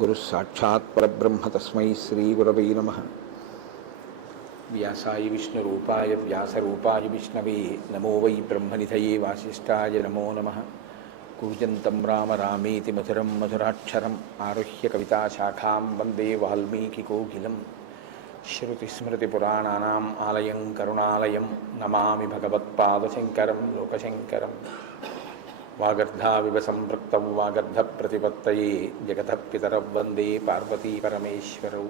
गुरुः साक्षात् परब्रह्म तस्मै श्रीगुरवे नमः। व्यासाय विष्णुरूपाय व्यासरूपाय विष्णवे नमो वै ब्रह्मनिधये वासिष्ठाय नमो नमः। कूजन्तं राम रामेति मधुरं मधुराक्षरम् आरुह्य कविताशाखां वन्दे वाल्मीकिकोकिलं। श्रुतिस्मृतिपुराणानाम् आलयं करुणालयं नमामि भगवत्पादशङ्करं लोकशङ्करम्। वागर्धाविव सम्पृक्तौ वागर्धप्रतिपत्तये जगतः पितरौ वन्दे पार्वती परमेश्वरौ।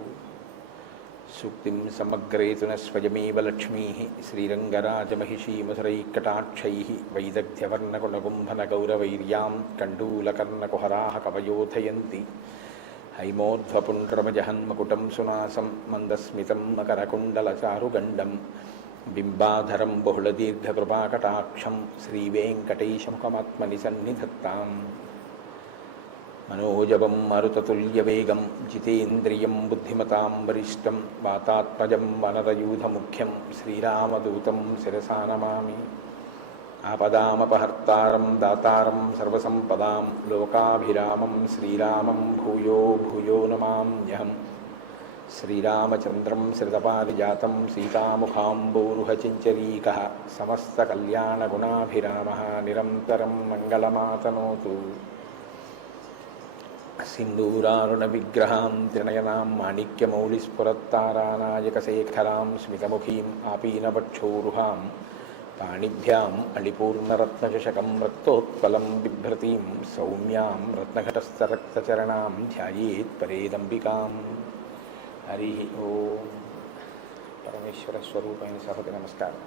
सूक्तिं समग्रेतु न स्वयमेव लक्ष्मीः श्रीरङ्गराजमहिषी मधुरैकटाक्षैः वैदग्ध्यवर्णकुलकुम्भनगौरवैर्यां कण्डूलकर्णकुहराः कवयोधयन्ति। हैमोध्वपुण्ड्रमजहन्मकुटं सुनासं मन्दस्मितं मकरकुण्डलचारुगण्डं बिम्बाधरं बहुलदीर्घकृपाकटाक्षं श्रीवेङ्कटेशमुखमात्मनि सन्निधत्ताम्। मनोजवं मरुततुल्यवेगं जितेन्द्रियं बुद्धिमतां वरिष्ठं वातात्मजं वनरयूथमुख्यं श्रीरामदूतं शिरसा नमामि। आपदामपहर्तारं दातारं सर्वसम्पदां लोकाभिरामं श्रीरामं भूयो भूयो नमाम्यहम्। श्रीरामचन्द्रं श्रितपारिजातं सीतामुखाम्बोरुहचिञ्चरीकः समस्तकल्याणगुणाभिरामः निरन्तरं मङ्गलमातनोतु। सिन्दूरारुणविग्रहां त्रिनयनां माणिक्यमौलिस्फुरत्तारानायकशेखरां स्मितमुखीम् आपीनवक्षोरुहां पाणिभ्याम् अलिपूर्णरत्नचषकं रक्तोत्पलं बिभ्रतीं सौम्यां रत्नघटस्थरक्तचरणां ध्यायेत् परेदम्बिकाम्। हरि ओम। परमेश्वर स्वरूपैन सभకి నమస్కారం।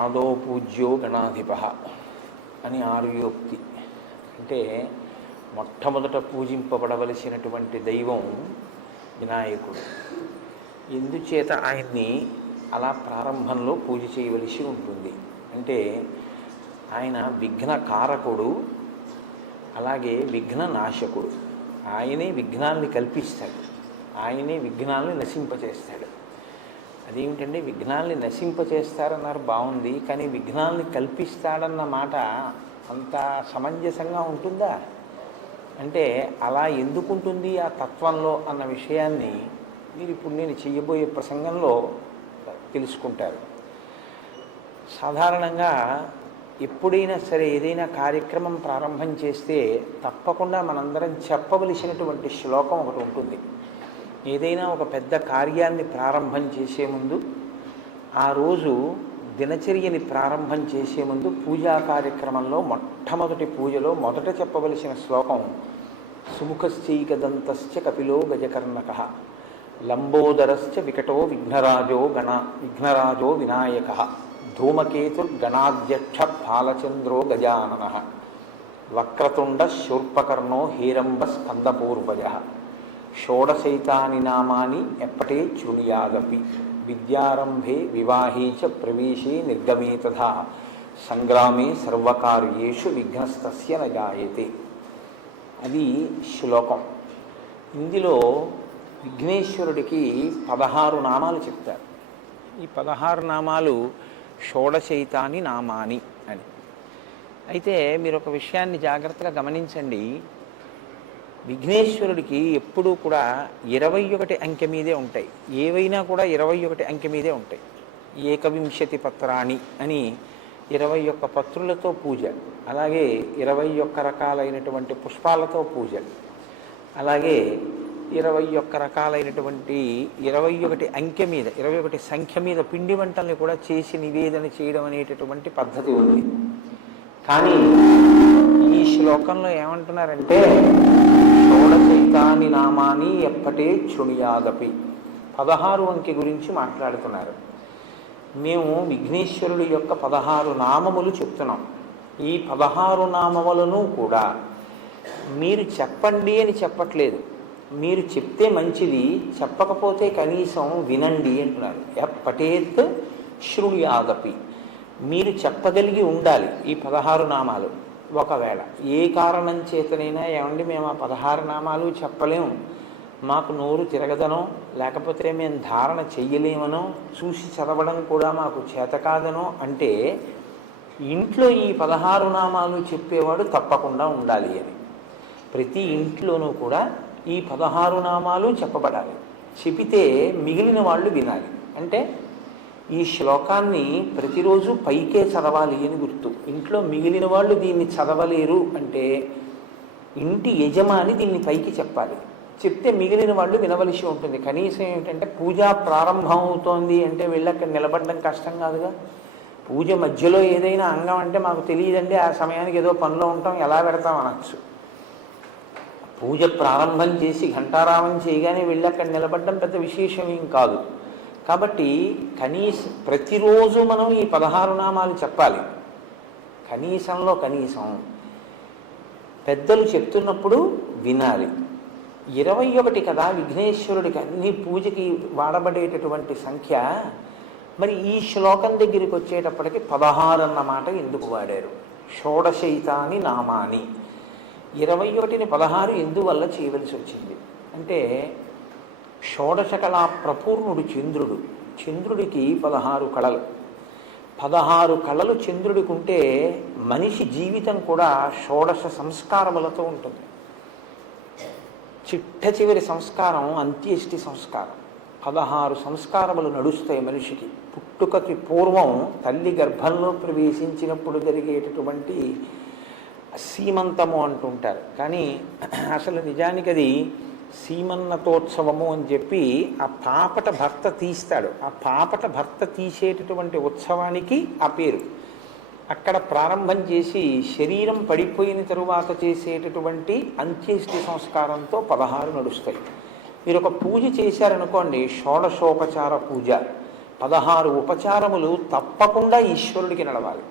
ఆదో పూజ్యో గణాధిపః అని ఆర్యోక్తి అంటే మొట్టమొదట పూజింపబడవలసినటువంటి దైవం వినాయకుడు. ఎందుచేత ఆయన్ని అలా ప్రారంభంలో పూజ చేయవలసి ఉంటుంది అంటే ఆయన విఘ్నకారకుడు, అలాగే విఘ్న నాశకుడు. ఆయనే విఘ్నాల్ని కల్పిస్తాడు, ఆయనే విఘ్నాల్ని నశింపచేస్తాడు. అదేమిటంటే విఘ్నాల్ని నశింపచేస్తారన్నారు బాగుంది, కానీ విఘ్నాల్ని కల్పిస్తాడన్న మాట అంత సమంజసంగా ఉంటుందా అంటే అలా ఎందుకుంటుంది ఆ తత్వంలో అన్న విషయాన్ని మీరు ఇప్పుడు నేను చెయ్యబోయే ప్రసంగంలో తెలుసుకుంటారు. సాధారణంగా ఎప్పుడైనా సరే ఏదైనా కార్యక్రమం ప్రారంభం చేస్తే తప్పకుండా మనందరం చెప్పవలసినటువంటి శ్లోకం ఒకటి ఉంటుంది. ఏదైనా ఒక పెద్ద కార్యాన్ని ప్రారంభం చేసే ముందు, ఆ రోజు దినచర్యని ప్రారంభం చేసే ముందు పూజా కార్యక్రమంలో మొట్టమొదటి పూజలో మొదట చెప్పవలసిన శ్లోకం సుముఖశ్చైకదంతశ్చ కపిలో గజకర్ణకః లంబోదరశ్చ వికటో విఘ్నరాజో వినాయకః ధూమకేతుర్గణాధ్యక్ష బాలచంద్రో గజాననః వక్రతుండ శూర్పకర్ణో హేరంబ స్కందపూర్వజః షోడశైతాని నామాని ఎప్పటే శృణుయాదపి విద్యారంభే వివాహే చ ప్రవేశే నిర్గమే తథా సంగ్రామే సర్వకార్యేషు విఘ్నస్తస్య న జాయతే. అది శ్లోకం. ఇందులో విఘ్నేశ్వరుడికి 16 నామాలు చెప్తారు. ఈ 16 నామాలు షోడశైతాని నామాని అని. అయితే మీరు ఒక విషయాన్ని జాగ్రత్తగా గమనించండి. విఘ్నేశ్వరుడికి ఎప్పుడూ కూడా 21 అంకె మీదే ఉంటాయి. ఏవైనా కూడా 21 అంకె మీదే ఉంటాయి. ఏకవింశతి పత్రాణి అని 21 పత్రులతో పూజ, అలాగే 21 రకాలైనటువంటి పుష్పాలతో పూజ, అలాగే 21 రకాలైనటువంటి 21 అంకె మీద 21 సంఖ్య మీద పిండి వంటల్ని కూడా చేసి నివేదన చేయడం అనేటటువంటి పద్ధతి ఉంది. కానీ ఈ శ్లోకంలో ఏమంటున్నారంటే షోడశైతాని నామాని ఎప్పటే శృణుయాదపి 16 అంకె గురించి మాట్లాడుతున్నారు. మేము విఘ్నేశ్వరుడి యొక్క 16 నామములు చెప్తున్నాం. ఈ 16 నామములను కూడా మీరు చెప్పండి అని చెప్పట్లేదు, మీరు చెప్తే మంచిది, చెప్పకపోతే కనీసం వినండి అంటున్నారు. ఎప్పటేత్ శృణుయాదపి, మీరు చెప్పగలిగి ఉండాలి ఈ 16 నామాలు. ఒకవేళ ఏ కారణం చేతనైనా ఏమండి మేము ఆ 16 నామాలు చెప్పలేము, మాకు నోరు తిరగదనో, లేకపోతే మేము ధారణ చెయ్యలేమనో, చూసి చదవడం కూడా మాకు చేత కాదనో అంటే ఇంట్లో ఈ 16 నామాలు చెప్పేవాడు తప్పకుండా ఉండాలి అని. ప్రతి ఇంట్లోనూ కూడా ఈ 16 నామాలు చెప్పబడాలి. చెబితే మిగిలిన వాళ్ళు వినాలి. అంటే ఈ శ్లోకాన్ని ప్రతిరోజు పైకే చదవాలి అని గుర్తు. ఇంట్లో మిగిలిన వాళ్ళు దీన్ని చదవలేరు అంటే ఇంటి యజమాని దీన్ని పైకి చెప్పాలి. చెప్తే మిగిలిన వాళ్ళు వినవలసి ఉంటుంది. కనీసం ఏంటంటే పూజ ప్రారంభం అవుతోంది అంటే వెళ్ళి అక్కడ నిలబడడం కష్టం కాదుగా. పూజ మధ్యలో ఏదైనా అంగం అంటే మాకు తెలియదండి, ఆ సమయానికి ఏదో పనిలో ఉంటాం, ఎలా పెడతాం అనొచ్చు. పూజ ప్రారంభం చేసి ఘంటారావం చేయగానే వెళ్ళి అక్కడ నిలబడడం పెద్ద విశేషం ఏం కాదు. కాబట్టి ప్రతిరోజు మనం ఈ 16 నామాలు చెప్పాలి. కనీసంలో కనీసం పెద్దలు చెప్తున్నప్పుడు వినాలి. 21 కదా విఘ్నేశ్వరుడికి అన్ని పూజకి వాడబడేటటువంటి సంఖ్య. మరి ఈ శ్లోకం దగ్గరికి వచ్చేటప్పటికి 16 అన్న మాట ఎందుకు వాడారు? షోడశైతాని నామాని. 21ని 16 ఎందువల్ల చేయవలసి వచ్చింది అంటే షోడశ కళా ప్రపూర్ణుడు చంద్రుడు. చంద్రుడికి 16 కళలు. 16 కళలు చంద్రుడికి ఉంటే మనిషి జీవితం కూడా షోడశ సంస్కారములతో ఉంటుంది. చిట్ట చివరి సంస్కారం అంత్యేష్టి సంస్కారం. 16 సంస్కారములు నడుస్తాయి మనిషికి. పుట్టుకకి పూర్వం తల్లి గర్భంలో ప్రవేశించినప్పుడు జరిగేటటువంటి సీమంతము అంటుంటారు. కానీ అసలు నిజానికి అది సీమన్నతోత్సవము అని చెప్పి ఆ పాపట భర్త తీస్తాడు. ఆ పాపట భర్త తీసేటటువంటి ఉత్సవానికి ఆ పేరు. అక్కడ ప్రారంభం చేసి శరీరం పడిపోయిన తరువాత చేసేటటువంటి అంత్యేష్టి సంస్కారంతో 16 నడుస్తాయి. మీరు ఒక పూజ చేశారనుకోండి, షోడశోపచార పూజ, 16 ఉపచారములు తప్పకుండా ఈశ్వరుడికి నడవాలి.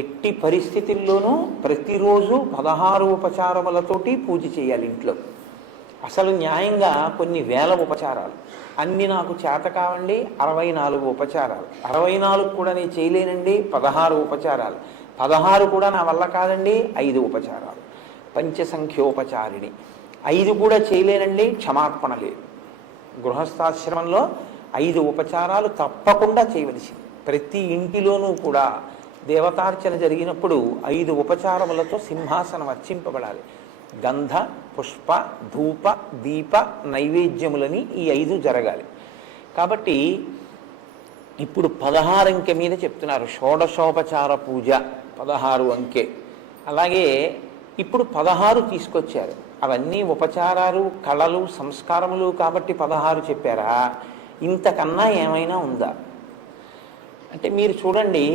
ఎట్టి పరిస్థితుల్లోనూ ప్రతిరోజు 16 ఉపచారములతోటి పూజ చేయాలి ఇంట్లో. అసలు న్యాయంగా కొన్ని వేల ఉపచారాలు, అన్ని నాకు చేత కావండి 64 ఉపచారాలు, 64 కూడా నేను చేయలేనండి 16 ఉపచారాలు, 16 కూడా నా వల్ల కాదండి 5 ఉపచారాలు, పంచసంఖ్యోపచారిణి 5 కూడా చేయలేనండి క్షమార్పణ లేదు. గృహస్థాశ్రమంలో 5 ఉపచారాలు తప్పకుండా చేయవలసింది. ప్రతి ఇంటిలోనూ కూడా దేవతార్చన జరిగినప్పుడు 5 ఉపచారములతో సింహాసనం అర్చింపబడాలి. గంధ, పుష్ప, ధూప, దీప నైవేద్యములని ఈ 5 జరగాలి. కాబట్టి ఇప్పుడు 16 అంకె మీద చెప్తున్నారు. షోడశోపచార పూజ 16 అంకె. అలాగే ఇప్పుడు 16 తీసుకొచ్చారు. అవన్నీ ఉపచారాలు, కళలు, సంస్కారములు కాబట్టి 16 చెప్పారా? ఇంతకన్నా ఏమైనా ఉందా అంటే మీరు చూడండి,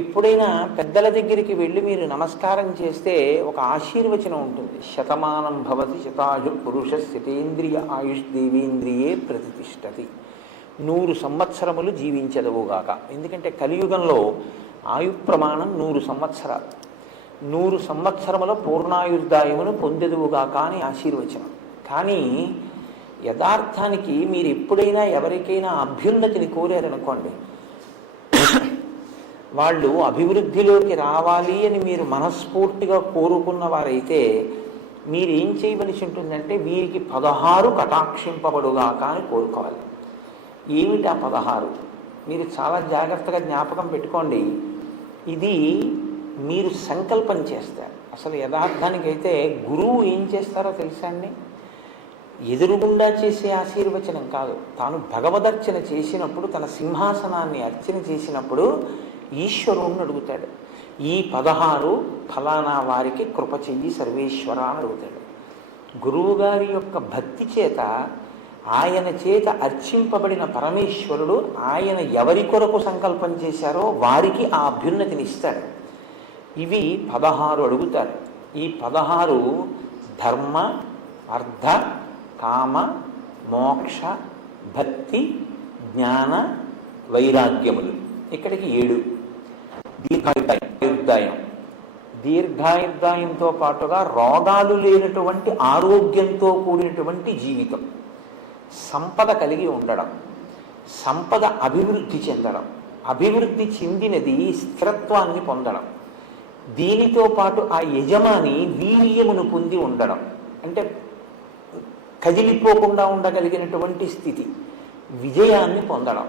ఎప్పుడైనా పెద్దల దగ్గరికి వెళ్ళి మీరు నమస్కారం చేస్తే ఒక ఆశీర్వచనం ఉంటుంది. శతమానం భవతి శతాయు పురుష శతేంద్రియ ఆయుష్ దేవేంద్రియే ప్రతిష్టతి. 100 సంవత్సరములు జీవించదవుగాక. ఎందుకంటే కలియుగంలో ఆయు ప్రమాణం 100 సంవత్సరాలు. 100 సంవత్సరముల పూర్ణాయుర్దాయమును పొందెదువుగాక అని ఆశీర్వచనం. కానీ యథార్థానికి మీరు ఎప్పుడైనా ఎవరికైనా అభ్యున్నతిని కోరారనుకోండి, వాళ్ళు అభివృద్ధిలోకి రావాలి అని మీరు మనస్ఫూర్తిగా కోరుకున్న వారైతే మీరేం చేయవలసి ఉంటుందంటే వీరికి 16 కటాక్షింపబడుగాక అని కోరుకోవాలి. ఏమిటా 16? మీరు చాలా జాగ్రత్తగా జ్ఞాపకం పెట్టుకోండి. ఇది మీరు సంకల్పం చేస్తారు. అసలు యథార్థానికైతే గురువు ఏం చేస్తారో తెలుసా అండి? ఎదురుగుండా చేసే ఆశీర్వచనం కాదు. తాను భగవదర్చన చేసినప్పుడు, తన సింహాసనాన్ని అర్చన చేసినప్పుడు ఈశ్వరుణ్ణి అడుగుతాడు. ఈ 16 ఫలానా వారికి కృప చెయ్యి సర్వేశ్వర అని అడుగుతాడు. గురువుగారి యొక్క భక్తి చేత, ఆయన చేత అర్చింపబడిన పరమేశ్వరుడు ఆయన ఎవరి కొరకు సంకల్పం చేశారో వారికి ఆ అభ్యున్నతిని ఇస్తాడు. ఇవి 16 అడుగుతారు. ఈ 16 ధర్మ, అర్థ, కామ, మోక్ష, భక్తి, జ్ఞాన, వైరాగ్యములు. ఇక్కడికి 7. దీర్ఘాయుర్దాయం. దీర్ఘాయుర్దాయంతో పాటుగా రోగాలు లేనటువంటి ఆరోగ్యంతో కూడినటువంటి జీవితం, సంపద కలిగి ఉండడం, సంపద అభివృద్ధి చెందడం, అభివృద్ధి చెందినది స్థిరత్వాన్ని పొందడం, దీనితో పాటు ఆ యజమాని వీర్యమును పొంది ఉండడం, అంటే కదిలిపోకుండా ఉండగలిగినటువంటి స్థితి, విజయాన్ని పొందడం,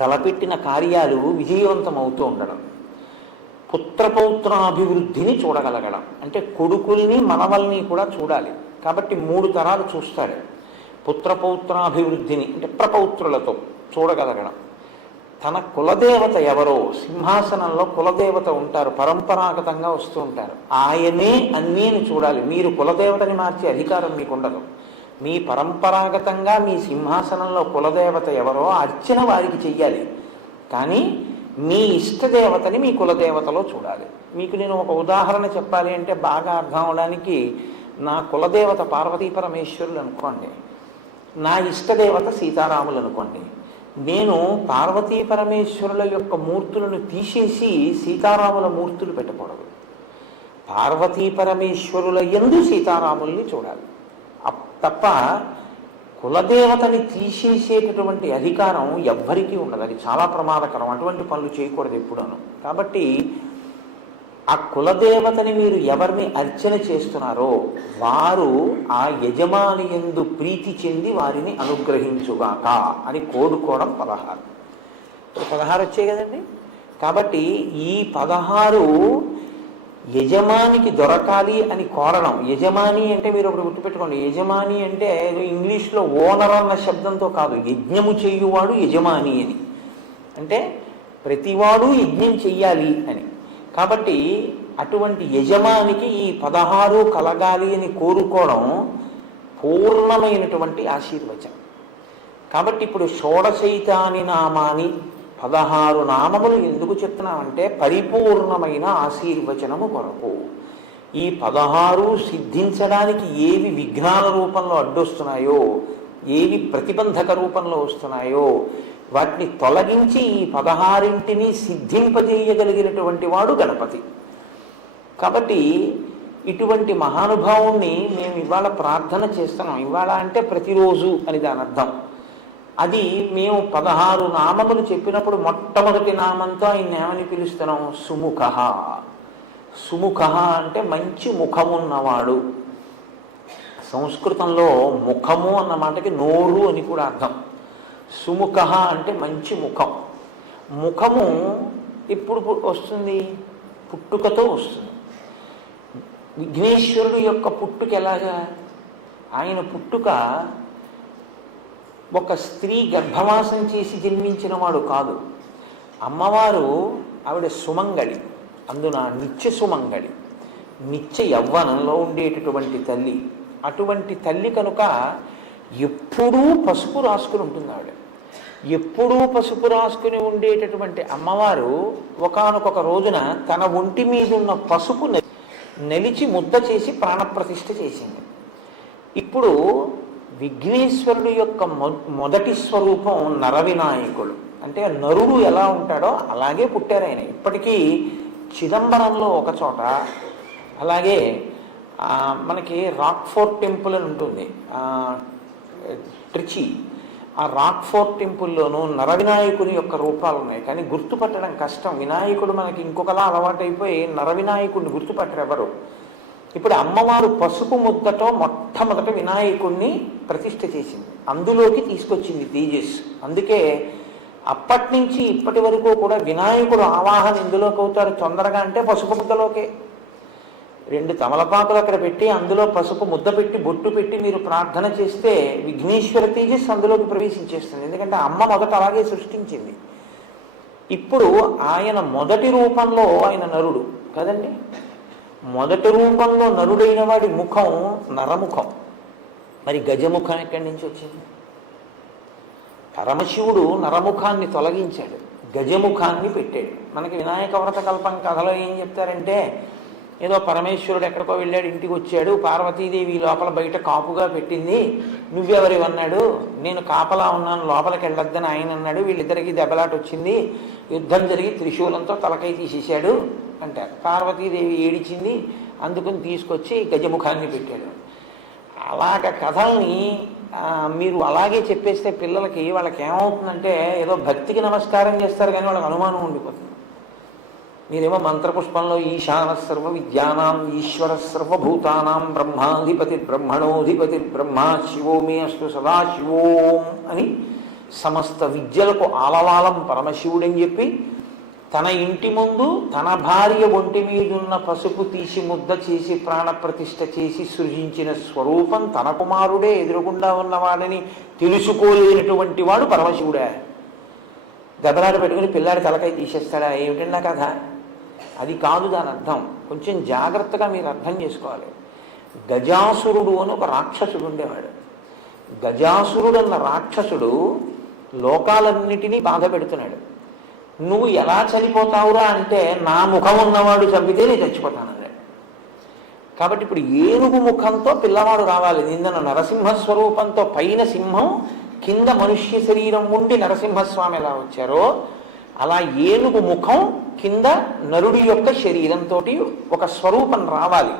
తలపెట్టిన కార్యాలు విజయవంతం అవుతూ ఉండడం, పుత్రపౌత్రాభివృద్ధిని చూడగలగడం అంటే కొడుకుల్ని మనవల్ని కూడా చూడాలి. కాబట్టి 3 తరాలు చూస్తాడు. పుత్రపౌత్రాభివృద్ధిని అంటే ప్రపౌత్రులతో చూడగలగడం. తన కులదేవత ఎవరో, సింహాసనంలో కులదేవత ఉంటారు, పరంపరాగతంగా వస్తూ ఉంటారు, ఆయనే అన్నీని చూడాలి. మీరు కులదేవతని మార్చే అధికారం మీకు ఉండదు. మీ పరంపరాగతంగా మీ సింహాసనంలో కులదేవత ఎవరో అర్చన వారికి చెయ్యాలి. కానీ మీ ఇష్టదేవతని మీ కులదేవతలో చూడాలి. మీకు నేను ఒక ఉదాహరణ చెప్పాలి అంటే బాగా అర్థం అవడానికి, నా కులదేవత పార్వతీ పరమేశ్వరులు అనుకోండి, నా ఇష్టదేవత సీతారాములు అనుకోండి. నేను పార్వతీ పరమేశ్వరుల యొక్క మూర్తులను తీసేసి సీతారాముల మూర్తులు పెట్టకూడదు. పార్వతీ పరమేశ్వరుల యందు సీతారాముల్ని చూడాలి తప్ప కులదేవతని తీసేసేటటువంటి అధికారం ఎవ్వరికీ ఉండదు. అది చాలా ప్రమాదకరం. అటువంటి పనులు చేయకూడదు ఎప్పుడూను. కాబట్టి ఆ కులదేవతని మీరు ఎవరిని అర్చన చేస్తున్నారో వారు ఆ యజమాని యందు ప్రీతి చెంది వారిని అనుగ్రహించుగాక అని కోరుకోవడం 16. 16 వచ్చాయి కదండి. కాబట్టి ఈ 16 యజమానికి దొరకాలి అని కోరడం. యజమాని అంటే మీరు ఒకటి గుర్తుపెట్టుకోండి, యజమాని అంటే ఇంగ్లీష్లో ఓనర్ అన్న శబ్దంతో కాదు, యజ్ఞము చేయువాడు యజమాని అని. అంటే ప్రతివాడు యజ్ఞం చెయ్యాలి అని. కాబట్టి అటువంటి యజమానికి ఈ 16 కలగాలి అని కోరుకోవడం పూర్ణమైనటువంటి ఆశీర్వచనం. కాబట్టి ఇప్పుడు షోడశైతాని నామాని 16 నామములు ఎందుకు చెప్తున్నామంటే పరిపూర్ణమైన ఆశీర్వచనము కొరకు. ఈ 16 సిద్ధించడానికి ఏవి విఘ్నాల రూపంలో అడ్డొస్తున్నాయో, ఏవి ప్రతిబంధక రూపంలో వస్తున్నాయో వాటిని తొలగించి ఈ 16ంటిని సిద్ధింపజేయగలిగినటువంటి వాడు గణపతి. కాబట్టి ఇటువంటి మహానుభావుణ్ణి మేము ఇవాళ ప్రార్థన చేస్తున్నాం. ఇవాళ అంటే ప్రతిరోజు అని దాని అర్థం. అది మేము 16 నామములు చెప్పినప్పుడు మొట్టమొదటి నామంతో ఆయన ఏమని పిలుస్తున్నాం? సుముఖ. సుముఖ అంటే మంచి ముఖమున్నవాడు. సంస్కృతంలో ముఖము అన్న మాటకి నోరు అని కూడా అర్థం. సుముఖ అంటే మంచి ముఖం. ముఖము ఎప్పుడు వస్తుంది? పుట్టుకతో వస్తుంది. విఘ్నేశ్వరుడు యొక్క పుట్టుక ఎలాగా? ఆయన పుట్టుక ఒక స్త్రీ గర్భవాసం చేసి జన్మించిన వాడు కాదు. అమ్మవారు ఆవిడ సుమంగళి, అందున నిత్య సుమంగళి, నిత్య యవ్వనంలో ఉండేటటువంటి తల్లి. అటువంటి తల్లి కనుక ఎప్పుడూ పసుపు రాసుకుని ఉంటుంది ఆవిడ. ఎప్పుడూ పసుపు రాసుకుని ఉండేటటువంటి అమ్మవారు ఒకానొక రోజున తన ఒంటి మీద ఉన్న పసుపు నెలిచి ముద్ద చేసి ప్రాణప్రతిష్ఠ చేసింది. ఇప్పుడు విఘ్నేశ్వరుడు యొక్క మొదటి స్వరూపం నరవినాయకుడు. అంటే నరుడు ఎలా ఉంటాడో అలాగే పుట్టారు ఆయన. ఇప్పటికీ చిదంబరంలో ఒక చోట, అలాగే మనకి రాక్ఫోర్ట్ టెంపుల్ అని ఉంటుంది ట్రిచి, ఆ రాక్ఫోర్ట్ టెంపుల్లోనూ నరవినాయకుని యొక్క రూపాలు ఉన్నాయి. కానీ గుర్తుపట్టడం కష్టం. వినాయకుడు మనకి ఇంకొకలా అలవాటైపోయి నరవినాయకుడిని గుర్తుపట్టరు ఎవరు. ఇప్పుడు అమ్మవారు పసుపు ముద్దతో మొట్టమొదట వినాయకుడిని ప్రతిష్ఠ చేసింది, అందులోకి తీసుకొచ్చింది తేజస్. అందుకే అప్పటి నుంచి ఇప్పటి వరకు కూడా వినాయకుడు ఆవాహన ఎందులోకి అవుతాడు తొందరగా అంటే పసుపు ముద్దలోకే. 2 తమలపాకులు అక్కడ పెట్టి అందులో పసుపు ముద్ద పెట్టి బొట్టు పెట్టి మీరు ప్రార్థన చేస్తే విఘ్నేశ్వర తేజస్ అందులోకి ప్రవేశించేస్తుంది. ఎందుకంటే అమ్మ మొదట అలాగే సృష్టించింది. ఇప్పుడు ఆయన మొదటి రూపంలో ఆయన నరుడు కదండి. మొదటి రూపంలో నరుడైన వాడి ముఖం నరముఖం. మరి గజముఖం ఎక్కడి నుంచి వచ్చింది? పరమశివుడు నరముఖాన్ని తొలగించాడు, గజముఖాన్ని పెట్టాడు. మనకి వినాయక వ్రత కల్పం కథలో ఏం చెప్తారంటే, ఏదో పరమేశ్వరుడు ఎక్కడికో వెళ్ళాడు, ఇంటికి వచ్చాడు, పార్వతీదేవి లోపల బయట కాపుగా పెట్టింది, నువ్వెవరివన్నాడు, నేను కాపలా ఉన్నాను లోపలికి వెళ్ళొద్దని ఆయన అన్నాడు, వీళ్ళిద్దరికీ దెబ్బలాట వచ్చింది, యుద్ధం జరిగి త్రిశూలంతో తలకై తీసేశాడు అంటారు. పార్వతీదేవి ఏడిచింది, అందుకని తీసుకొచ్చి గజముఖాన్ని పెట్టాడు. అలాగ కథల్ని మీరు అలాగే చెప్పేస్తే పిల్లలకి వాళ్ళకి ఏమవుతుందంటే ఏదో భక్తికి నమస్కారం చేస్తారు కానీ వాళ్ళకి అనుమానం ఉండిపోతుంది. మీరేమో మంత్రపుష్పంలో ఈశాన సర్వ విద్యానాం ఈశ్వర సర్వభూతానాం బ్రహ్మాధిపతి బ్రహ్మణోధిపతి బ్రహ్మ శివో మే అస్తు సదాశివోం అని సమస్త విద్యలకు ఆలవాలం పరమశివుడని చెప్పి తన ఇంటి ముందు తన భార్య ఒంటి మీదున్న పసుపు తీసి ముద్ద చేసి ప్రాణప్రతిష్ఠ చేసి సృజించిన స్వరూపం తన కుమారుడే ఎదురుగుండా ఉన్నవాడని తెలుసుకోలేనటువంటి వాడు పరమశివుడే. దెబ్బలాట పెట్టుకుని పిల్లాడి తలకాయ తీసేస్తాడా? ఏమిటన్నా కథ? అది కాదు దాని అర్థం. కొంచెం జాగ్రత్తగా మీరు అర్థం చేసుకోవాలి. గజాసురుడు అని ఒక రాక్షసుడు ఉండేవాడు. గజాసురుడు అన్న రాక్షసుడు లోకాలన్నిటినీ బాధ పెడుతున్నాడు. నువ్వు ఎలా చనిపోతావురా అంటే, నా ముఖం ఉన్నవాడు చంపితే నేను చచ్చిపోతానన్నాడు. కాబట్టి ఇప్పుడు ఏనుగు ముఖంతో పిల్లవాడు రావాలి. నిన్న నరసింహస్వరూపంతో పైన సింహం కింద మనుష్య శరీరం ఉండి నరసింహస్వామి ఎలా వచ్చారో అలా ఏనుగు ముఖం కింద నరుడి యొక్క శరీరంతో ఒక స్వరూపం రావాలి.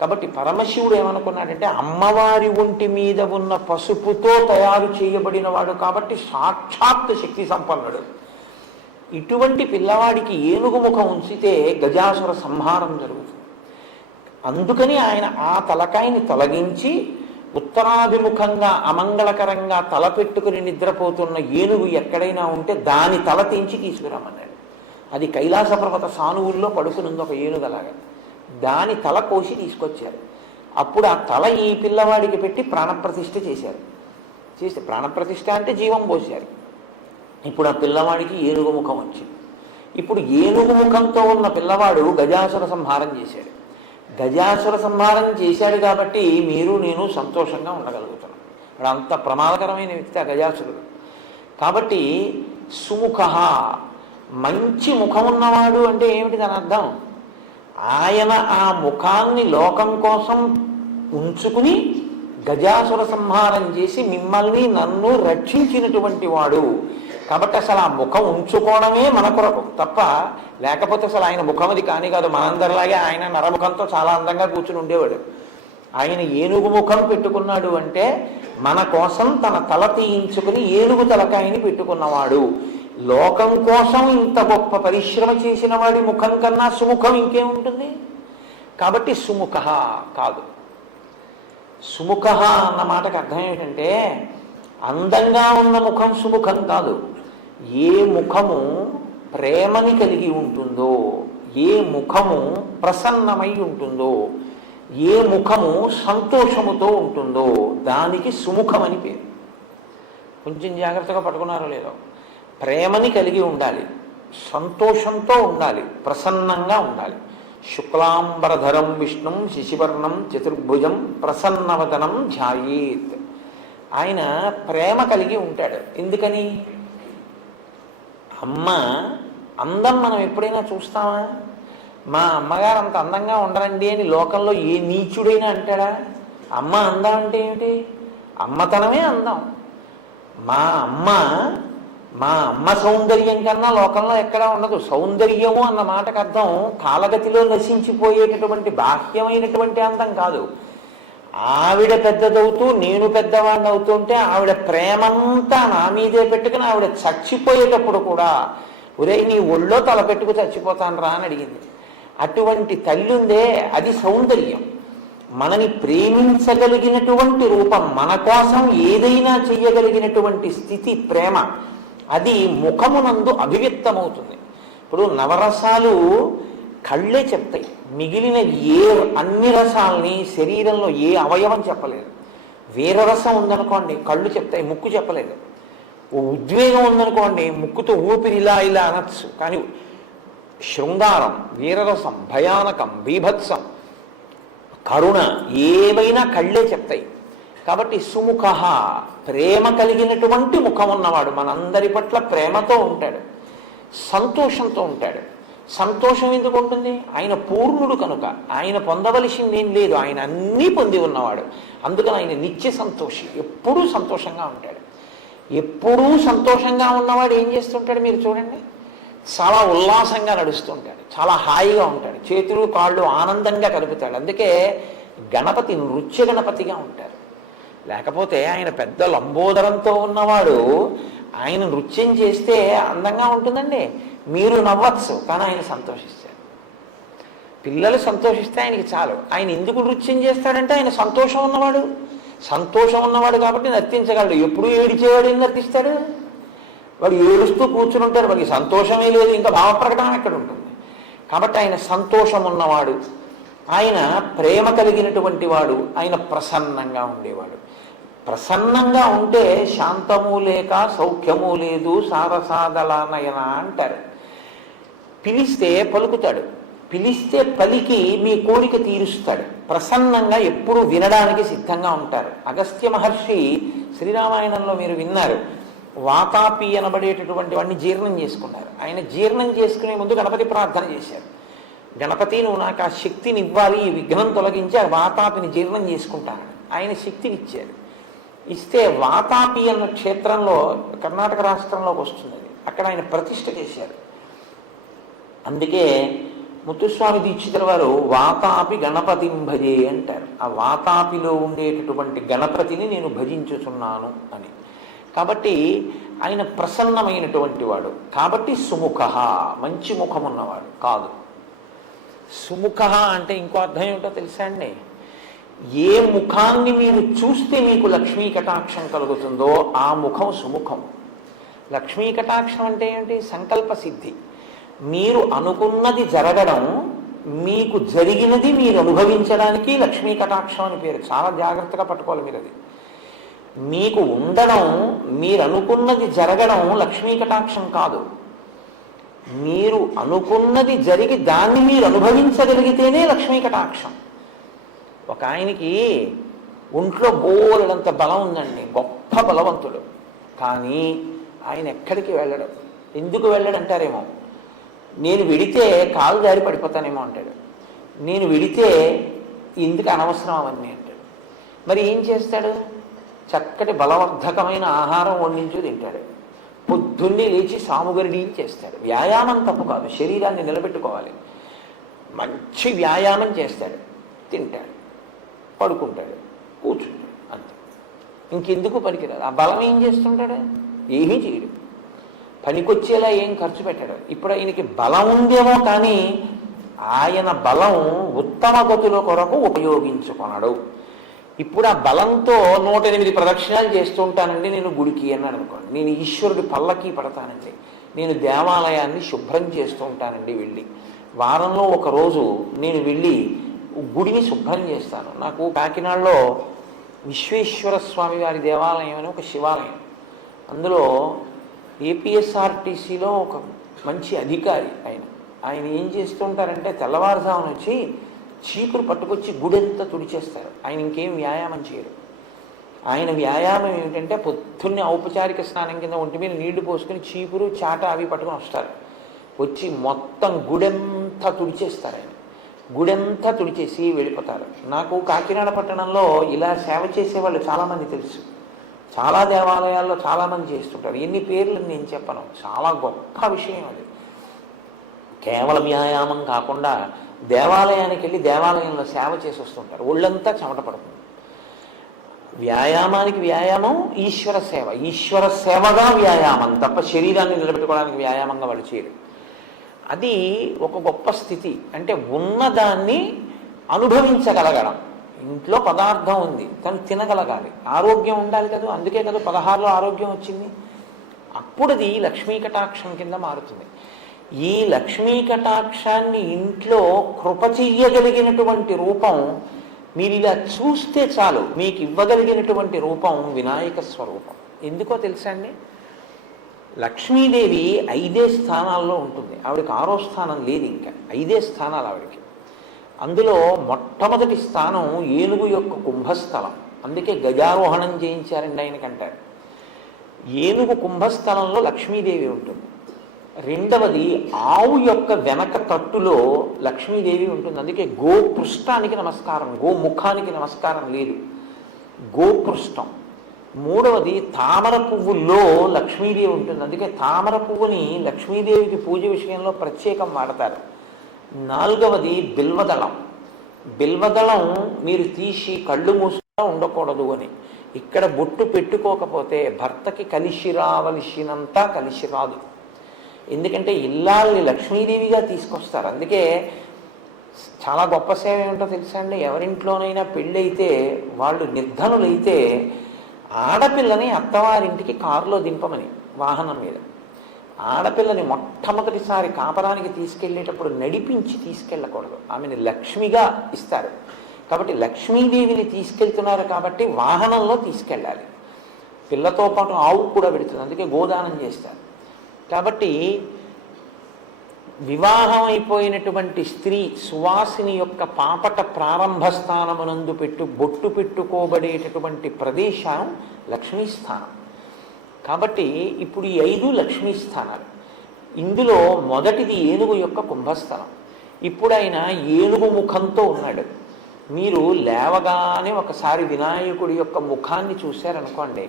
కాబట్టి పరమశివుడు ఏమనుకున్నాడంటే, అమ్మవారి ఒంటి మీద ఉన్న పసుపుతో తయారు చేయబడిన వాడు కాబట్టి సాక్షాత్ శక్తి సంపన్నుడు. ఇటువంటి పిల్లవాడికి ఏనుగు ముఖం ఉంచితే గజాసుర సంహారం జరుగుతుంది. అందుకని ఆయన ఆ తలకాయని తొలగించి ఉత్తరాభిముఖంగా అమంగళకరంగా తల పెట్టుకుని నిద్రపోతున్న ఏనుగు ఎక్కడైనా ఉంటే దాని తల తెంచి తీసుకురామన్నాడు. అది కైలాస పర్వత సానువుల్లో పడుకునుంది ఒక ఏనుగలాగా. దాని తల కోసి తీసుకొచ్చారు. అప్పుడు ఆ తల ఈ పిల్లవాడికి పెట్టి ప్రాణప్రతిష్ఠ చేశారు. చేస్తే ప్రాణప్రతిష్ఠ అంటే జీవం పోశారు. ఇప్పుడు ఆ పిల్లవాడికి ఏనుగు ముఖం వచ్చింది. ఇప్పుడు ఏనుగు ముఖంతో ఉన్న పిల్లవాడు గజాసుర సంహారం చేశాడు. గజాసుర సంహారం చేశాడు కాబట్టి మీరు నేను సంతోషంగా ఉండగలుగుతున్నాం. వాడు అంత ప్రమాదకరమైన వ్యక్తి ఆ గజాసురుడు. కాబట్టి సుముఖ, మంచి ముఖం ఉన్నవాడు అంటే ఏమిటి దాని అర్థం? ఆయన ఆ ముఖాన్ని లోకం కోసం ఉంచుకుని గజాసుర సంహారం చేసి మిమ్మల్ని నన్ను రక్షించినటువంటి వాడు. కాబట్టి అసలు ఆ ముఖం ఉంచుకోవడమే మన కొరకు తప్ప, లేకపోతే అసలు ఆయన ముఖం అది కాని కాదు. మనందరిలాగే ఆయన నరముఖంతో చాలా అందంగా కూర్చుని ఉండేవాడు. ఆయన ఏనుగు ముఖం పెట్టుకున్నాడు అంటే మన కోసం తన తల తీయించుకుని ఏనుగు తలకాయని పెట్టుకున్నవాడు. లోకం కోసం ఇంత గొప్ప పరిశ్రమ చేసిన వాడి ముఖం కన్నా సుముఖం ఇంకేముంటుంది? కాబట్టి సుముఖ కాదు. సుముఖ అన్న మాటకు అర్థం ఏమిటంటే, అందంగా ఉన్న ముఖం సుముఖం కాదు. ఏ ముఖము ప్రేమని కలిగి ఉంటుందో, ఏ ముఖము ప్రసన్నమై ఉంటుందో, ఏ ముఖము సంతోషముతో ఉంటుందో దానికి సుముఖమని పేరు. కొంచెం జాగ్రత్తగా పట్టుకున్నారో లేదో. ప్రేమని కలిగి ఉండాలి, సంతోషంతో ఉండాలి, ప్రసన్నంగా ఉండాలి. శుక్లాంబరధరం విష్ణుం శశివర్ణం చతుర్భుజం ప్రసన్నవదనం ధ్యాయేత్. ఆయన ప్రేమ కలిగి ఉంటాడు. ఎందుకని? అమ్మ అందం మనం ఎప్పుడైనా చూస్తామా? మా అమ్మగారు అంత అందంగా ఉండరండి అని లోకంలో ఏ నీచుడైనా అంటాడా? అమ్మ అందం అంటే ఏమిటి? అమ్మతనమే అందం. మా అమ్మ సౌందర్యం కన్నా లోకంలో ఎక్కడా ఉండదు. సౌందర్యము అన్న మాటకు అర్థం కాలగతిలో నశించిపోయేటటువంటి బాహ్యమైనటువంటి అందం కాదు. ఆవిడ పెద్దదవుతూ నేను పెద్దవాడిని అవుతుంటే ఆవిడ ప్రేమంతా నా మీదే పెట్టుకుని ఆవిడ చచ్చిపోయేటప్పుడు కూడా, ఒరే నీ ఒళ్ళో తలపెట్టుకు చచ్చిపోతాను రా అని అడిగింది. అటువంటి తల్లి ఉందే, అది సౌందర్యం. మనని ప్రేమించగలిగినటువంటి రూపం, మన కోసం ఏదైనా చెయ్యగలిగినటువంటి స్థితి ప్రేమ. అది ముఖమునందు అభివ్యక్తమవుతుంది. ఇప్పుడు నవరసాలు కళ్ళే చెప్తాయి. మిగిలిన అన్ని రసాలని శరీరంలో ఏ అవయవం చెప్పలేదు. వీరరసం ఉందనుకోండి కళ్ళు చెప్తాయి, ముక్కు చెప్పలేదు. ఉద్వేగం ఉందనుకోండి ముక్కుతో ఊపిరి ఇలా ఇలా అనొచ్చు. కానీ శృంగారం, వీరరసం, భయానకం, బీభత్సం, కరుణ ఏవైనా కళ్ళే చెప్తాయి. కాబట్టి సుముఖ, ప్రేమ కలిగినటువంటి ముఖం ఉన్నవాడు మనందరి పట్ల ప్రేమతో ఉంటాడు, సంతోషంతో ఉంటాడు. సంతోషం ఎందుకు ఉంటుంది? ఆయన పూర్ణుడు కనుక ఆయన పొందవలసింది ఏం లేదు. ఆయన అన్నీ పొంది ఉన్నవాడు. అందుకని ఆయన నిత్య సంతోషి, ఎప్పుడూ సంతోషంగా ఉంటాడు. ఎప్పుడూ సంతోషంగా ఉన్నవాడు ఏం చేస్తుంటాడు మీరు చూడండి, చాలా ఉల్లాసంగా నడుస్తుంటాడు, చాలా హాయిగా ఉంటాడు, చేతులు కాళ్ళు ఆనందంగా కలుపుతాడు. అందుకే గణపతి నృత్య గణపతిగా ఉంటారు. లేకపోతే ఆయన పెద్ద లంబోదరంతో ఉన్నవాడు ఆయన నృత్యం చేస్తే అందంగా ఉంటుందండి. మీరు నవ్వచ్చు కానీ ఆయన సంతోషిస్తారు. పిల్లలు సంతోషిస్తే ఆయనకి చాలు. ఆయన ఎందుకు నృత్యం చేస్తాడంటే ఆయన సంతోషం ఉన్నవాడు. సంతోషం ఉన్నవాడు కాబట్టి నర్తించగలడు. ఎప్పుడు ఏడిచేవాడు ఏం నర్తిస్తాడు? వాడు ఏడుస్తూ కూర్చుని ఉంటారు, వాడికి సంతోషమే లేదు, ఇంకా భావప్రకటన ఎక్కడ ఉంటుంది? కాబట్టి ఆయన సంతోషం ఉన్నవాడు, ఆయన ప్రేమ కలిగినటువంటి వాడు, ఆయన ప్రసన్నంగా ఉండేవాడు. ప్రసన్నంగా ఉంటే శాంతము లేక సౌఖ్యము లేదు సారసాదలానయన అంటారు. పిలిస్తే పలుకుతాడు, పిలిస్తే పలికి మీ కోరిక తీరుస్తాడు. ప్రసన్నంగా ఎప్పుడు వినడానికి సిద్ధంగా ఉంటారు. అగస్త్య మహర్షి శ్రీరామాయణంలో మీరు విన్నారు, వాతాపి అనబడేటటువంటి వాడిని జీర్ణం చేసుకున్నారు. ఆయన జీర్ణం చేసుకునే ముందు గణపతి ప్రార్థన చేశారు. గణపతి, నువ్వు నాకు ఆ శక్తిని ఇవ్వాలి, ఈ విఘ్నం తొలగించి ఆ వాతాపిని జీర్ణం చేసుకుంటాను. ఆయన శక్తిని ఇచ్చారు. ఇస్తే వాతాపి అన్న క్షేత్రంలో కర్ణాటక రాష్ట్రంలోకి వస్తుంది. అక్కడ ఆయన ప్రతిష్ఠ చేశారు. అందుకే ముత్తుస్వామి దీక్షితుల వారు వాతాపి గణపతిం భజే అంటారు. ఆ వాతాపిలో ఉండేటటువంటి గణపతిని నేను భజించుచున్నాను అని. కాబట్టి ఆయన ప్రసన్నమైనటువంటి వాడు. కాబట్టి సుముఖ, మంచి ముఖం ఉన్నవాడు కాదు. సుముఖ అంటే ఇంకో అర్థం ఏమిటో తెలుసా అండి? ఏ ముఖాన్ని మీరు చూస్తే మీకు లక్ష్మీ కటాక్షం కలుగుతుందో ఆ ముఖం సుముఖం. లక్ష్మీ కటాక్షం అంటే ఏంటి? సంకల్ప సిద్ధి. మీరు అనుకున్నది జరగడం, మీకు జరిగినది మీరు అనుభవించడానికి లక్ష్మీ కటాక్షం అని పేరు. చాలా జాగ్రత్తగా పట్టుకోవాలి మీరు. అది మీకు ఉండడం, మీరు అనుకున్నది జరగడం లక్ష్మీ కటాక్షం కాదు. మీరు అనుకున్నది జరిగి దాన్ని మీరు అనుభవించగలిగితేనే లక్ష్మీ కటాక్షం. ఒక ఆయనకి ఒంట్లో బోలెడంత బలం ఉందండి, గొప్ప బలవంతుడు. కానీ ఆయన ఎక్కడికి వెళ్ళడం. ఎందుకు వెళ్ళడంటారేమో, నేను వెడితే కాలు జారి పడిపోతానేమో అంటాడు. నేను వెడితే ఎందుకు అనవసరం అవన్నీ అంటాడు. మరి ఏం చేస్తాడు? చక్కటి బలవర్ధకమైన ఆహారం వండించు తింటాడు. పొద్దున్నే లేచి సాముగరిడీలు చేస్తాడు. వ్యాయామం తప్పు కాదు, శరీరాన్ని నిలబెట్టుకోవాలి. మంచి వ్యాయామం చేస్తాడు, తింటాడు, పడుకుంటాడు, కూర్చుంటాడు, అంతే. ఇంకెందుకు పనికిరాదు. ఆ బలం ఏం చేస్తుంటాడు? ఏమీ చేయడు. పనికొచ్చేలా ఏం ఖర్చు పెట్టాడు. ఇప్పుడు ఆయనకి బలం ఉందేమో కానీ ఆయన బలం ఉత్తమ గతుల కొరకు ఉపయోగించుకున్నాడు. ఇప్పుడు ఆ బలంతో 108 ప్రదక్షిణాలు చేస్తూ ఉంటానండి నేను గుడికి అన్నాడు అనుకోండి. నేను ఈశ్వరుడి పల్లకి పడతానండి, నేను దేవాలయాన్ని శుభ్రం చేస్తూ ఉంటానండి వెళ్ళి. వారంలో ఒకరోజు నేను వెళ్ళి గుడిని శుభ్రం చేస్తాను. నాకు కాకినాడలో విశ్వేశ్వర స్వామి వారి దేవాలయం అని ఒక శివాలయం, అందులో ఏపీఎస్ఆర్టీసీలో ఒక మంచి అధికారి ఆయన ఏం చేస్తూ ఉంటారంటే తెల్లవారుజామున వచ్చి చీపురు పట్టుకొచ్చి గుడెంతా తుడిచేస్తారు. ఆయన ఇంకేం వ్యాయామం చేయరు. ఆయన వ్యాయామం ఏమిటంటే పొద్దున్నే ఔపచారిక స్నానం కింద ఒంటి మీద నీళ్లు పోసుకుని చీపురు చాట అవి పట్టుకొని వస్తారు. వచ్చి మొత్తం గుడెంతా తుడిచేస్తారు. ఆయన గుడెంతా తుడిచేసి వెళ్ళిపోతారు. నాకు కాకినాడ పట్టణంలో ఇలా సేవ చేసేవాళ్ళు చాలామంది తెలుసు. చాలా దేవాలయాల్లో చాలామంది చేస్తుంటారు. ఎన్ని పేర్లు నేను చెప్పను. చాలా గొప్ప విషయం అది. కేవలం వ్యాయామం కాకుండా దేవాలయానికి వెళ్ళి దేవాలయంలో సేవ చేసి వస్తుంటారు. ఒళ్ళంతా చెమట పడుతుంది. వ్యాయామానికి వ్యాయామం, ఈశ్వర సేవ. ఈశ్వర సేవగా వ్యాయామం తప్ప శరీరాన్ని నిలబెట్టుకోవడానికి వ్యాయామంగా వాళ్ళు చేయరు. అది ఒక గొప్ప స్థితి. అంటే ఉన్నదాన్ని అనుభవించగలగడం. ఇంట్లో పదార్థం ఉంది, తను తినగలగాలి, ఆరోగ్యం ఉండాలి కదా. అందుకే కదా 16లో ఆరోగ్యం వచ్చింది. అప్పుడు అది లక్ష్మీ కటాక్షం కింద మారుతుంది. ఈ లక్ష్మీ కటాక్షాన్ని ఇంట్లో కృప చెయ్యగలిగినటువంటి రూపం మీరు ఇలా చూస్తే చాలు. మీకు ఇవ్వగలిగినటువంటి రూపం వినాయక స్వరూపం. ఎందుకో తెలుసా అండి? లక్ష్మీదేవి 5 స్థానాల్లో ఉంటుంది. ఆవిడకి 6వ స్థానం లేదు, ఇంకా 5 స్థానాలు ఆవిడకి. అందులో మొట్టమొదటి స్థానం ఏనుగు యొక్క కుంభస్థలం. అందుకే గజారోహణం చేయించారండి ఆయనకంటారు. ఏనుగు కుంభస్థలంలో లక్ష్మీదేవి ఉంటుంది. రెండవది ఆవు యొక్క వెనక తట్టులో లక్ష్మీదేవి ఉంటుంది. అందుకే గోపృష్ఠానికి నమస్కారం, గోముఖానికి నమస్కారం లేదు, గోపృష్ఠం. మూడవది తామర పువ్వుల్లో లక్ష్మీదేవి ఉంటుంది. అందుకే తామర పువ్వుని లక్ష్మీదేవికి పూజ విషయంలో ప్రత్యేకం వాడతారు. నాలుగవది బిల్వదళం. బిల్వదళం మీరు తీసి కళ్ళు మూసుగా ఉండకూడదు అని. ఇక్కడ బొట్టు పెట్టుకోకపోతే భర్తకి కలిసి రావలసినంత కలిసి రాదు. ఎందుకంటే ఇల్లాల్ని లక్ష్మీదేవిగా తీసుకొస్తారు. అందుకే చాలా గొప్ప సేవ ఏమిటో తెలుసా అండి? ఎవరింట్లోనైనా పెళ్ళైతే వాళ్ళు నిర్ధనులైతే ఆడపిల్లని అత్తవారింటికి కారులో దింపమని, వాహనం మీద ఆడపిల్లని మొట్టమొదటిసారి కాపరానికి తీసుకెళ్ళేటప్పుడు నడిపించి తీసుకెళ్ళకూడదు, ఆమెను లక్ష్మిగా ఇస్తారు. కాబట్టి లక్ష్మీదేవిని తీసుకెళ్తున్నారు కాబట్టి వాహనంలో తీసుకెళ్ళాలి. పిల్లతో పాటు ఆవు కూడా పెడుతుంది, అందుకే గోదానం చేస్తారు. కాబట్టి వివాహం అయిపోయినటువంటి స్త్రీ సువాసిని యొక్క పాపట ప్రారంభ స్థానమునందు బొట్టు పెట్టుకోబడేటటువంటి ప్రదేశం లక్ష్మీస్థానం. కాబట్టి ఇప్పుడు ఈ 5 లక్ష్మీ స్థానాలు. ఇందులో మొదటిది ఏనుగు యొక్క కుంభస్థలం. ఇప్పుడు ఆయన ఏనుగు ముఖంతో ఉన్నాడు. మీరు లేవగానే ఒకసారి వినాయకుడి యొక్క ముఖాన్ని చూశారనుకోండి,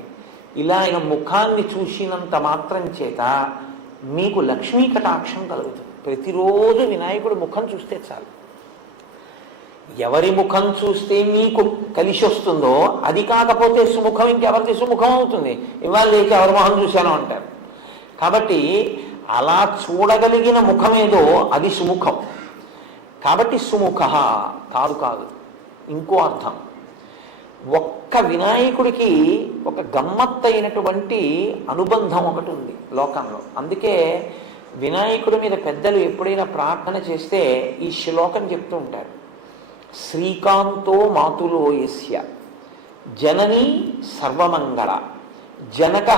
ఇలా ఆయన ముఖాన్ని చూసినంత మాత్రం చేత మీకు లక్ష్మీ కటాక్షం కలుగుతుంది. ప్రతిరోజు వినాయకుడి ముఖం చూస్తే చాలు. ఎవరి ముఖం చూస్తే మీకు కలిసి వస్తుందో అది కాకపోతే సుముఖం ఇంకెవరిది సుముఖం అవుతుంది. ఇవాళ లేచి ఎవరి ముఖం చూశానో అంటారు. కాబట్టి అలా చూడగలిగిన ముఖమేదో అది సుముఖం. కాబట్టి సుముఖ తారు కాదు, ఇంకో అర్థం. ఒక్క వినాయకుడికి ఒక గమ్మత్తైనటువంటి అనుబంధం ఒకటి ఉంది లోకంలో. అందుకే వినాయకుడి మీద పెద్దలు ఎప్పుడైనా ప్రార్థన చేస్తే ఈ శ్లోకం చెప్తూ ఉంటారు. శ్రీకాంతో మాతులో యస్య జననీ సర్వమంగళ జనక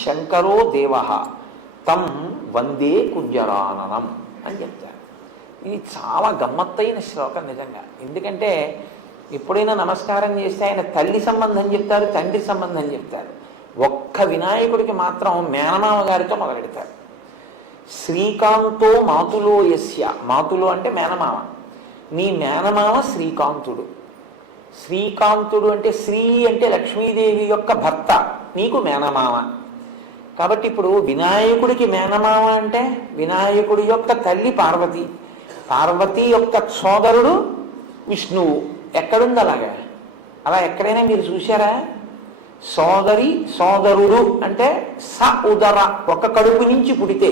శంకరో దేవ తం వందే కుంజరాననం అని చెప్తారు. ఇది చాలా గమ్మత్తైన శ్లోకం నిజంగా. ఎందుకంటే ఎప్పుడైనా నమస్కారం చేస్తే ఆయన తల్లి సంబంధం చెప్తారు, తండ్రి సంబంధం చెప్తారు. ఒక్క వినాయకుడికి మాత్రం మేనమామ గారితో మొదలెడతారు. శ్రీకాంతో మాతులో యస్య, మాతులో అంటే మేనమామ, నీ మేనమామ శ్రీకాంతుడు. శ్రీకాంతుడు అంటే శ్రీ అంటే లక్ష్మీదేవి యొక్క భర్త, నీకు మేనమామ. కాబట్టి ఇప్పుడు వినాయకుడికి మేనమామ అంటే వినాయకుడి యొక్క తల్లి పార్వతి, పార్వతి యొక్క సోదరుడు విష్ణువు. ఎక్కడుంది అలాగా? అలా ఎక్కడైనా మీరు చూశారా? సోదరి సోదరుడు అంటే స ఉదర, ఒక కడుపు నుంచి పుడితే,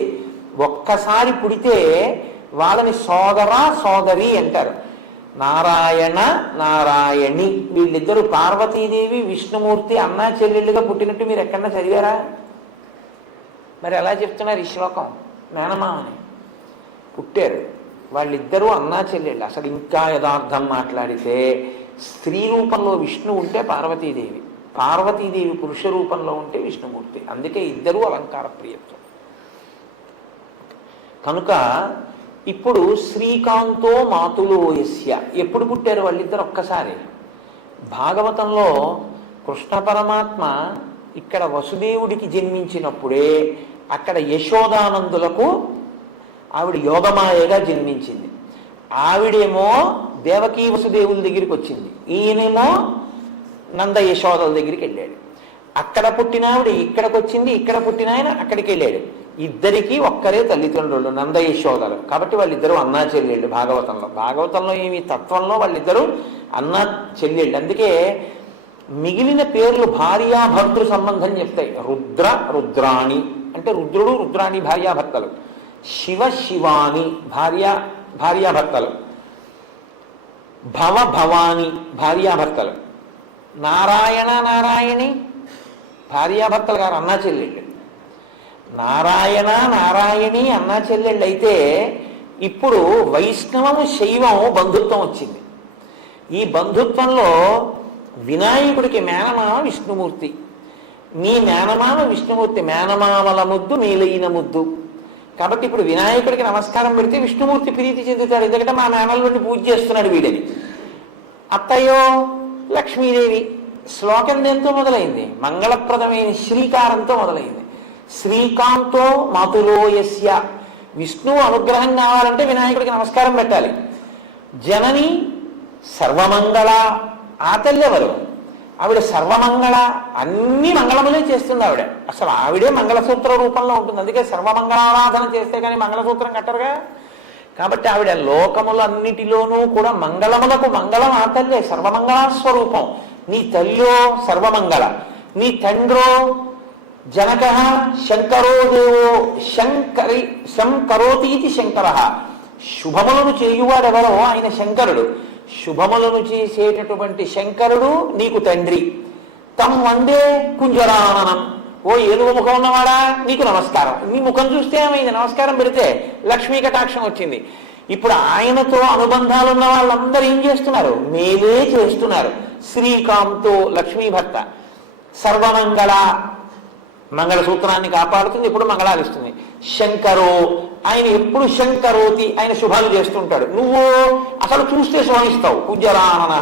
ఒక్కసారి పుడితే వాళ్ళని సోదర సోదరి అంటారు. నారాయణ నారాయణి, వీళ్ళిద్దరూ పార్వతీదేవి విష్ణుమూర్తి అన్నా చెల్లెళ్ళుగా పుట్టినట్టు మీరు ఎక్కడన్నా చదివారా? మరి ఎలా చెప్తున్నారు ఈ శ్లోకం? మేనమామని పుట్టారు వాళ్ళిద్దరూ అన్నా చెల్లెళ్ళు. అసలు ఇంకా యథార్థం మాట్లాడితే స్త్రీ రూపంలో విష్ణు ఉంటే పార్వతీదేవి, పార్వతీదేవి పురుష రూపంలో ఉంటే విష్ణుమూర్తి. అందుకే ఇద్దరూ అలంకార ప్రియత్వం. కనుక ఇప్పుడు శ్రీకాంతో మాతులో యస్య, ఎప్పుడు పుట్టారు వాళ్ళిద్దరు? ఒక్కసారి. భాగవతంలో కృష్ణ పరమాత్మ ఇక్కడ వసుదేవుడికి జన్మించినప్పుడే అక్కడ యశోదానందులకు ఆవిడ యోగమాయగా జన్మించింది. ఆవిడేమో దేవకీ వసుదేవుల దగ్గరికి వచ్చింది, ఈయనేమో నంద యశోదల దగ్గరికి వెళ్ళాడు. అక్కడ పుట్టిన ఆవిడ ఇక్కడికి వచ్చింది, ఇక్కడ పుట్టిన ఆయన అక్కడికి వెళ్ళాడు. ఇద్దరికీ ఒక్కరే తల్లిదండ్రులు నంద యశోదలు. కాబట్టి వాళ్ళిద్దరూ అన్నా చెల్లెళ్ళు. భాగవతంలో ఏమి తత్వంలో వాళ్ళిద్దరూ అన్నా చెల్లెళ్ళు. అందుకే మిగిలిన పేర్లు భార్యాభర్తృ సంబంధం చెప్తాయి. రుద్ర రుద్రాణి అంటే రుద్రుడు రుద్రాణి భార్యాభర్తలు, శివ శివాని భార్యాభర్తలు, భవ భవాని భార్యాభర్తలు, నారాయణ నారాయణి భార్యాభర్తలు గారు అన్నా చెల్లెళ్ళు. నారాయణ నారాయణి అన్నా చెల్లెళ్ళు అయితే ఇప్పుడు వైష్ణవము శైవము బంధుత్వం వచ్చింది. ఈ బంధుత్వంలో వినాయకుడికి మేనమామ విష్ణుమూర్తి, నీ మేనమామ విష్ణుమూర్తి, మేనమామల ముద్దు నీలైన ముద్దు. కాబట్టి ఇప్పుడు వినాయకుడికి నమస్కారం పెడితే విష్ణుమూర్తి ప్రీతి చెందుతాడు, ఎందుకంటే మా మేనల్లుడిని పూజ చేస్తున్నాడు వీడని. అత్తయ్యో లక్ష్మీదేవి. శ్లోకం దేంతో మొదలైంది? మంగళప్రదమైన శ్రీకారంతో మొదలైంది. శ్రీకాంతో మాతులో యస్య, విష్ణువు అనుగ్రహం కావాలంటే వినాయకుడికి నమస్కారం పెట్టాలి. జనని సర్వమంగళ, ఆ తల్లి ఎవరు? ఆవిడ సర్వమంగళ, అన్ని మంగళములే చేస్తుంది ఆవిడ. అసలు ఆవిడే మంగళసూత్ర రూపంలో ఉంటుంది. అందుకే సర్వమంగళారాధన చేస్తే కానీ మంగళసూత్రం కట్టరుగా. కాబట్టి ఆవిడ లోకములన్నిటిలోనూ కూడా మంగళములకు మంగళం ఆ తల్లే, సర్వమంగళస్వరూపం. నీ తల్లో సర్వమంగళ, నీ తండ్రో జనక శంకరో దేవో శంకరోతీతి శంకర. శుభములను చేయువాడెవరో ఆయన శంకరుడు. శుభములను చేసేటటువంటి శంకరుడు నీకు తండ్రి. తం వందే కుంజరాననం, ఓ ఏనుగు ముఖం ఉన్నవాడా నీకు నమస్కారం. నీ ముఖం చూస్తే ఏమైంది? నమస్కారం పెడితే లక్ష్మీ కటాక్షం వచ్చింది. ఇప్పుడు ఆయనతో అనుబంధాలు ఉన్న వాళ్ళందరూ ఏం చేస్తున్నారు? మేలే చేస్తున్నారు. శ్రీకాంతో లక్ష్మీ భర్త, సర్వమంగళ మంగళసూత్రాన్ని కాపాడుతుంది, ఎప్పుడు మంగళాలిస్తుంది. శంకరో ఆయన ఎప్పుడు శంకరోతి, ఆయన శుభాలు చేస్తుంటాడు. నువ్వు అసలు చూస్తే శోభిస్తావు. పూజ్యరానన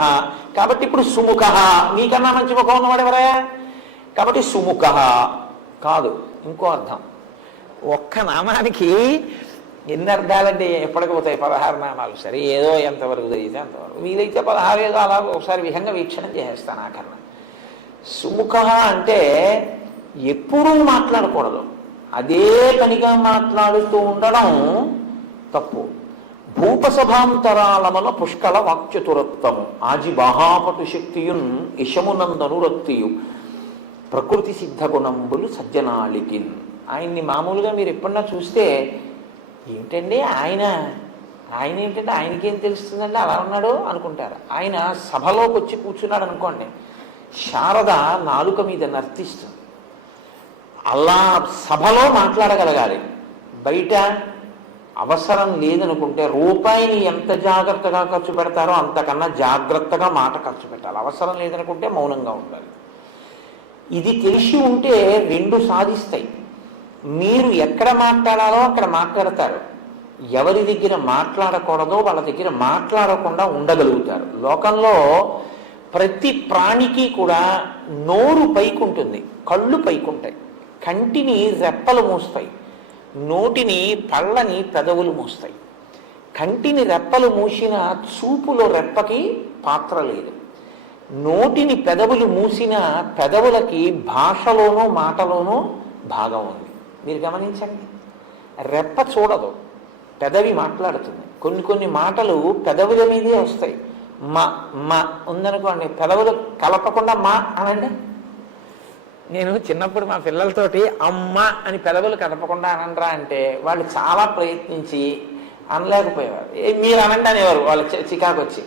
కాబట్టి ఇప్పుడు సుముఖ, నీకన్నా మంచి ముఖం ఉన్నవాడు ఎవరయ్యా? కాబట్టి సుముఖ కాదు, ఇంకో అర్థం. ఒక్క నామానికి ఎన్ని అర్థాలంటే ఎప్పటికి పోతాయి? 16 నామాలు. సరే, ఏదో ఎంతవరకు జరిగితే అంతవరకు. వీలైతే 16 ఏదో అలా ఒకసారి విహంగా వీక్షణం చేసేస్తాను. ఆకన్నా సుముఖ అంటే ఎప్పుడూ మాట్లాడకూడదు, అదే పనిగా మాట్లాడుతూ ఉండడం తప్పు. భూపసభాంతరాళముల పుష్కళ వాక్చతురత్వము ఆజి బాహాపటు శక్తియున్ ఇషమునందనురక్తియు ప్రకృతి సిద్ధ గుణంబులు సజ్జనాళికిన్. ఆయన్ని మామూలుగా మీరు ఎప్పుడన్నా చూస్తే ఏంటండి ఆయన ఏంటంటే ఆయనకేం తెలుస్తుందండి అలా ఉన్నాడు అనుకుంటారు. ఆయన సభలోకి వచ్చి కూర్చున్నాడు అనుకోండి, శారద నాలుక మీద నర్తిస్తుంది. అలా సభలో మాట్లాడగలగాలి. బయట అవసరం లేదనుకుంటే రూపాయిని ఎంత జాగ్రత్తగా ఖర్చు పెడతారో అంతకన్నా జాగ్రత్తగా మాట ఖర్చు పెట్టాలి. అవసరం లేదనుకుంటే మౌనంగా ఉండాలి. ఇది తెలిసి ఉంటే రెండు సాధిస్తాయి. మీరు ఎక్కడ మాట్లాడాలో అక్కడ మాట్లాడతారు, ఎవరి దగ్గర మాట్లాడకూడదో వాళ్ళ దగ్గర మాట్లాడకుండా ఉండగలుగుతారు. లోకంలో ప్రతి ప్రాణికి కూడా నోరు పైకుంటుంది, కళ్ళు పైకుంటాయి, కంటిని రెప్పలు మూస్తాయి, నోటిని పళ్ళని పెదవులు మూస్తాయి. కంటిని రెప్పలు మూసిన చూపులో రెప్పకి పాత్ర లేదు. నోటిని పెదవులు మూసిన పెదవులకి భాషలోనూ మాటలోనూ భాగం ఉంది. మీరు గమనించండి, రెప్ప చూడదు, పెదవి మాట్లాడుతుంది. కొన్ని మాటలు పెదవుల మీదే వస్తాయి. మా ఉందనుకోండి, పెదవులు కలపకుండా మా అనండి. నేను చిన్నప్పుడు మా పిల్లలతోటి అమ్మ అని పెదవులు కలపకుండా అనండ్రా అంటే వాళ్ళు చాలా ప్రయత్నించి అనలేకపోయేవారు. మీరు అనండి అనేవారు. వాళ్ళు చికాకు వచ్చి,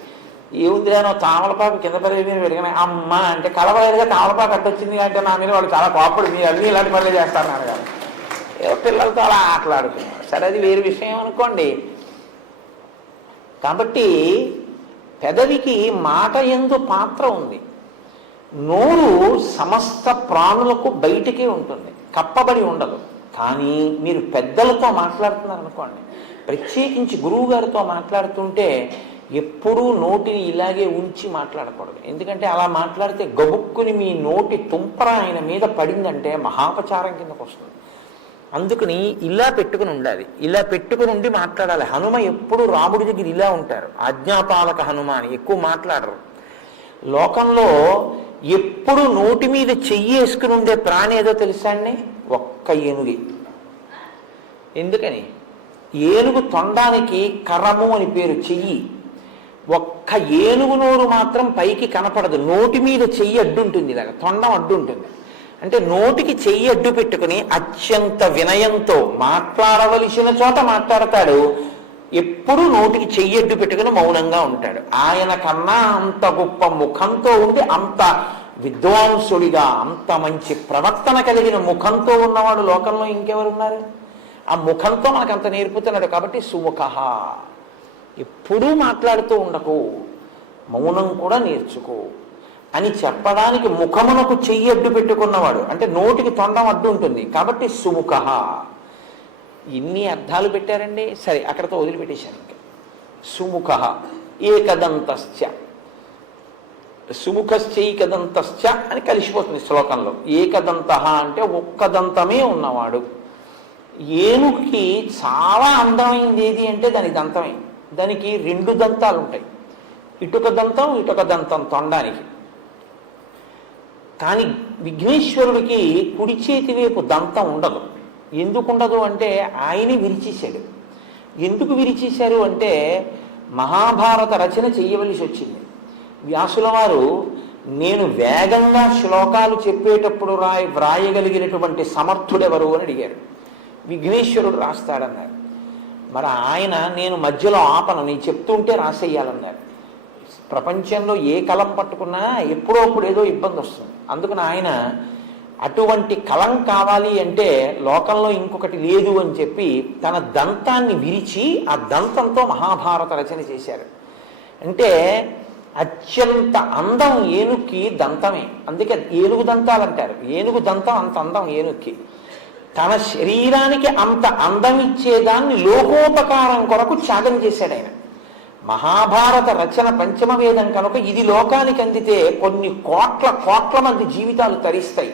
ఏముందిలేనో తామలపాకు కింద పెరిగి మీద పెరిగిన అమ్మ అంటే కలవలేదుగా తామలపాకు అడ్డొచ్చింది అంటే నా మీద వాళ్ళు చాలా కోపడు, మీరు అన్నీ ఇలాంటి పనులు చేస్తారు నాన్నగారు. ఏదో పిల్లలతో అలా ఆటలాడుతున్నారు. సరే, అది వేరు విషయం అనుకోండి. కాబట్టి పెదవికి మాట యందు పాత్ర ఉంది. నోరు సమస్త ప్రాణులకు బయటికే ఉంటుంది, కప్పబడి ఉండదు. కానీ మీరు పెద్దలతో మాట్లాడుతున్నారు అనుకోండి, ప్రత్యేకించి గురువు గారితో మాట్లాడుతుంటే ఎప్పుడూ నోటిని ఇలాగే ఉంచి మాట్లాడకూడదు. ఎందుకంటే అలా మాట్లాడితే గబుక్కుని మీ నోటి తుంపర ఆయన మీద పడిందంటే మహాపచారం కిందకు వస్తుంది. అందుకని ఇలా పెట్టుకుని ఉండాలి, ఇలా పెట్టుకుని ఉండి మాట్లాడాలి. హనుమ ఎప్పుడు రాముడి దగ్గర ఇలా ఉంటారు. ఆజ్ఞాపాలక హనుమ అని ఎక్కువ మాట్లాడరు. లోకంలో ఎప్పుడు నోటి మీద చెయ్యి వేసుకుని ఉండే ప్రాణి ఏదో తెలుసా అండి? ఒక్క ఏనుగి. ఎందుకని? ఏనుగు తొండానికి కర్రము అని పేరు, చెయ్యి. ఒక్క ఏనుగు నోరు మాత్రం పైకి కనపడదు, నోటి మీద చెయ్యి అడ్డుంటుంది, ఇలాగ తొండం అడ్డుంటుంది. అంటే నోటికి చెయ్యి అడ్డు పెట్టుకుని అత్యంత వినయంతో మాట్లాడవలసిన చోట మాట్లాడతాడు. ఎప్పుడు నోటికి చెయ్యి అడ్డు పెట్టుకుని మౌనంగా ఉంటాడు. ఆయన కన్నా అంత గొప్ప ముఖంతో ఉండి, అంత విద్వాంసుడిగా, అంత మంచి ప్రవర్తన కలిగిన ముఖంతో ఉన్నవాడు లోకంలో ఇంకెవరున్నారు? ఆ ముఖంతో మనకు అంత నేర్పుతున్నాడు. కాబట్టి సుముఖ, ఎప్పుడూ మాట్లాడుతూ ఉండకు, మౌనం కూడా నేర్చుకో అని చెప్పడానికి ముఖమునకు చెయ్యి అడ్డు పెట్టుకున్నవాడు. అంటే నోటికి తొండం అడ్డు ఉంటుంది కాబట్టి సుముఖ. ఇన్ని అర్థాలు పెట్టారండి. సరే, అక్కడతో వదిలిపెట్టేశాను. ఇంకా సుముఖ ఏకదంతశ్చ, సుముఖశ్చైకదంతశ్చ అని కలిసిపోతుంది శ్లోకంలో. ఏకదంత అంటే ఒక్క దంతమే ఉన్నవాడు. ఏనుగుకి చాలా అందమైంది ఏది అంటే దాని దంతమే. దానికి 2 దంతాలు ఉంటాయి, ఇటుక దంతం ఇటుక దంతం తొండానికి. కానీ విఘ్నేశ్వరుడికి కుడి చేతి వైపు దంతం ఉండదు. ఎందుకు ఉండదు అంటే ఆయనే విరిచేశాడు. ఎందుకు విరిచేశారు అంటే మహాభారత రచన చెయ్యవలసి వచ్చింది. వ్యాసుల వారు, నేను వేగంగా శ్లోకాలు చెప్పేటప్పుడు వ్రాయగలిగినటువంటి సమర్థుడెవరు అని అడిగారు. విఘ్నేశ్వరుడు రాస్తాడన్నారు. మరి ఆయన, నేను మధ్యలో ఆపను, నేను చెప్తుంటే రాసేయాలన్నారు. ప్రపంచంలో ఏ కలం పట్టుకున్నా ఎప్పుడో అప్పుడు ఏదో ఇబ్బంది వస్తుంది. అందుకని ఆయన అటువంటి కలం కావాలి అంటే లోకంలో ఇంకొకటి లేదు అని చెప్పి తన దంతాన్ని విరిచి ఆ దంతంతో మహాభారత రచన చేశారు. అంటే అత్యంత అందం ఏనుగుకి దంతమే, అందుకే ఏనుగు దంతాలు అంటారు. ఏనుగు దంతం అంత అందం ఏనుగుకి. తన శరీరానికి అంత అందం ఇచ్చేదాన్ని లోకోపకారం కొరకు త్యాగం చేశాడు ఆయన. మహాభారత రచన పంచమ వేదం కనుక ఇది లోకానికి అందితే కొన్ని కోట్ల కోట్ల మంది జీవితాలు తరిస్తాయి.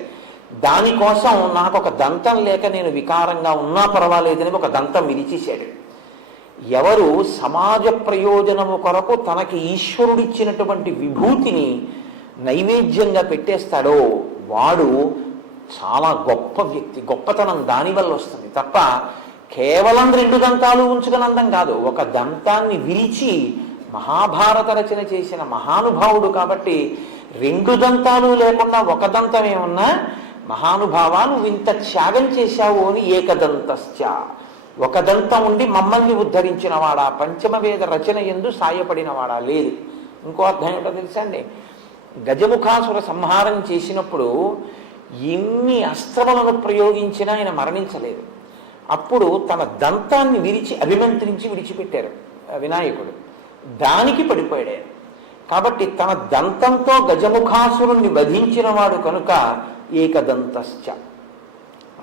దానికోసం నాకు ఒక దంతం లేక నేను వికారంగా ఉన్నా పర్వాలేదని ఒక దంతం విరిచేశాడు. ఎవరు సమాజ ప్రయోజనము కొరకు తనకి ఈశ్వరుడిచ్చినటువంటి విభూతిని నైవేద్యంగా పెట్టేస్తాడో వాడు చాలా గొప్ప వ్యక్తి. గొప్పతనం దానివల్ల వస్తుంది తప్ప కేవలం 2 దంతాలు ఉంచుకుని అందం కాదు. ఒక దంతాన్ని విరిచి మహాభారత రచన చేసిన మహానుభావుడు కాబట్టి 2 దంతాలు లేకుండా ఒక దంతం ఏమన్నా మహానుభావా నువ్వు ఇంత త్యాగం చేశావు అని ఏకదంతశ్చ, ఒక దంతం ఉండి మమ్మల్ని ఉద్ధరించిన వాడా, పంచమవేద రచన ఎందు సాయపడిన వాడా లేదు. ఇంకో అర్థం ఏంటో తెలుసా అండి, గజముఖాసుర సంహారం చేసినప్పుడు ఎన్ని అస్త్రములను ప్రయోగించినా ఆయన మరణించలేదు. అప్పుడు తన దంతాన్ని విరిచి అభిమంత్రించి విడిచిపెట్టారు వినాయకుడు, దానికి పడిపోయాడు. కాబట్టి తన దంతంతో గజముఖాసురుణ్ణి వధించిన వాడు కనుక ఏకదంతశ్చ.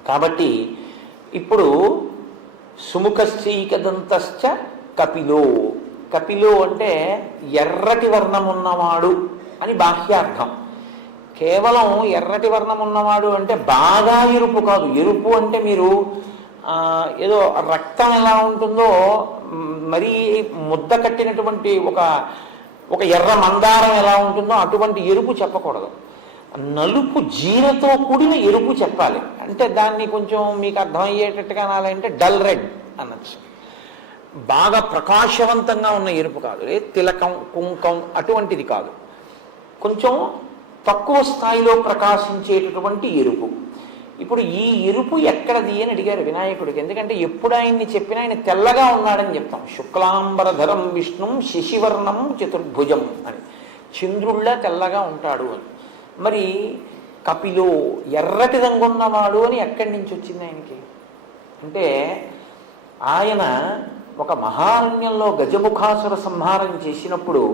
కాబట్టి ఇప్పుడు సుముఖశ్చైకదంతశ్చ కపిలో. కపిలో అంటే ఎర్రటి వర్ణం ఉన్నవాడు అని బాహ్యార్థం. కేవలం ఎర్రటి వర్ణం ఉన్నవాడు అంటే బాగా ఎరుపు కాదు. ఎరుపు అంటే మీరు ఏదో రక్తం ఎలా ఉంటుందో మరీ ముద్ద కట్టినటువంటి ఒక ఎర్ర మందారం ఎలా ఉంటుందో అటువంటి ఎరుపు చెప్పకూడదు. నలుపు జీరతో కూడిన ఎరుపు చెప్పాలి. అంటే దాన్ని కొంచెం మీకు అర్థమయ్యేటట్టుగా అనాలంటే డల్ రెడ్ అనొచ్చు. బాగా ప్రకాశవంతంగా ఉన్న ఎరుపు కాదు, తిలకం కుంకం అటువంటిది కాదు. కొంచెం తక్కువ స్థాయిలో ప్రకాశించేటటువంటి ఎరుపు. ఇప్పుడు ఈ ఎరుపు ఎక్కడది అని అడిగారు వినాయకుడికి. ఎందుకంటే ఎప్పుడు ఆయన్ని చెప్పినా ఆయన తెల్లగా ఉన్నాడని చెప్తాం. శుక్లాంబరధరం విష్ణుం శశివర్ణం చతుర్భుజం అని, చంద్రుళ్ళ తెల్లగా ఉంటాడు అని. మరి కపిలో ఎర్రటి రంగున్నవాడు అని ఎక్కడి నుంచి వచ్చింది ఆయనకి అంటే, ఆయన ఒక మహారణ్యంలో గజముఖాసుర సంహారం చేసినప్పుడు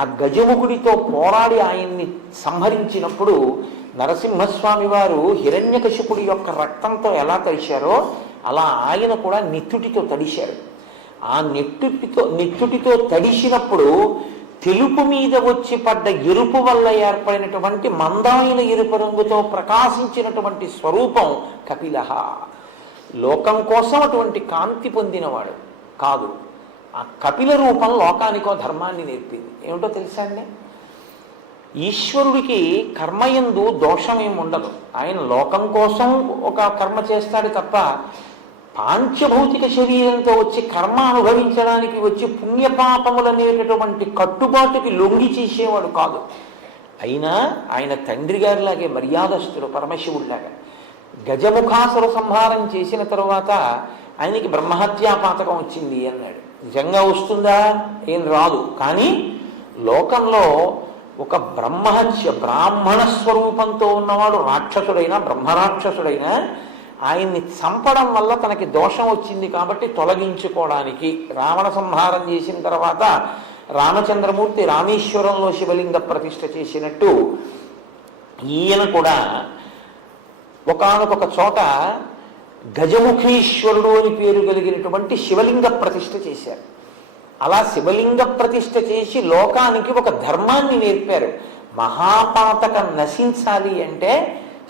ఆ గజముఖుడితో పోరాడి ఆయన్ని సంహరించినప్పుడు నరసింహస్వామి వారు హిరణ్యకశిపుడి యొక్క రక్తంతో ఎలా తడిశారో అలా ఆయన కూడా నెత్తుటితో తడిశారు. ఆ నెత్తుటితో తడిసినప్పుడు తెలుపు మీద వచ్చి పడ్డ ఎరుపు వల్ల ఏర్పడినటువంటి మందమైన ఎరుపు రంగుతో ప్రకాశించినటువంటి స్వరూపం కపిలః. లోకం కోసం అటువంటి కాంతి పొందినవాడు కాదు. ఆ కపిల రూపం లోకానికో ధర్మాన్ని నేర్పింది. ఏమిటో తెలుసా అండి, ఈశ్వరుడికి కర్మయందు దోషమేమి ఉండదు. ఆయన లోకం కోసం ఒక కర్మ చేస్తాడు తప్ప పాంచభౌతిక శరీరంతో వచ్చి కర్మ అనుభవించడానికి వచ్చి పుణ్యపాపములనేటటువంటి కట్టుబాటుకి లొంగి చేసేవాడు కాదు. అయినా ఆయన తండ్రి గారిలాగే మర్యాదస్తుడు, పరమశివుడిలాగా. గజముఖాసుర సంహారం చేసిన తరువాత ఆయనకి బ్రహ్మహత్యా పాతకం వచ్చింది అన్నాడు. నిజంగా వస్తుందా? ఏం రాదు. కానీ లోకంలో ఒక బ్రహ్మహత్య, బ్రాహ్మణ స్వరూపంతో ఉన్నవాడు రాక్షసుడైనా బ్రహ్మరాక్షసుడైనా ఆయన్ని చంపడం వల్ల తనకి దోషం వచ్చింది కాబట్టి తొలగించుకోవడానికి రావణ సంహారం చేసిన తర్వాత రామచంద్రమూర్తి రామేశ్వరంలో శివలింగ ప్రతిష్ఠ చేసినట్టు ఈయన కూడా ఒకానొక చోట గజముఖీశ్వరుడు అని పేరు కలిగినటువంటి శివలింగ ప్రతిష్ఠ చేశారు. అలా శివలింగ ప్రతిష్ఠ చేసి లోకానికి ఒక ధర్మాన్ని నేర్పారు. మహాపాతకం నశించాలి అంటే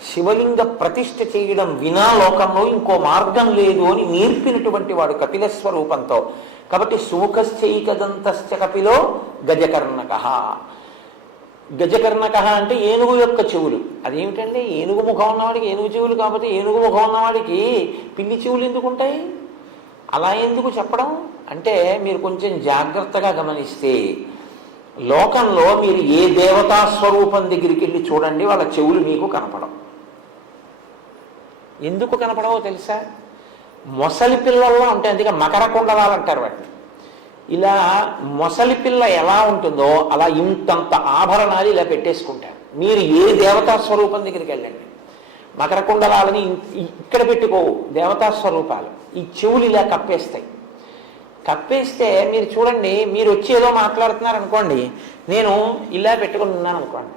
శివలింగ ప్రతిష్ఠ చేయడం వినా లోకంలో ఇంకో మార్గం లేదు అని నేర్పినటువంటి వాడు కపిల స్వరూపంతో. కాబట్టి సుముఖశ్చైకదంతశ్చ కపిలో గజకర్ణకః. గజకర్ణకః అంటే ఏనుగు యొక్క చెవులు. అదేమిటండి, ఏనుగు ముఖం ఉన్నవాడికి ఏనుగు చెవులు, కాబట్టి ఏనుగు ముఖం ఉన్నవాడికి పిల్లి చెవులు ఎందుకు ఉంటాయి? అలా ఎందుకు చెప్పడం అంటే, మీరు కొంచెం జాగ్రత్తగా గమనిస్తే లోకంలో మీరు ఏ దేవతా స్వరూపం దగ్గరికి వెళ్ళి చూడండి, వాళ్ళ చెవులు మీకు కనపడవు. ఎందుకు కనపడవో తెలుసా? మొసలి పిల్లల్లో ఉంటాయి, అందుకే మకర కుండలాలు అంటారు వాటిని. ఇలా మొసలి పిల్ల ఎలా ఉంటుందో అలా ఇంతంత ఆభరణాలు ఇలా పెట్టేసుకుంటారు. మీరు ఏ దేవతా స్వరూపం దగ్గరికి వెళ్ళండి, మకర కుండలాలని ఇక్కడ పెట్టుకోవు దేవతా స్వరూపాలు. ఈ చెవులు ఇలా కప్పేస్తాయి. కప్పేస్తే మీరు చూడండి, మీరు వచ్చి ఏదో మాట్లాడుతున్నారు అనుకోండి, నేను ఇలా పెట్టుకుని ఉన్నాను అనుకోండి,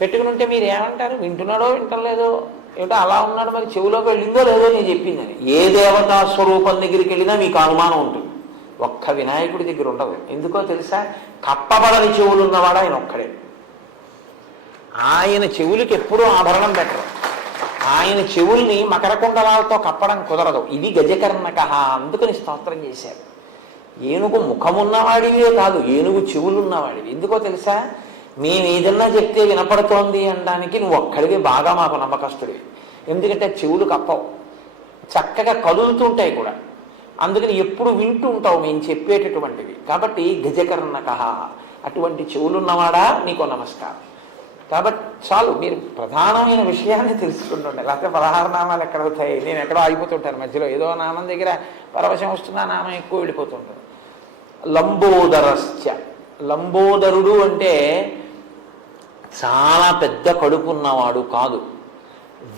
పెట్టుకుని ఉంటే మీరు ఏమంటారు? వింటున్నాడో వింటలేదో, ఏమిటో అలా ఉన్నాడు, మరి చెవులోకి వెళ్ళిందో లేదో నేను చెప్పిందని. ఏ దేవతా స్వరూపం దగ్గరికి వెళ్ళినా మీకు అనుమానం ఉంటుంది. ఒక్క వినాయకుడి దగ్గర ఉండదు. ఎందుకో తెలుసా? కప్పబడని చెవులు ఉన్నవాడు ఆయన ఒక్కడే. ఆయన చెవులకి ఎప్పుడూ ఆభరణం పెట్టరు. ఆయన చెవుల్ని మకర కుండలాలతో కప్పడం కుదరదు. ఇది గజకర్ణక, అందుకని స్తోత్రం చేశారు. ఏనుగు ముఖమున్నవాడివే కాదు, ఏనుగు చెవులున్నవాడివి. ఎందుకో తెలుసా? మేము ఏదన్నా చెప్తే వినపడుతోంది అనడానికి నువ్వు ఒక్కడివి బాగా మాకు నమ్మకస్తుడివి. ఎందుకంటే చెవులు కప్పవు, చక్కగా కదులుతుంటాయి కూడా. అందుకని ఎప్పుడు వింటూ ఉంటావు మేము చెప్పేటటువంటివి. కాబట్టి గజకర్ణక, అటువంటి చెవులున్నవాడా నీకు నమస్కారం. కాబట్టి చాలు, మీరు ప్రధానమైన విషయాన్ని తెలుసుకుంటుండే. లేకపోతే 16 నామాలు ఎక్కడవుతాయి? నేను ఎక్కడో ఆగిపోతుంటాను మధ్యలో, ఏదో నామం దగ్గర పరవశం వస్తున్నా, నామం ఎక్కువ వెళ్ళిపోతుంటాను. లంబోదరశ్చ, లంబోదరుడు అంటే చాలా పెద్ద కడుపున్నవాడు కాదు,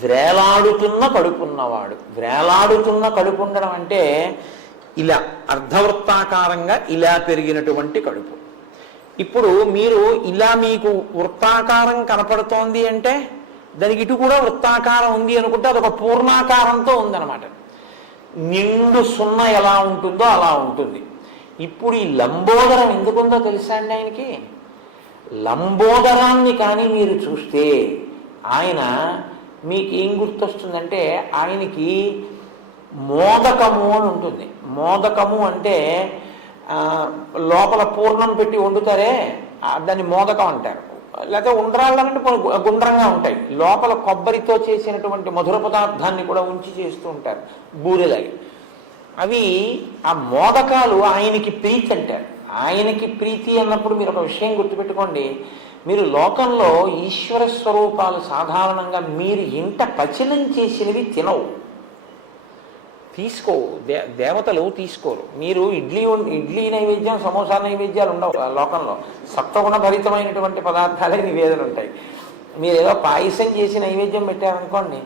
వ్రేలాడుతున్న కడుపున్నవాడు. వ్రేలాడుతున్న కడుపు ఉండడం అంటే ఇలా అర్ధవృత్తాకారంగా ఇలా పెరిగినటువంటి కడుపు. ఇప్పుడు మీరు ఇలా మీకు వృత్తాకారం కనపడుతోంది అంటే దానికి ఇటు కూడా వృత్తాకారం ఉంది అనుకుంటే అదొక పూర్ణాకారంతో ఉందన్నమాట. నిండు సున్న ఎలా ఉంటుందో అలా ఉంటుంది. ఇప్పుడు ఈ లంబోదరం ఎందుకుందో తెలుసా అండి ఆయనకి? లంబోదరాన్ని కానీ మీరు చూస్తే ఆయన మీకు ఏం గుర్తొస్తుందంటే, ఆయనకి మోదకము అని ఉంటుంది. మోదకము అంటే లోపల పూర్ణం పెట్టి వండుతారే, దాన్ని మోదకం అంటారు. లేకపోతే ఉండ్రాళ్ళంటే గుండ్రంగా ఉంటాయి, లోపల కొబ్బరితో చేసినటువంటి మధుర పదార్థాన్ని కూడా ఉంచి చేస్తూ ఉంటారు, బూరెలాగి. అవి ఆ మోదకాలు ఆయనకి ప్రీతి అంటారు. ఆయనకి ప్రీతి అన్నప్పుడు మీరు ఒక విషయం గుర్తుపెట్టుకోండి, మీరు లోకంలో ఈశ్వర స్వరూపాలు సాధారణంగా మీరు ఇంట పచనం చేసినవి తినవు, తీసుకోవు, దేవతలు తీసుకోరు. మీరు ఇడ్లీ నైవేద్యం, సమోసా నైవేద్యాలు ఉండవు లోకంలో. సప్తగుణ భరితమైనటువంటి పదార్థాలే నివేదన ఉంటాయి. మీరు ఏదో పాయసం చేసి నైవేద్యం పెట్టారనుకోండి,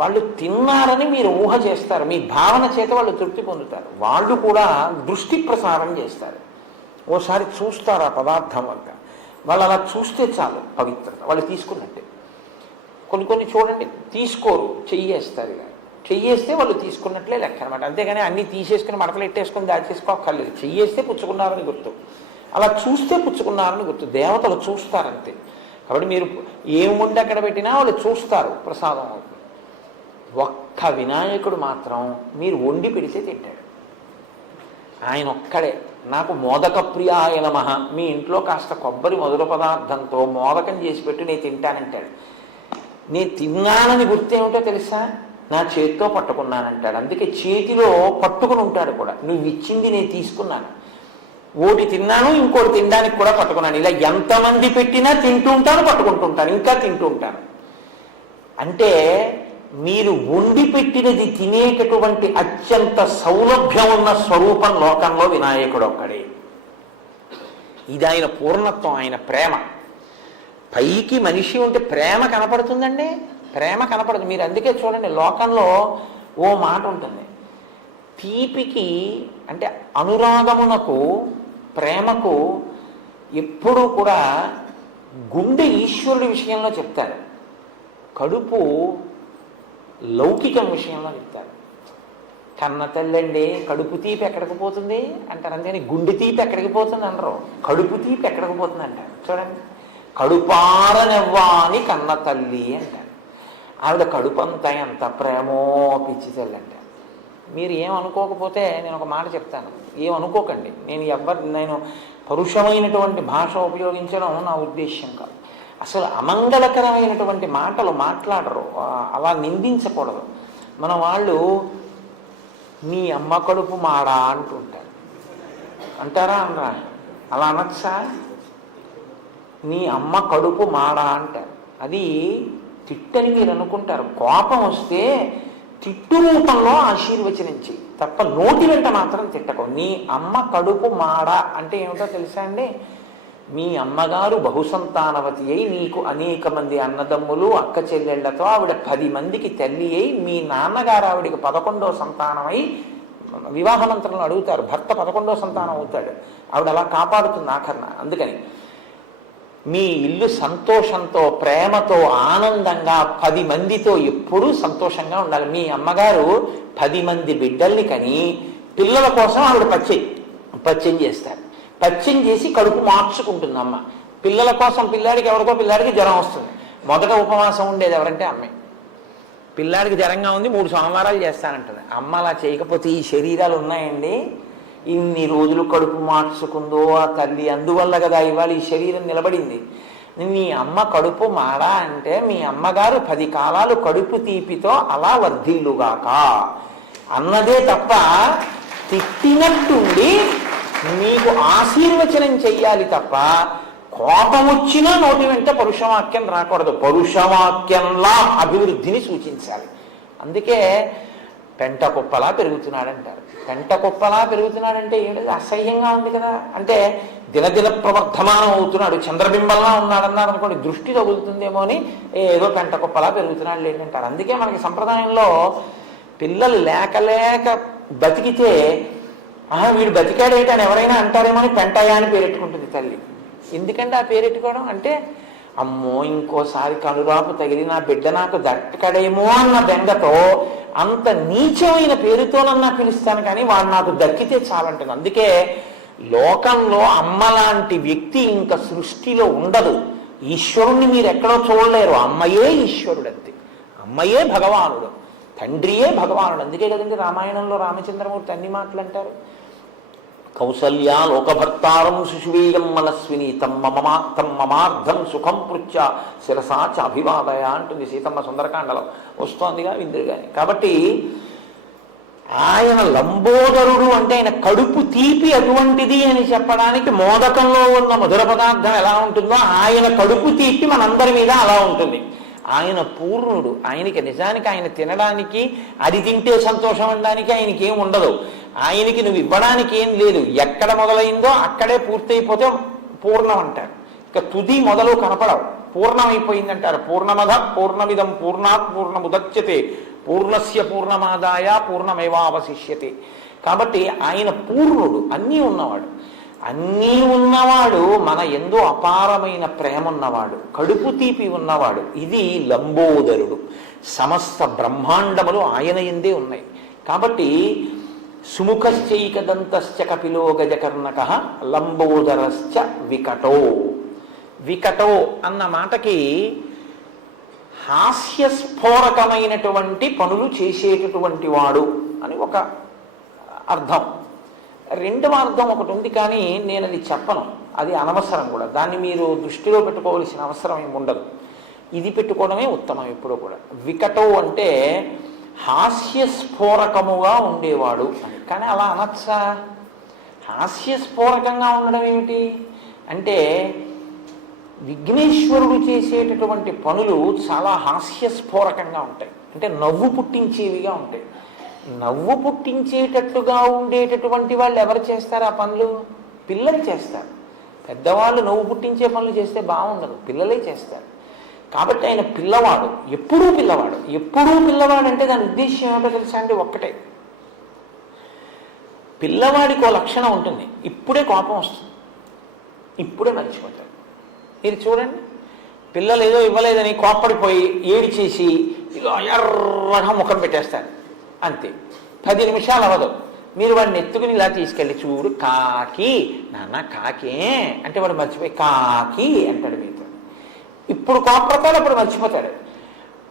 వాళ్ళు తిన్నారని మీరు ఊహ చేస్తారు, మీ భావన చేత వాళ్ళు తృప్తి పొందుతారు. వాళ్ళు కూడా దృష్టి ప్రసారం చేస్తారు. ఓసారి చూస్తారు ఆ పదార్థం వల్ల, వాళ్ళు అలా చూస్తే చాలు పవిత్రత, వాళ్ళు తీసుకున్నట్టే. కొన్ని చూడండి తీసుకోరు, చెయ్యేస్తారు. ఇలా చెయ్యేస్తే వాళ్ళు తీసుకున్నట్లే లెక్క అనమాట. అంతేగాని అన్నీ తీసేసుకుని మడతలు ఎట్టేసుకొని దాచేసుకోక్కర్లేదు. చెయ్యేస్తే పుచ్చుకున్నారని గుర్తు, అలా చూస్తే పుచ్చుకున్నారని గుర్తు. దేవతలు చూస్తారంతే. కాబట్టి మీరు ఏం ఉండి అక్కడ పెట్టినా వాళ్ళు చూస్తారు, ప్రసాదం అవుతుంది. ఒక్క వినాయకుడు మాత్రం మీరు వండి పెడితే తింటాడు. ఆయన ఒక్కడే. నాకు మోదక ప్రియాయ నమః, మీ ఇంట్లో కాస్త కొబ్బరి మధుర పదార్థంతో మోదకం చేసి పెట్టి నేను తింటానంటాడు. నేను తిన్నానని గుర్తేమిటో తెలుసా? నా చేతితో పట్టుకున్నానంటాడు. అందుకే చేతిలో పట్టుకుని ఉంటాడు కూడా. నువ్వు ఇచ్చింది నేను తీసుకున్నాను, ఓటి తిన్నాను, ఇంకోటి తినడానికి కూడా పట్టుకున్నాను. ఇలా ఎంతమంది పెట్టినా తింటూ ఉంటాను, పట్టుకుంటూ ఉంటాను, ఇంకా తింటూ ఉంటాను. అంటే మీరు వండి పెట్టినది తినేటటువంటి అత్యంత సౌలభ్యం ఉన్న స్వరూపం లోకంలో వినాయకుడు ఒక్కడే. ఇది ఆయన పూర్ణత్వం, ఆయన ప్రేమ. పైకి మనిషి ఉంటే ప్రేమ కనపడుతుందండి, ప్రేమ కనపడదు. మీరు అందుకే చూడండి, లోకంలో ఓ మాట ఉంటుంది, తీపికి అంటే అనురాగమునకు, ప్రేమకు ఎప్పుడూ కూడా గుండె ఈశ్వరుడి విషయంలో చెప్తారు, కడుపు లౌకికం విషయంలో చెప్తారు. కన్న తల్లండి కడుపు తీపి ఎక్కడికి పోతుంది అంటారు, అంతేని గుండె తీపి ఎక్కడికి పోతుంది అనరు, కడుపు తీపి ఎక్కడికి పోతుంది అంటారు. చూడండి, కడుపారనెవ్వాని కన్న తల్లి అంటారు. ఆవిడ కడుపు అంతా ఎంత ప్రేమో పిచ్చి తల్లి అంటారు. మీరు ఏమనుకోకపోతే నేను ఒక మాట చెప్తాను, ఏమనుకోకండి. నేను పరుషమైనటువంటి భాష ఉపయోగించడం నా ఉద్దేశ్యం కాదు. అసలు అమంగళకరమైనటువంటి మాటలు మాట్లాడరు, అలా నిందించకూడదు. మన వాళ్ళు నీ అమ్మ కడుపు మాడా అంటుంటారు, అంటారా అనరా? అలా అనొచ్చా? నీ అమ్మ కడుపు మాడా అంటారు. అది తిట్టని మీరు అనుకుంటారు. కోపం వస్తే తిట్టు రూపంలో ఆశీర్వచనం చెయ్యి తప్ప నోటి వెంట మాత్రం తిట్టకు. నీ అమ్మ కడుపు మాడా అంటే ఏమిటో తెలుసా అండి? మీ అమ్మగారు బహుసంతానవతి అయి నీకు అనేక మంది అన్నదమ్ములు అక్క చెల్లెళ్లతో ఆవిడ 10 మందికి తల్లి అయి మీ నాన్నగారు ఆవిడికి 11వ సంతానమై వివాహ మంత్రంలో అడుగుతారు, భర్త 11వ సంతానం అవుతాడు, ఆవిడ అలా కాపాడుతుంది ఆఖరణ. అందుకని మీ ఇల్లు సంతోషంతో ప్రేమతో ఆనందంగా 10 మందితో ఎప్పుడూ సంతోషంగా ఉండాలి. మీ అమ్మగారు 10 మంది బిడ్డల్ని కని పిల్లల కోసం ఆవిడ పచ్చం చేస్తారు. పచ్చం చేసి కడుపు మార్చుకుంటుంది అమ్మ. పిల్లల కోసం పిల్లాడికి జ్వరం వస్తుంది. మొదట ఉపవాసం ఉండేది ఎవరంటే అమ్మే. పిల్లాడికి జ్వరంగా ఉంది 3 సోమవారాలు చేస్తానంటుంది. అమ్మ అలా చేయకపోతే ఈ శరీరాలు ఉన్నాయండి, ఇన్ని రోజులు కడుపు మార్చుకుందో ఆ తల్లి, అందువల్ల కదా ఇవాళ ఈ శరీరం నిలబడింది. మీ అమ్మ కడుపు మాడా అంటే మీ అమ్మగారు 10 కాలాలు కడుపు తీపితో అలా వర్ధిల్లుగాక అన్నదే తప్ప తిట్టినట్టుండి మీకు ఆశీర్వచనం చెయ్యాలి తప్ప కోపం వచ్చినా నోటి వెంట పరుషవాక్యం రాకూడదు. పరుషవాక్యంలా అభివృద్ధిని సూచించాలి. అందుకే పెంట కుప్పలా పెరుగుతున్నాడంటారు. పెంట కుప్పలా పెరుగుతున్నాడంటే ఏంటది? అసహ్యంగా ఉంది కదా. అంటే దినదిన ప్రవర్ధమానం అవుతున్నాడు, చంద్రబింబంలా ఉన్నాడన్నారు అనుకోండి, దృష్టి తగులుతుందేమో అని ఏదో పెంట కుప్పలా పెరుగుతున్నాడు ఏంటంటారు. అందుకే మనకి సంప్రదాయంలో పిల్లలు లేక బతికితే వీడు బతికాడేంటి అని ఎవరైనా అంటారేమో అని పెంటయ్య అని పేరెట్టుకుంటుంది తల్లి. ఎందుకంటే ఆ పేరెట్టుకోవడం అంటే అమ్మో ఇంకోసారి కనురాపు తగిలి నా బిడ్డ నాకు దక్కడేమో అన్న బెంగతో అంత నీచమైన పేరుతోనన్నా పిలుస్తాను, కానీ వాడు నాకు దక్కితే చాలంటుంది. అందుకే లోకంలో అమ్మ లాంటి వ్యక్తి ఇంకా సృష్టిలో ఉండదు. ఈశ్వరుణ్ణి మీరు ఎక్కడో చూడలేరు. అమ్మయే ఈశ్వరుడు, అంతే. అమ్మయే భగవానుడు, తండ్రియే భగవానుడు. అందుకే కదండి రామాయణంలో రామచంద్రమూర్తి అన్ని మాటలు అంటారు. కౌసల్యా లోకభర్తారం శిశువీయం మనస్విని మమార్థం సుఖం పృచ్చ శిరసా చ అభివాదయ అంటుంది సీతమ్మ సుందరకాండలో వస్తోందిగా విందురుగాని. కాబట్టి ఆయన లంబోదరుడు అంటే ఆయన కడుపు తీపి అటువంటిది అని చెప్పడానికి మోదకంలో ఉన్న మధుర పదార్థం ఎలా ఉంటుందో ఆయన కడుపు తీపి మనందరి మీద అలా ఉంటుంది. ఆయన పూర్ణుడు. ఆయనకి నిజానికి ఆయన తినడానికి అది తింటే సంతోషం అనడానికి ఆయనకి ఏం ఉండదు. ఆయనకి నువ్వు ఇవ్వడానికి ఏం లేదు. ఎక్కడ మొదలైందో అక్కడే పూర్తయిపోతే పూర్ణం అంటారు. ఇక తుది మొదలు కనపడవు, పూర్ణమైపోయిందంటారు. పూర్ణమద పూర్ణమిదం పూర్ణాత్ పూర్ణముదచ్యతే పూర్ణస్య పూర్ణమాదాయ పూర్ణమేవావశిష్యతే. కాబట్టి ఆయన పూర్ణుడు, అన్నీ ఉన్నవాడు. అన్నీ ఉన్నవాడు, మన యందు అపారమైన ప్రేమ ఉన్నవాడు, కడుపు తీపి ఉన్నవాడు. ఇది లంబోదరుడు. సమస్త బ్రహ్మాండములు ఆయన యందే ఉన్నాయి. కాబట్టి సుముఖశ్చైకదంతశ్చ కపిలో గజకర్ణక లంబోదరశ్చ వికటో. వికటో అన్న మాటకి హాస్యస్ఫోరకమైనటువంటి పనులు చేసేటటువంటి వాడు అని ఒక అర్థం. రెండవ అర్థం ఒకటి ఉంది, కానీ నేను అది చెప్పను, అది అనవసరం కూడా. దాన్ని మీరు దృష్టిలో పెట్టుకోవాల్సిన అవసరం ఏమి ఉండదు. ఇది పెట్టుకోవడమే ఉత్తమం ఎప్పుడూ కూడా. వికటో అంటే హాస్యస్ఫోరకముగా ఉండేవాడు అని. కానీ అలా అనొచ్చా? హాస్యస్ఫోరకంగా ఉండడం ఏమిటి అంటే విఘ్నేశ్వరుడు చేసేటటువంటి పనులు చాలా హాస్యస్ఫోరకంగా ఉంటాయి. అంటే నవ్వు పుట్టించేవిగా ఉంటాయి. నవ్వు పుట్టించేటట్లుగా ఉండేటటువంటి వాళ్ళు ఎవరు చేస్తారు ఆ పనులు? పిల్లలు చేస్తారు. పెద్దవాళ్ళు నవ్వు పుట్టించే పనులు చేస్తే బాగుండదు, పిల్లలే చేస్తారు. కాబట్టి ఆయన పిల్లవాడు, ఎప్పుడూ పిల్లవాడు. ఎప్పుడూ పిల్లవాడు అంటే దాని ఉద్దేశం ఏమిటో తెలుసా అండి? ఒక్కటే, పిల్లవాడికి ఓ లక్షణం ఉంటుంది, ఇప్పుడే కోపం వస్తుంది, ఇప్పుడే మర్చిపోతాడు. మీరు చూడండి, పిల్లలు ఏదో ఇవ్వలేదని కోప్పడిపోయి ఏడిచేసి ఇలా ఎర్రగా ముఖం పెట్టేస్తారు, అంతే. 10 నిమిషాలు అవ్వదు, మీరు వాడిని ఎత్తుకుని ఇలా తీసుకెళ్ళి చూడు కాకి, నాన్న కాకే అంటే వాడు మర్చిపోయి కాకి అంటాడు మీతో. ఇప్పుడు కోపడతాడు, అప్పుడు మర్చిపోతాడు.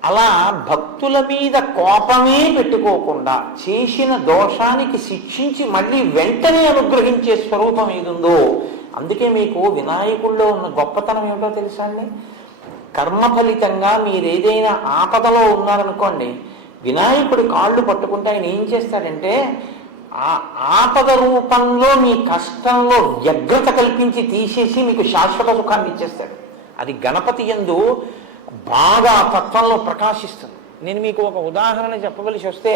అలా భక్తుల మీద కోపమే పెట్టుకోకుండా చేసిన దోషానికి శిక్షించి మళ్ళీ వెంటనే అనుగ్రహించే స్వరూపం ఏదుందో, అందుకే మీకు వినాయకుల్లో ఉన్న గొప్పతనం ఏమిటో తెలుసా అండి? కర్మ ఫలితంగా మీరు ఏదైనా ఆపదలో ఉన్నారనుకోండి, వినాయకుడి కాళ్ళు పట్టుకుంటే ఆయన ఏం చేస్తాడంటే ఆ ఆపద రూపంలో మీ కష్టంలో వ్యగ్రత కల్పించి తీసేసి మీకు శాశ్వత సుఖాన్ని ఇచ్చేస్తాడు. అది గణపతి యందు బాగా తత్వంలో ప్రకాశిస్తుంది. నేను మీకు ఒక ఉదాహరణ చెప్పవలసి వస్తే,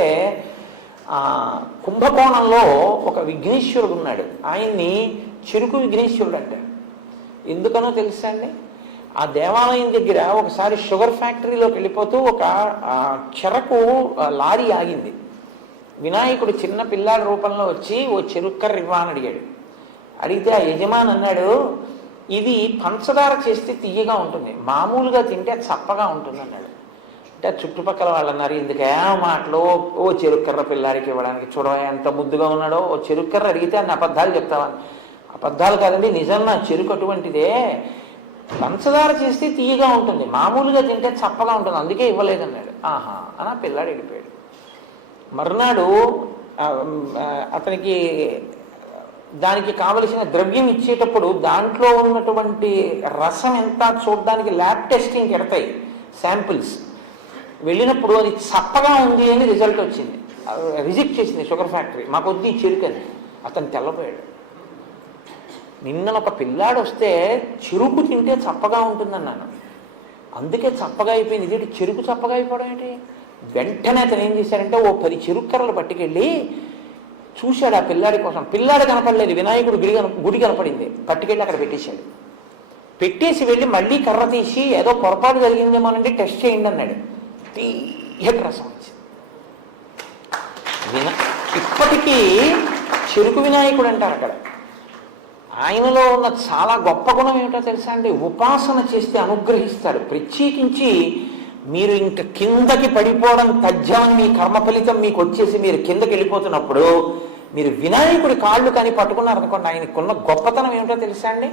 కుంభకోణంలో ఒక విఘ్నేశ్వరుడు ఉన్నాడు. ఆయన్ని చెరుకు విఘ్నేశ్వరుడు అంటారు. ఎందుకనో తెలుసా అండి? ఆ దేవాలయం దగ్గర ఒకసారి షుగర్ ఫ్యాక్టరీలోకి వెళ్ళిపోతూ ఒక చెరకు లారీ ఆగింది. వినాయకుడు చిన్న పిల్లాడి రూపంలో వచ్చి ఓ చెరుక్కర్ర ఇవ్వా అని అడిగాడు. అడిగితే ఆ యజమాని అన్నాడు, ఇది పంచదార చేస్తే తీయగా ఉంటుంది, మామూలుగా తింటే చప్పగా ఉంటుంది అన్నాడు. అంటే చుట్టుపక్కల వాళ్ళు అన్నారు, ఎందుకే మాటలు, ఓ చెరుక్కర్ర పిల్లాడికి ఇవ్వడానికి, చూడవా ఎంత ముద్దుగా ఉన్నాడో, ఓ చెరుక్కర్ర అడిగితే అన్ని అబద్ధాలు చెప్తావా? అబద్ధాలు కాదండి, నిజంగా చెరుకు అటువంటిదే, పంచదార చేస్తే తీయగా ఉంటుంది, మామూలుగా తింటే చప్పగా ఉంటుంది, అందుకే ఇవ్వలేదన్నాడు. ఆహా అని ఆ పిల్లాడు వెళ్ళిపోయాడు. మర్నాడు అతనికి దానికి కావలసిన ద్రవ్యం ఇచ్చేటప్పుడు దాంట్లో ఉన్నటువంటి రసం ఎంత చూడడానికి ల్యాబ్ టెస్టింగ్కి ఎడతాయి శాంపిల్స్. వెళ్ళినప్పుడు అది చప్పగా ఉంది అని రిజల్ట్ వచ్చింది. రిజెక్ట్ చేసింది షుగర్ ఫ్యాక్టరీ, మాకొద్ది చెరుకని. అతను తెల్లపోయాడు. నిన్న ఒక పిల్లాడు వస్తే చెరుకు తింటే చప్పగా ఉంటుందన్నాను, అందుకే చప్పగా అయిపోయింది. ఇదేంటి చెరుకు చప్పగా అయిపోవడం ఏంటి? వెంటనే అతను ఏం చేశారంటే ఓ 10 చెరుక్కర్రలు పట్టుకెళ్ళి చూశాడు ఆ పిల్లాడి కోసం. పిల్లాడు కనపడలేదు, వినాయకుడు గుడి కనపడింది. పట్టుకెళ్ళి అక్కడ పెట్టేశాడు. పెట్టేసి వెళ్ళి మళ్ళీ కర్ర తీసి ఏదో పొరపాటు జరిగిందేమోనండి టెస్ట్ చేయండి అన్నాడు. తీయటి రసం వచ్చింది. ఇప్పటికీ చెరుకు వినాయకుడు అంటారు అక్కడ. ఆయనలో ఉన్న చాలా గొప్ప గుణం ఏమిటో తెలుసా అండి? ఉపాసన చేస్తే అనుగ్రహిస్తాడు. ప్రత్యేకించి మీరు ఇంక కిందకి పడిపోవడం తథ్యం, మీ కర్మ ఫలితం మీకు వచ్చేసి మీరు కిందకి వెళ్ళిపోతున్నప్పుడు మీరు వినాయకుడి కాళ్ళు కానీ పట్టుకున్నారనుకోండి, ఆయనకున్న గొప్పతనం ఏమిటో తెలుసా అండి?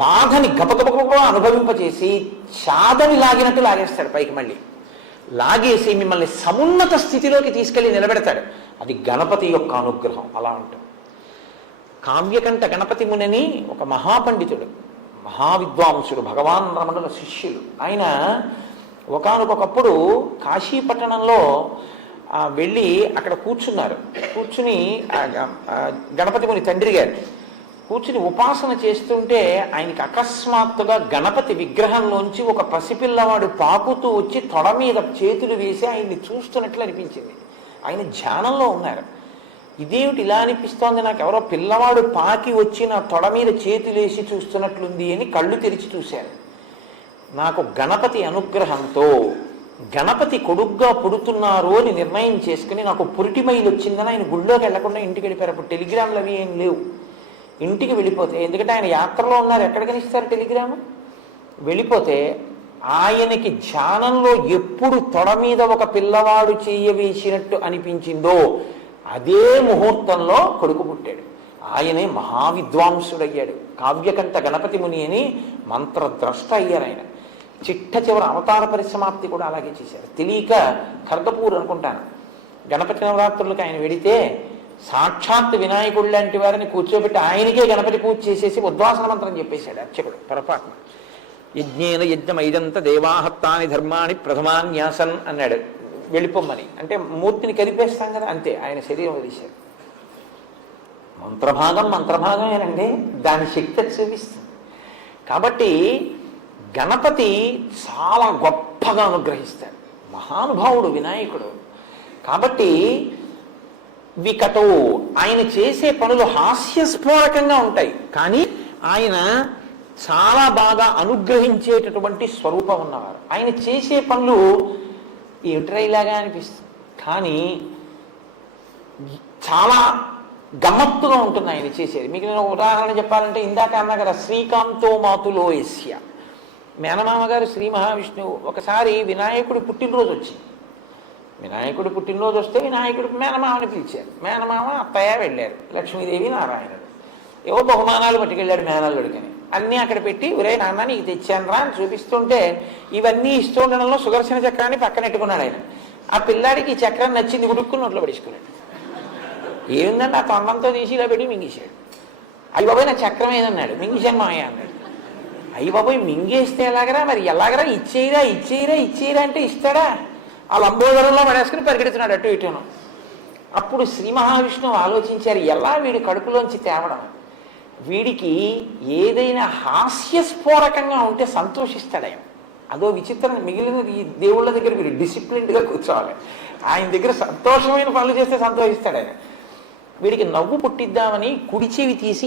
బాధని గబగబగా అనుభవింపచేసి చాదని లాగినట్టు లాగేస్తాడు పైకి, మళ్ళీ లాగేసి మిమ్మల్ని సమున్నత స్థితిలోకి తీసుకెళ్ళి నిలబెడతాడు. అది గణపతి యొక్క అనుగ్రహం. అలా ఉంటుంది. కావ్యకంఠ గణపతి మునిని ఒక మహాపండితుడు, మహావిద్వాంసుడు, భగవాన్ రమణుల శిష్యులు. ఆయన ఒకానొకప్పుడు కాశీపట్టణంలో వెళ్ళి అక్కడ కూర్చున్నారు. కూర్చుని గణపతి ముని తండ్రి గారు కూర్చుని ఉపాసన చేస్తుంటే ఆయనకి అకస్మాత్తుగా గణపతి విగ్రహంలోంచి ఒక పసిపిల్లవాడు పాకుతూ వచ్చి తొడ మీద చేతులు వేసి ఆయన్ని చూస్తున్నట్లు అనిపించింది. ఆయన ధ్యానంలో ఉన్నారు. ఇదేమిటి ఇలా అనిపిస్తోంది నాకు, ఎవరో పిల్లవాడు పాకి వచ్చి నా తొడ మీద చేతులేసి చూస్తున్నట్లుంది అని కళ్ళు తెరిచి చూశారు. నాకు గణపతి అనుగ్రహంతో గణపతి కొడుగ్గా పుడుతున్నారు అని నిర్ణయం చేసుకుని నాకు పురిటిమైలు వచ్చిందని ఆయన గుళ్ళోకి వెళ్లకుండా ఇంటికి వెళ్ళిపోయారు. అప్పుడు టెలిగ్రామ్లు అవి ఏం లేవు. ఇంటికి వెళ్ళిపోతే, ఎందుకంటే ఆయన యాత్రలో ఉన్నారు, ఎక్కడికని ఇస్తారు టెలిగ్రాము? వెళ్ళిపోతే ఆయనకి ధ్యానంలో ఎప్పుడు తొడ మీద ఒక పిల్లవాడు చేయవేసినట్టు అనిపించిందో అదే ముహూర్తంలో కొడుకు పుట్టాడు. ఆయనే మహావిద్వాంసుడయ్యాడు. కావ్యకంఠ గణపతి ముని అని మంత్రద్రష్ట అయ్యారు ఆయన. చిట్ట చివరి అవతార పరిసమాప్తి కూడా అలాగే చేశారు. తెలియక ఖర్గపూర్ అనుకుంటాను, గణపతి నవరాత్రులకు ఆయన వెడితే సాక్షాత్ వినాయకుడు లాంటి వారిని కూర్చోబెట్టి ఆయనకే గణపతి పూజ చేసేసి ఉద్వాసన మంత్రం చెప్పేశాడు అర్చకుడు పొరపాటున. యజ్ఞేన యజ్ఞమైదంత దేవాహత్తాని ధర్మాన్ని ప్రథమాన్యాసన్ అన్నాడు వెళ్ళిపోమ్మని. అంటే మూర్తిని కదిపేస్తాం కదా, అంతే. ఆయన శరీరం వదిలేశాడు. మంత్రభాగమేనండి, దాని శక్తి చూపిస్తుంది. కాబట్టి గణపతి చాలా గొప్పగా అనుగ్రహిస్తాడు, మహానుభావుడు వినాయకుడు. కాబట్టి వికటో, ఆయన చేసే పనులు హాస్యస్ఫోరకంగా ఉంటాయి, కానీ ఆయన చాలా బాగా అనుగ్రహించేటటువంటి స్వరూపం ఉన్నవారు. ఆయన చేసే పనులు ఏమిట్రా ఇలాగా అనిపిస్తుంది, కానీ చాలా గమ్మత్తుగా ఉంటుంది ఆయన చేసేది. మీకు నేను ఉదాహరణ చెప్పాలంటే, ఇందాక అన్నా కదా శ్రీకాంతో మాతులో యస్య, మేనమామ గారు శ్రీ మహావిష్ణువు ఒకసారి వినాయకుడి పుట్టినరోజు వచ్చింది. వినాయకుడి పుట్టినరోజు వస్తే వినాయకుడికి మేనమామని పిలిచారు. మేనమామ అత్తయ్య వెళ్ళారు, లక్ష్మీదేవి నారాయణుడు. ఏవో బహుమానాలు పట్టుకెళ్ళాడు మేనల్లుడికని. అన్నీ అక్కడ పెట్టి, ఒరే నాన్న నీకు తెచ్చాను రా అని చూపిస్తుంటే ఇవన్నీ ఇస్తూ ఉండడంలో సుదర్శన చక్రాన్ని పక్కనెట్టుకున్నాడు ఆయన. ఆ పిల్లాడికి ఈ చక్రం నచ్చింది, గుడుక్కుని నోట్లో పడేసుకున్నాడు. ఏముందండి, ఆ తొండంతో తీసి ఇలా పెట్టి మింగేశాడు. అయ్యి బాబాయ్ నా చక్రం ఏదన్నాడు. మింగేశాను మామయ్య అన్నాడు. అయ్యి బాబాయ్ మింగేస్తే ఎలాగరా, మరి ఎలాగరా, ఇచ్చేయరా అంటే ఇస్తాడా? ఆ లంబోదరంలో పడేసుకుని పరిగెడుతున్నాడు అటు ఇటును. అప్పుడు శ్రీ మహావిష్ణువు ఆలోచించారు, ఎలా వీడి కడుపులోంచి తేవడం, వీడికి ఏదైనా హాస్యస్ఫోరకంగా ఉంటే సంతోషిస్తాడు ఆయన. అదో విచిత్రం. మిగిలిన ఈ దేవుళ్ళ దగ్గర మీరు డిసిప్లిన్డ్గా కూర్చోవాలి, ఆయన దగ్గర సంతోషమైన పనులు చేస్తే సంతోషిస్తాడు ఆయన. వీడికి నవ్వు పుట్టిద్దామని కుడి చెవి తీసి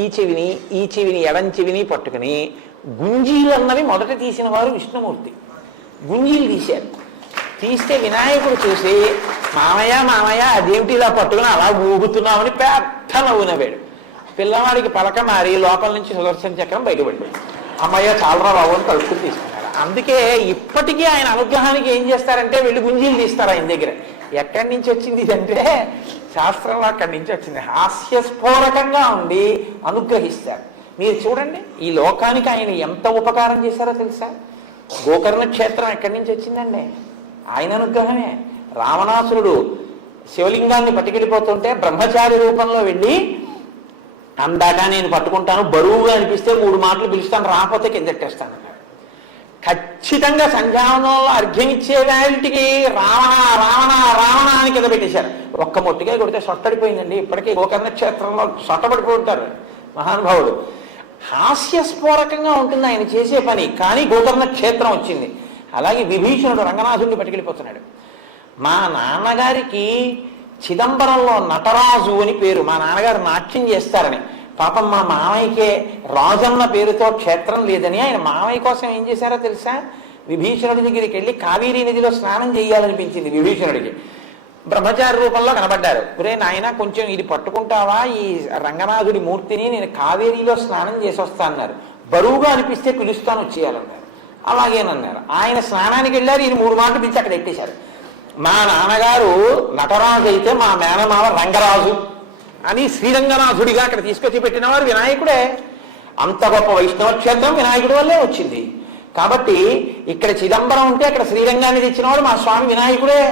ఈ చెవిని ఎడం చెవిని పట్టుకుని గుంజీలు అన్నవి మొదట తీసిన వారు విష్ణుమూర్తి. గుంజీలు తీశారు. తీస్తే వినాయకుడు చూసి మామయ్య మామయ్య అదేమిటి ఇలా పట్టుకుని అలా ఊగుతున్నామని పెద్ద నవ్వు నవ్వాడు. పిల్లవాడికి పలక మారి లోపల నుంచి సుదర్శన చక్రం బయటపడిపోయింది. అమ్మయ్య చాలరా బాబు అని తలుపుకుని తీసుకున్నాడు. అందుకే ఇప్పటికీ ఆయన అనుగ్రహానికి ఏం చేస్తారంటే వెళ్ళి గుంజీలు తీస్తారు ఆయన దగ్గర. ఎక్కడి నుంచి వచ్చింది ఇదంటే శాస్త్రంలో అక్కడి నుంచి వచ్చింది. హాస్యస్ఫోరకంగా ఉండి అనుగ్రహిస్తారు. మీరు చూడండి ఈ లోకానికి ఆయన ఎంత ఉపకారం చేశారో తెలుసా? గోకర్ణ క్షేత్రం ఎక్కడి నుంచి వచ్చిందండి? ఆయన అనుగ్రహమే. రావణాసురుడు శివలింగాన్ని పట్టుకెళ్ళిపోతుంటే బ్రహ్మచారి రూపంలో వెళ్ళి అందాక నేను పట్టుకుంటాను, బరువుగా అనిపిస్తే 3 మాటలు పిలుస్తాను, రాకపోతే కిందెట్టేస్తాను అన్నాడు. ఖచ్చితంగా సంధ్యావనంలో అర్ఘ్యం ఇచ్చే వాటికి రావణ రావణ రావణ అని కింద పెట్టేశారు. ఒక్క మొట్టిగా కొడితే సొట్టడిపోయిందండి. ఇప్పటికీ గోకర్ణ క్షేత్రంలో సొట్టపడిపోయి ఉంటారు మహానుభావుడు. హాస్యస్ఫోరకంగా ఉంటుంది ఆయన చేసే పని. కానీ గోకర్ణ క్షేత్రం వచ్చింది. అలాగే విభీషణుడు రంగనాథుడిని పట్టుకెళ్ళిపోతున్నాడు. మా నాన్నగారికి చిదంబరంలో నటరాజు అని పేరు. మా నాన్నగారు నాట్యం చేస్తారని. పాపం మా మామయ్యకే రాజన్న పేరుతో క్షేత్రం లేదని ఆయన మామయ్య కోసం ఏం చేశారో తెలుసా? విభీషణుడి దగ్గరికి వెళ్ళి కావేరీ నదిలో స్నానం చేయాలనిపించింది విభీషణుడికి. బ్రహ్మచారి రూపంలో కనబడ్డారు. ఒరే నాయన కొంచెం ఇది పట్టుకుంటావా, ఈ రంగనాథుడి మూర్తిని, నేను కావేరీలో స్నానం చేసి వస్తా అన్నారు. బరువుగా అనిపిస్తే పిలుస్తాను వచ్చేయాలన్నారు. అలాగేనన్నారు. ఆయన స్నానానికి వెళ్ళారు. ఈయన 3 మాటలు పిలిచి అక్కడ ఎట్టేశారు. మా నాన్నగారు నటరాజు అయితే మా మేనమావ రంగరాజు అని శ్రీరంగనాథుడిగా అక్కడ తీసుకొచ్చి పెట్టినవారు వినాయకుడే. అంత గొప్ప వైష్ణవ క్షేత్రం వినాయకుడి వల్లే వచ్చింది. కాబట్టి ఇక్కడ చిదంబరం ఉంటే అక్కడ శ్రీరంగాన్ని తెచ్చినవాడు మా స్వామి వినాయకుడే.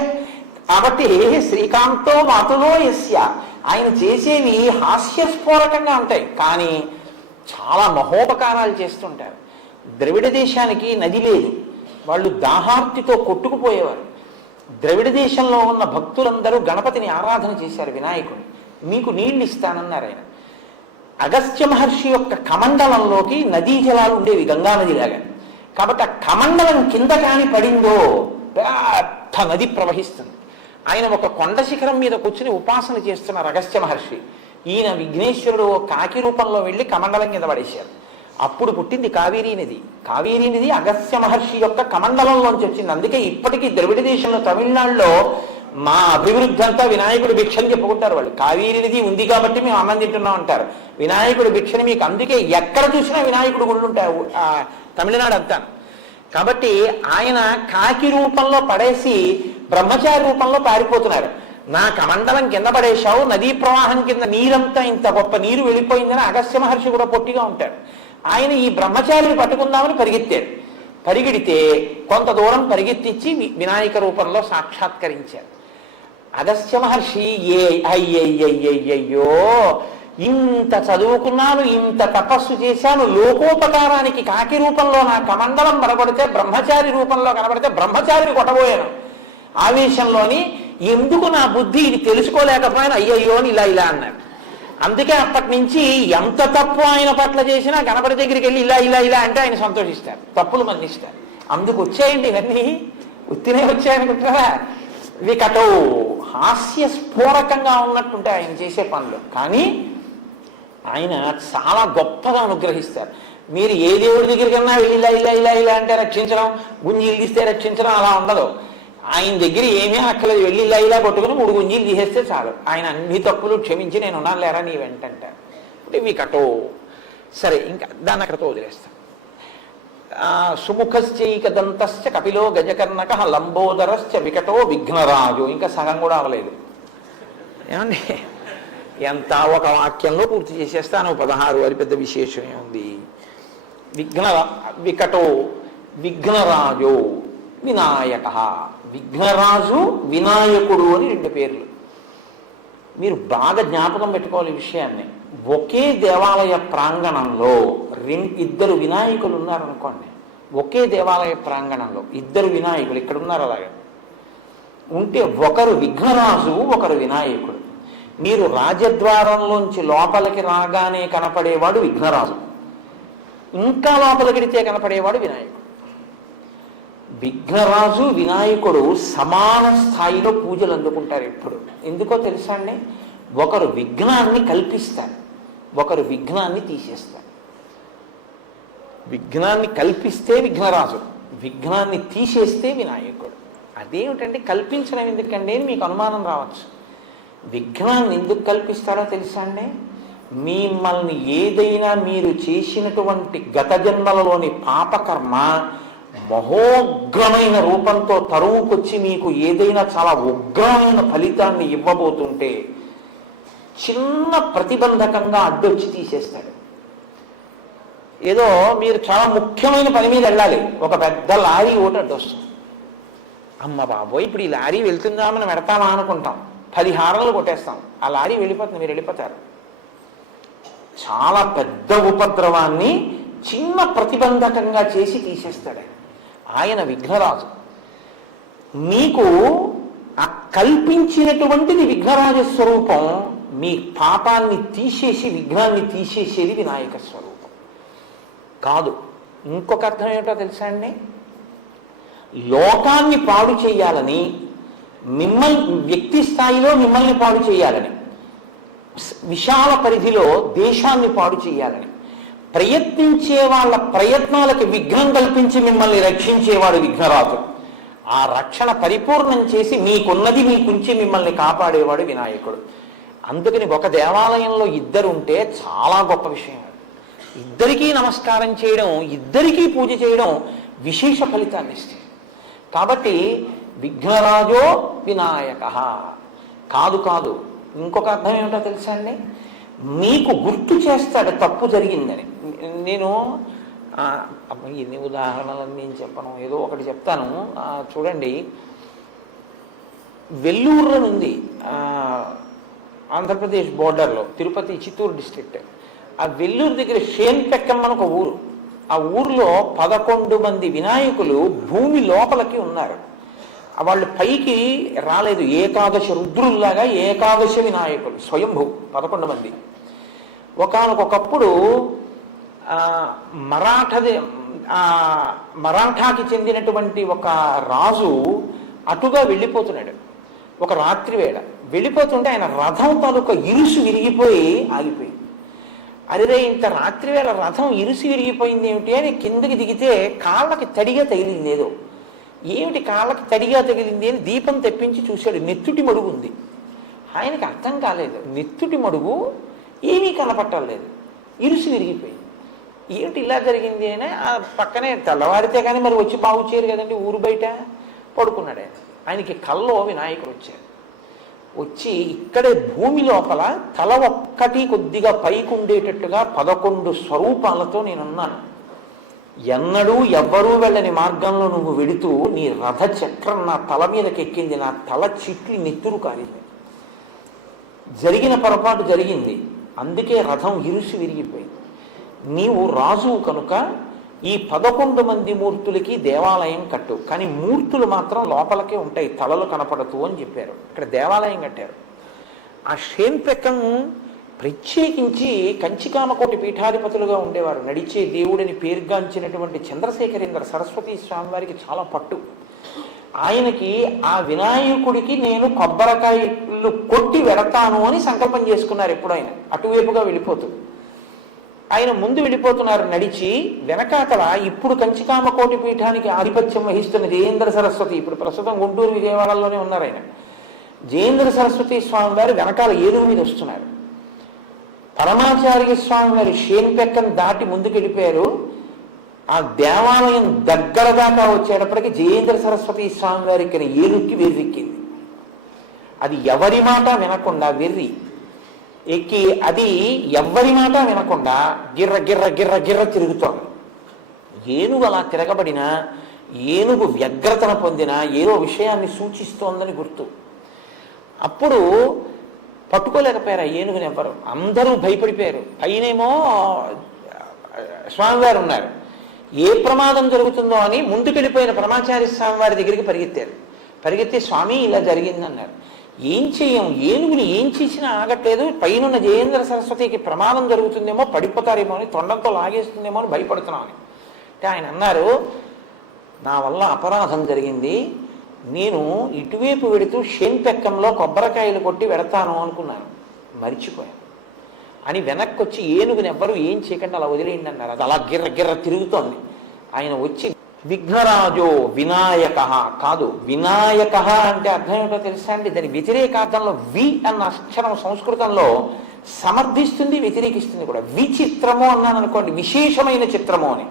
కాబట్టి శ్రీకాంతో మాతులో యస్య, ఆయన చేసేవి హాస్యస్ఫోరకంగా ఉంటాయి, కానీ చాలా మహోపకారాలు చేస్తుంటారు. ద్రవిడ దేశానికి నది లేదు. వాళ్ళు దాహార్తితో కొట్టుకుపోయేవారు. ద్రవిడ దేశంలో ఉన్న భక్తులందరూ గణపతిని ఆరాధన చేశారు. వినాయకుడిని మీకు నీళ్ళు ఇస్తానన్నారు ఆయన. అగస్త్య మహర్షి యొక్క కమండలంలోకి నదీ జలాలు ఉండేవి, గంగానదిలాగా. కాబట్టి ఆ కమండలం కింద కాని పడిందో పెద్ద నది ప్రవహిస్తుంది. ఆయన ఒక కొండ శిఖరం మీద కూర్చుని ఉపాసన చేస్తున్నారు అగస్త్య మహర్షి. ఈయన విఘ్నేశ్వరుడు కాకి రూపంలో వెళ్ళి కమండలం కింద పడేశారు. అప్పుడు పుట్టింది కావేరీ నది. కావేరీ నది అగస్త్య మహర్షి యొక్క కమండలంలోంచి వచ్చింది. అందుకే ఇప్పటికీ ద్రవిడ దేశంలో తమిళనాడులో మా అభివృద్ధి అంతా వినాయకుడి భిక్షని చెప్పుకుంటారు వాళ్ళు. కావేరీ నది ఉంది కాబట్టి మేము అన్నం తింటున్నాం అంటారు. వినాయకుడి భిక్షని మీకు అందుకే ఎక్కడ చూసినా వినాయకుడు గుళ్ళు ఉంటాయి తమిళనాడు అంతా. కాబట్టి ఆయన కాకి రూపంలో పడేసి బ్రహ్మచారి రూపంలో పారిపోతున్నారు. నా కమండలం కింద పడేశావు, నదీ ప్రవాహం కింద నీరంతా ఇంత గొప్ప నీరు వెళ్ళిపోయిందని అగస్త్య మహర్షి కూడా పొట్టిగా ఉంటాడు. ఆయన ఈ బ్రహ్మచారిని పట్టుకుందామని పరిగెత్తాడు. పరిగెడితే కొంత దూరం పరిగెత్తించి వినాయక రూపంలో సాక్షాత్కరించారు. అగస్త్య మహర్షి అయ్యయ్యయ్యయ్యో, ఇంత చదువుకున్నాను, ఇంత తపస్సు చేశాను, లోకోపకారానికి కాకి రూపంలో నా కమండలం కనబడితే, బ్రహ్మచారి రూపంలో కనబడితే బ్రహ్మచారిని కొట్టబోయాను. ఆవేశంలోని ఎందుకు నా బుద్ధి ఇది తెలుసుకోలేకపోయాను, అయ్యయ్యో అని ఇలా అన్నాడు. అందుకే అప్పటి నుంచి ఎంత తప్పు ఆయన పట్ల చేసినా గణపతి దగ్గరికి వెళ్ళి ఇలా అంటే ఆయన సంతోషిస్తారు, తప్పులు మన్నిస్తారు. అందుకు వచ్చాయండి ఇవన్నీ, ఉత్తినే వచ్చాయనుకుంటారా? వికటో హాస్యస్ఫోరకంగా ఉన్నట్టుంటే ఆయన చేసే పనులు. కానీ ఆయన చాలా గొప్పగా అనుగ్రహిస్తారు. మీరు ఏ దేవుడి దగ్గరికన్నా వెళ్ళి ఇలా అంటే రక్షించడం, గుంజీలు తీస్తే రక్షించడం అలా ఉండదు. ఆయన దగ్గర ఏమీ అక్కలేదు. వెళ్ళి ఇలా కొట్టుకుని 3 గుంజీలు తీసేస్తే చాలు. ఆయన అన్ని తప్పులు క్షమించి నేను ఉన్నాను లేరా నీ వెంటంటారు. అంటే వికటో. సరే, ఇంకా దాన్ని అక్కడతో వదిలేస్తాం. సుముఖశ్చైక దంతశ్చ కపిలో గజకర్ణక లంబోదరశ్చ వికటో విఘ్నరాజు. ఇంకా సగం కూడా అవ్వలేదు. ఏమండి, ఎంత ఒక వాక్యంలో పూర్తి చేసేస్తాను. 16 అది పెద్ద విశేషమే ఉంది. వికటో విఘ్నరాజు వినాయక. విఘ్నరాజు వినాయకుడు అని 2 పేర్లు. మీరు బాగా జ్ఞాపకం పెట్టుకోవాలి ఈ విషయాన్ని. ఒకే దేవాలయ ప్రాంగణంలో 2 వినాయకులు ఉన్నారనుకోండి. ఒకే దేవాలయ ప్రాంగణంలో 2 వినాయకులు ఇక్కడ ఉన్నారు. అలాగే ఉంటే ఒకరు విఘ్నరాజు, ఒకరు వినాయకుడు. మీరు రాజద్వారంలోంచి లోపలికి రాగానే కనపడేవాడు విఘ్నరాజు, ఇంకా లోపలికిడితే కనపడేవాడు వినాయకుడు. విఘ్నరాజు వినాయకుడు సమాన స్థాయిలో పూజలు అందుకుంటారు ఎప్పుడు. ఎందుకో తెలుసా అండి? ఒకరు విఘ్నాన్ని కల్పిస్తారు, ఒకరు విఘ్నాన్ని తీసేస్తారు. విఘ్నాన్ని కల్పిస్తే విఘ్నరాజు, విఘ్నాన్ని తీసేస్తే వినాయకుడు. అదేమిటంటే కల్పించడం ఎందుకండి అని మీకు అనుమానం రావచ్చు. విఘ్నాన్ని ఎందుకు కల్పిస్తారో తెలుసా అండి? మిమ్మల్ని ఏదైనా మీరు చేసినటువంటి గత జన్మలలోని పాపకర్మ మహోగ్రమైన రూపంతో తరువుకొచ్చి మీకు ఏదైనా చాలా ఉగ్రమైన ఫలితాన్ని ఇవ్వబోతుంటే చిన్న ప్రతిబంధకంగా అడ్డొచ్చి తీసేస్తాడు. ఏదో మీరు చాలా ముఖ్యమైన పని మీద వెళ్ళాలి, ఒక పెద్ద లారీ ఒకటి అడ్డొస్తుంది. అమ్మ బాబోయ్, ఇప్పుడు ఈ లారీ వెళ్తుందా మనం పెడతామా అనుకుంటాం, 10 హారలు కొట్టేస్తాం, ఆ లారీ వెళ్ళిపోతుంది, మీరు వెళ్ళిపోతారు. చాలా పెద్ద ఉపద్రవాన్ని చిన్న ప్రతిబంధకంగా చేసి తీసేస్తాడు ఆయన విఘ్నరాజు. మీకు ఆ కల్పించినటువంటిది విఘ్నరాజ స్వరూపం, మీ పాపాన్ని తీసేసి విఘ్నాన్ని తీసేసేది వినాయక స్వరూపం కాదు. ఇంకొక అర్థం ఏమిటో తెలుసా అండి? లోకాన్ని పాడు చేయాలని, మిమ్మల్ని వ్యక్తి స్థాయిలో మిమ్మల్ని పాడు చేయాలని, విశాల పరిధిలో దేశాన్ని పాడు చేయాలని ప్రయత్నించే వాళ్ళ ప్రయత్నాలకు విఘ్నం కల్పించి మిమ్మల్ని రక్షించేవాడు విఘ్నరాజు. ఆ రక్షణ పరిపూర్ణం చేసి మీకున్నది మీకుంచి మిమ్మల్ని కాపాడేవాడు వినాయకుడు. అందుకని ఒక దేవాలయంలో ఇద్దరుంటే చాలా గొప్ప విషయం. ఇద్దరికీ నమస్కారం చేయడం, ఇద్దరికీ పూజ చేయడం విశేష ఫలితాన్ని ఇస్తుంది. కాబట్టి విఘ్నరాజో వినాయక కాదు కాదు. ఇంకొక అర్థం ఏమిటో తెలుసా అండి? మీకు గుర్తు చేస్తాడు తప్పు జరిగిందని. నేను ఎన్ని ఉదాహరణలు నేను చెప్పను, ఏదో ఒకటి చెప్తాను. చూడండి, వెల్లూరు ఉంది ఆంధ్రప్రదేశ్ బోర్డర్లో, తిరుపతి చిత్తూరు డిస్ట్రిక్ట్. ఆ వెల్లూరు దగ్గర షేన్పెక్కం అని ఒక ఊరు. ఆ ఊర్లో 11 మంది వినాయకులు భూమి లోపలికి ఉన్నారు. వాళ్ళు పైకి రాలేదు. ఏకాదశ రుద్రుల్లాగా ఏకాదశ వినాయకులు స్వయంభూ 11 మంది. ఒకానొకప్పుడు మరాఠాకి చెందినటువంటి ఒక రాజు అటుగా వెళ్ళిపోతున్నాడు. ఒక రాత్రి వేళ వెళ్ళిపోతుంటే ఆయన రథం తాలూకా ఇరుసు విరిగిపోయి ఆగిపోయింది. అరే, ఇంత రాత్రి వేళ రథం ఇరుసు విరిగిపోయింది ఏమిటి అని కిందకి దిగితే కాళ్ళకి తడిగా తగిలింది. ఏదో ఏమిటి కాళ్ళకి తడిగా తగిలింది అని దీపం తెప్పించి చూశాడు. నెత్తుటి మడుగు ఉంది. ఆయనకి అర్థం కాలేదు, నెత్తుటి మడుగు ఏమీ కనపట్టలేదు, ఇరుసు విరిగిపోయింది. ఏమిటి ఇలా జరిగింది అని ఆ పక్కనే తెల్లవారితే కానీ మరి వచ్చి బాగు చేయరు కదండి, ఊరు బయట పడుకున్నాడు. ఆయనకి కల్లో వినాయకుడు వచ్చాడు. వచ్చి ఇక్కడే భూమి లోపల తల ఒక్కటి కొద్దిగా పైకి ఉండేటట్టుగా 11 స్వరూపాలతో నేనున్నాను. ఎన్నడూ ఎవ్వరూ వెళ్ళని మార్గంలో నువ్వు వెళుతూ నీ రథ చక్రం నా తల మీదకి ఎక్కింది, నా తల చిట్లి నెత్తురు కారింది. జరిగిన పొరపాటు జరిగింది, అందుకే రథం ఇరుసు విరిగిపోయింది. నీవు రాజు కనుక ఈ 11 మంది మూర్తులకి దేవాలయం కట్టు, కానీ మూర్తులు మాత్రం లోపలికే ఉంటాయి, తలలు కనపడతూ అని చెప్పారు. ఇక్కడ దేవాలయం కట్టారు. ఆ షేన్పెక్కం ప్రత్యేకించి కంచికామకోటి పీఠాధిపతులుగా ఉండేవారు. నడిచే దేవుడిని పేరుగాంచినటువంటి చంద్రశేఖరేంద్ర సరస్వతి స్వామి వారికి చాలా పట్టు. ఆయనకి ఆ వినాయకుడికి నేను కొబ్బరికాయలు కొట్టి వెడతాను అని సంకల్పం చేసుకున్నారు. ఎప్పుడు ఆయన అటువైపుగా వెళ్ళిపోతూ ఆయన ముందు వెళ్ళిపోతున్నారు నడిచి. వెనకాతల ఇప్పుడు కంచికామకోటి పీఠానికి ఆధిపత్యం వహిస్తున్న జయేంద్ర సరస్వతి, ఇప్పుడు ప్రస్తుతం గుంటూరు విజయవాడలోనే ఉన్నారు ఆయన. జయేంద్ర సరస్వతి స్వామి వారు వెనకాల ఏనుగు మీద వస్తున్నారు. పరమాచార్య స్వామి వారి షేన్పెక్కం దాటి ముందుకు వెళ్ళిపోయారు. ఆ దేవాలయం దగ్గర దాకా వచ్చేటప్పటికి జయేంద్ర సరస్వతి స్వామి వారికి ఏనుక్కి వెర్రెక్కింది. అది ఎవరి మాట వినకుండా వెర్రి ఎక్కి అది ఎవ్వరి మాట వినకుండా గిర్ర గిర్ర గిర్ర గిర్ర తిరుగుతోంది. ఏనుగు అలా తిరగబడిన, ఏనుగు వ్యగ్రతను పొందిన ఏదో విషయాన్ని సూచిస్తోందని గుర్తు. అప్పుడు పట్టుకోలేకపోయారు ఆ ఏనుగుని ఎవ్వరు, అందరూ భయపడిపోయారు. పైనేమో స్వామివారు ఉన్నారు. ఏ ప్రమాదం జరుగుతుందో అని ముందుకు వెళ్ళిపోయిన పరమాచార్య స్వామి వారి దగ్గరికి పరిగెత్తారు. పరిగెత్తే స్వామి ఇలా జరిగిందన్నారు. ఏం చెయ్యం, ఏనుగుని ఏం చేసినా ఆగట్లేదు, పైనున్న జయేంద్ర సరస్వతికి ప్రమాదం జరుగుతుందేమో, పడిపోతారేమో అని, తొండంతో లాగేస్తుందేమో అని భయపడుతున్నామని. అంటే ఆయన అన్నారు, నా వల్ల అపరాధం జరిగింది, నేను ఇటువైపు వెడుతూ షేన్పెక్కంలో కొబ్బరికాయలు కొట్టి వెడతాను అనుకున్నాను. మరిచిపోయాను అని వెనక్కి వచ్చి ఏనుగుని ఎవ్వరూ ఏం చేయకుండా అలా వదిలేయండి అన్నారు. అది అలా గిర్ర గిర్ర తిరుగుతోంది. ఆయన వచ్చి విఘ్నరాజో వినాయక కాదు, వినాయక అంటే అర్థం ఏమిటో తెలుసా అండి? దాని వ్యతిరేకార్థంలో వి అన్న అక్షరం సంస్కృతంలో సమర్థిస్తుంది, వ్యతిరేకిస్తుంది కూడా. విచిత్రము అన్నాను అనుకోండి, విశేషమైన చిత్రము అని.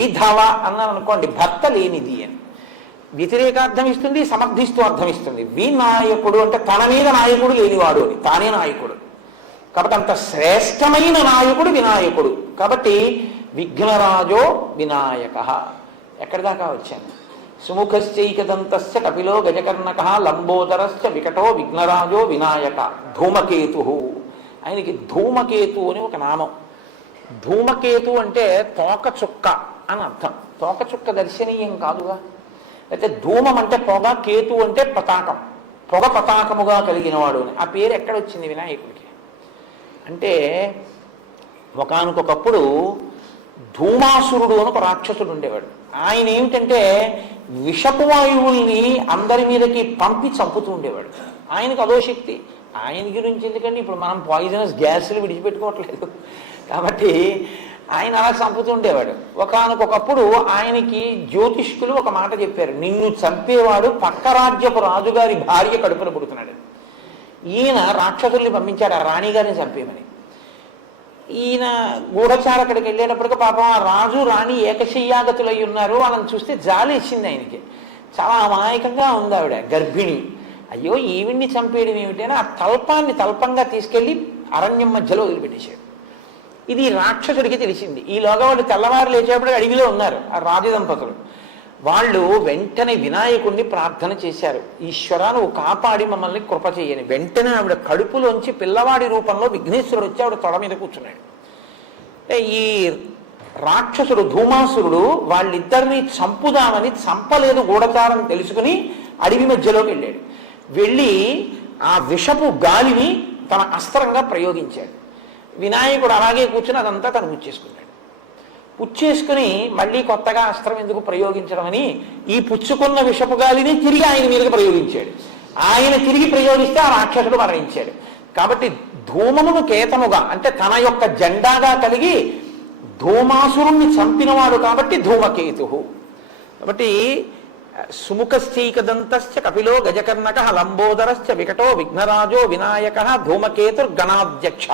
విధవ అన్నాను అనుకోండి, భర్త లేనిది అని వ్యతిరేకార్థం ఇస్తుంది, సమర్థిస్తూ అర్థం ఇస్తుంది. వినాయకుడు అంటే తన మీద నాయకుడు లేనివాడు అని, తానే నాయకుడు. కాబట్టి అంత శ్రేష్టమైన నాయకుడు వినాయకుడు. కాబట్టి విఘ్నరాజో వినాయక. ఎక్కడి దాకా వచ్చాను? సుముఖశ్చైకదంతస్య కపిలో గజకర్ణక లంబోదరశ్చ వికటో విఘ్నరాజో వినాయక. ధూమకేతు, ఆయనకి ధూమకేతు అని ఒక నామం. ధూమకేతు అంటే తోక చుక్క అని అర్థం. తోక చుక్క దర్శనీయం కాదుగా. అయితే ధూమం అంటే పొగ, కేతు అంటే పతాకం, పొగ పతాకముగా కలిగిన వాడు అని. ఆ పేరు ఎక్కడొచ్చింది వినాయకుడికి అంటే, ఒకానొకప్పుడు ధూమాసురుడు అని ఒక రాక్షసుడు ఉండేవాడు. ఆయన ఏమిటంటే విషపు వాయువుల్ని అందరి మీదకి పంపి చంపుతూ ఉండేవాడు. ఆయనకు అదో శక్తి. ఆయన గురించి ఎందుకంటే ఇప్పుడు మనం పాయిజనస్ గ్యాసులు విడిచిపెట్టుకోవట్లేదు కాబట్టి ఆయన అలా చంపుతూ ఉండేవాడు. ఒకానొకప్పుడు ఆయనకి జ్యోతిష్కులు ఒక మాట చెప్పారు, నిన్ను చంపేవాడు పక్క రాజ్యపు రాజుగారి భార్య కడుపున పుడుతున్నాడు. ఈయన రాక్షసుల్ని పంపించాడు ఆ రాణిగారిని చంపేమని. ఈయన గూఢచారకుడికి వెళ్ళేటప్పటికి పాపం ఆ రాజు రాణి ఏకశయ్యాగతులై ఉన్నారు. వాళ్ళని చూస్తే జాలి ఇచ్చింది ఆయనకి. చాలా అమాయకంగా ఉంది ఆవిడ, గర్భిణి. అయ్యో ఈవిడ్ని చంపేయడం ఏమిటని ఆ తల్పాన్ని తల్పంగా తీసుకెళ్లి అరణ్యం మధ్యలో వదిలిపెట్టేశాడు. ఇది రాక్షసుడికి తెలిసింది. ఈలోగా వాళ్ళు తెల్లవారు లేచేప్పుడు అడవిలో ఉన్నారు ఆ రాజదంపతులు. వాళ్ళు వెంటనే వినాయకుడిని ప్రార్థన చేశారు, ఈశ్వరా నువ్వు కాపాడి మమ్మల్ని కృప చేయని. వెంటనే ఆవిడ కడుపులోంచి పిల్లవాడి రూపంలో విఘ్నేశ్వరుడు వచ్చి ఆవిడ తొడ మీద కూర్చున్నాడు. ఈ రాక్షసుడు ధూమాసురుడు వాళ్ళిద్దరినీ చంపుదామని చంపలేదు గూఢచారం తెలుసుకుని అడవి మధ్యలోకి వెళ్ళాడు. వెళ్ళి ఆ విషపు గాలిని తన అస్త్రంగా ప్రయోగించాడు. వినాయకుడు అలాగే కూర్చుని అదంతా తను పుచ్చేసుకున్నాడు. పుచ్చేసుకుని మళ్ళీ కొత్తగా అస్త్రం ఎందుకు ప్రయోగించడం అని ఈ పుచ్చుకున్న విషపు గాలిని తిరిగి ఆయన మీదకి ప్రయోగించాడు. ఆయన తిరిగి ప్రయోగిస్తే ఆ రాక్షసుడు మరణించాడు. కాబట్టి ధూమమును కేతముగా అంటే తన యొక్క జెండాగా కలిగి ధూమాసురుణ్ణి చంపినవాడు కాబట్టి ధూమకేతు. కాబట్టి సుముఖశ్చైకదంతశ్చ కపిలో గజకర్ణక లంబోదరశ్చ వికటో విఘ్నరాజో వినాయక ధూమకేతుర్గణాధ్యక్ష.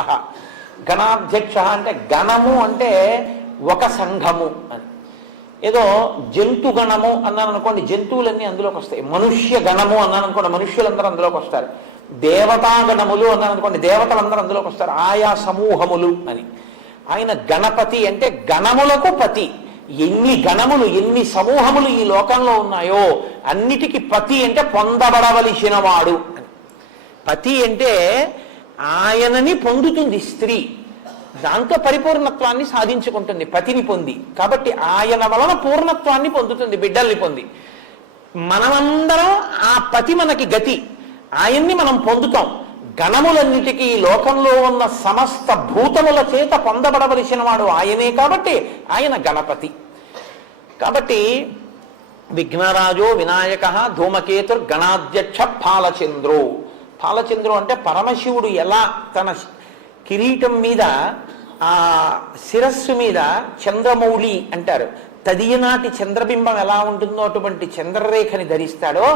గణాధ్యక్ష అంటే గణము అంటే ఒక సంఘము అని. ఏదో జంతు గణము అన్నాను అనుకోండి, జంతువులన్నీ అందులోకి వస్తాయి. మనుష్య గణము అన్నాను అనుకోండి, మనుష్యులందరూ అందులోకి వస్తారు. దేవతా గణములు అన్నాను అనుకోండి, దేవతలందరూ అందులోకి వస్తారు. ఆయా సమూహములు అని. ఆయన గణపతి అంటే గణములకు పతి. ఎన్ని గణములు ఎన్ని సమూహములు ఈ లోకంలో ఉన్నాయో అన్నిటికీ పతి అంటే పొందబడవలసిన వాడు అని. పతి అంటే ఆయనని పొందుతుంది స్త్రీ, దాంతో పరిపూర్ణత్వాన్ని సాధించుకుంటుంది పతిని పొంది. కాబట్టి ఆయన వలన పూర్ణత్వాన్ని పొందుతుంది, బిడ్డల్ని పొంది. మనమందరం ఆ పతి మనకి గతి, ఆయన్ని మనం పొందుతాం. గణములన్నిటికీ లోకంలో ఉన్న సమస్త భూతముల చేత పొందబడవలసిన వాడు ఆయనే కాబట్టి ఆయన గణపతి. కాబట్టి విఘ్నరాజో వినాయక ధూమకేతుర్ గణాధ్యక్ష ఫాలచంద్రో. ఫాలచంద్రు అంటే పరమశివుడు ఎలా తన కిరీటం మీద ఆ శిరస్సు మీద చంద్రమౌళి అంటారు, తదియనాటి చంద్రబింబం ఎలా ఉంటుందో అటువంటి చంద్రరేఖని ధరిస్తాడో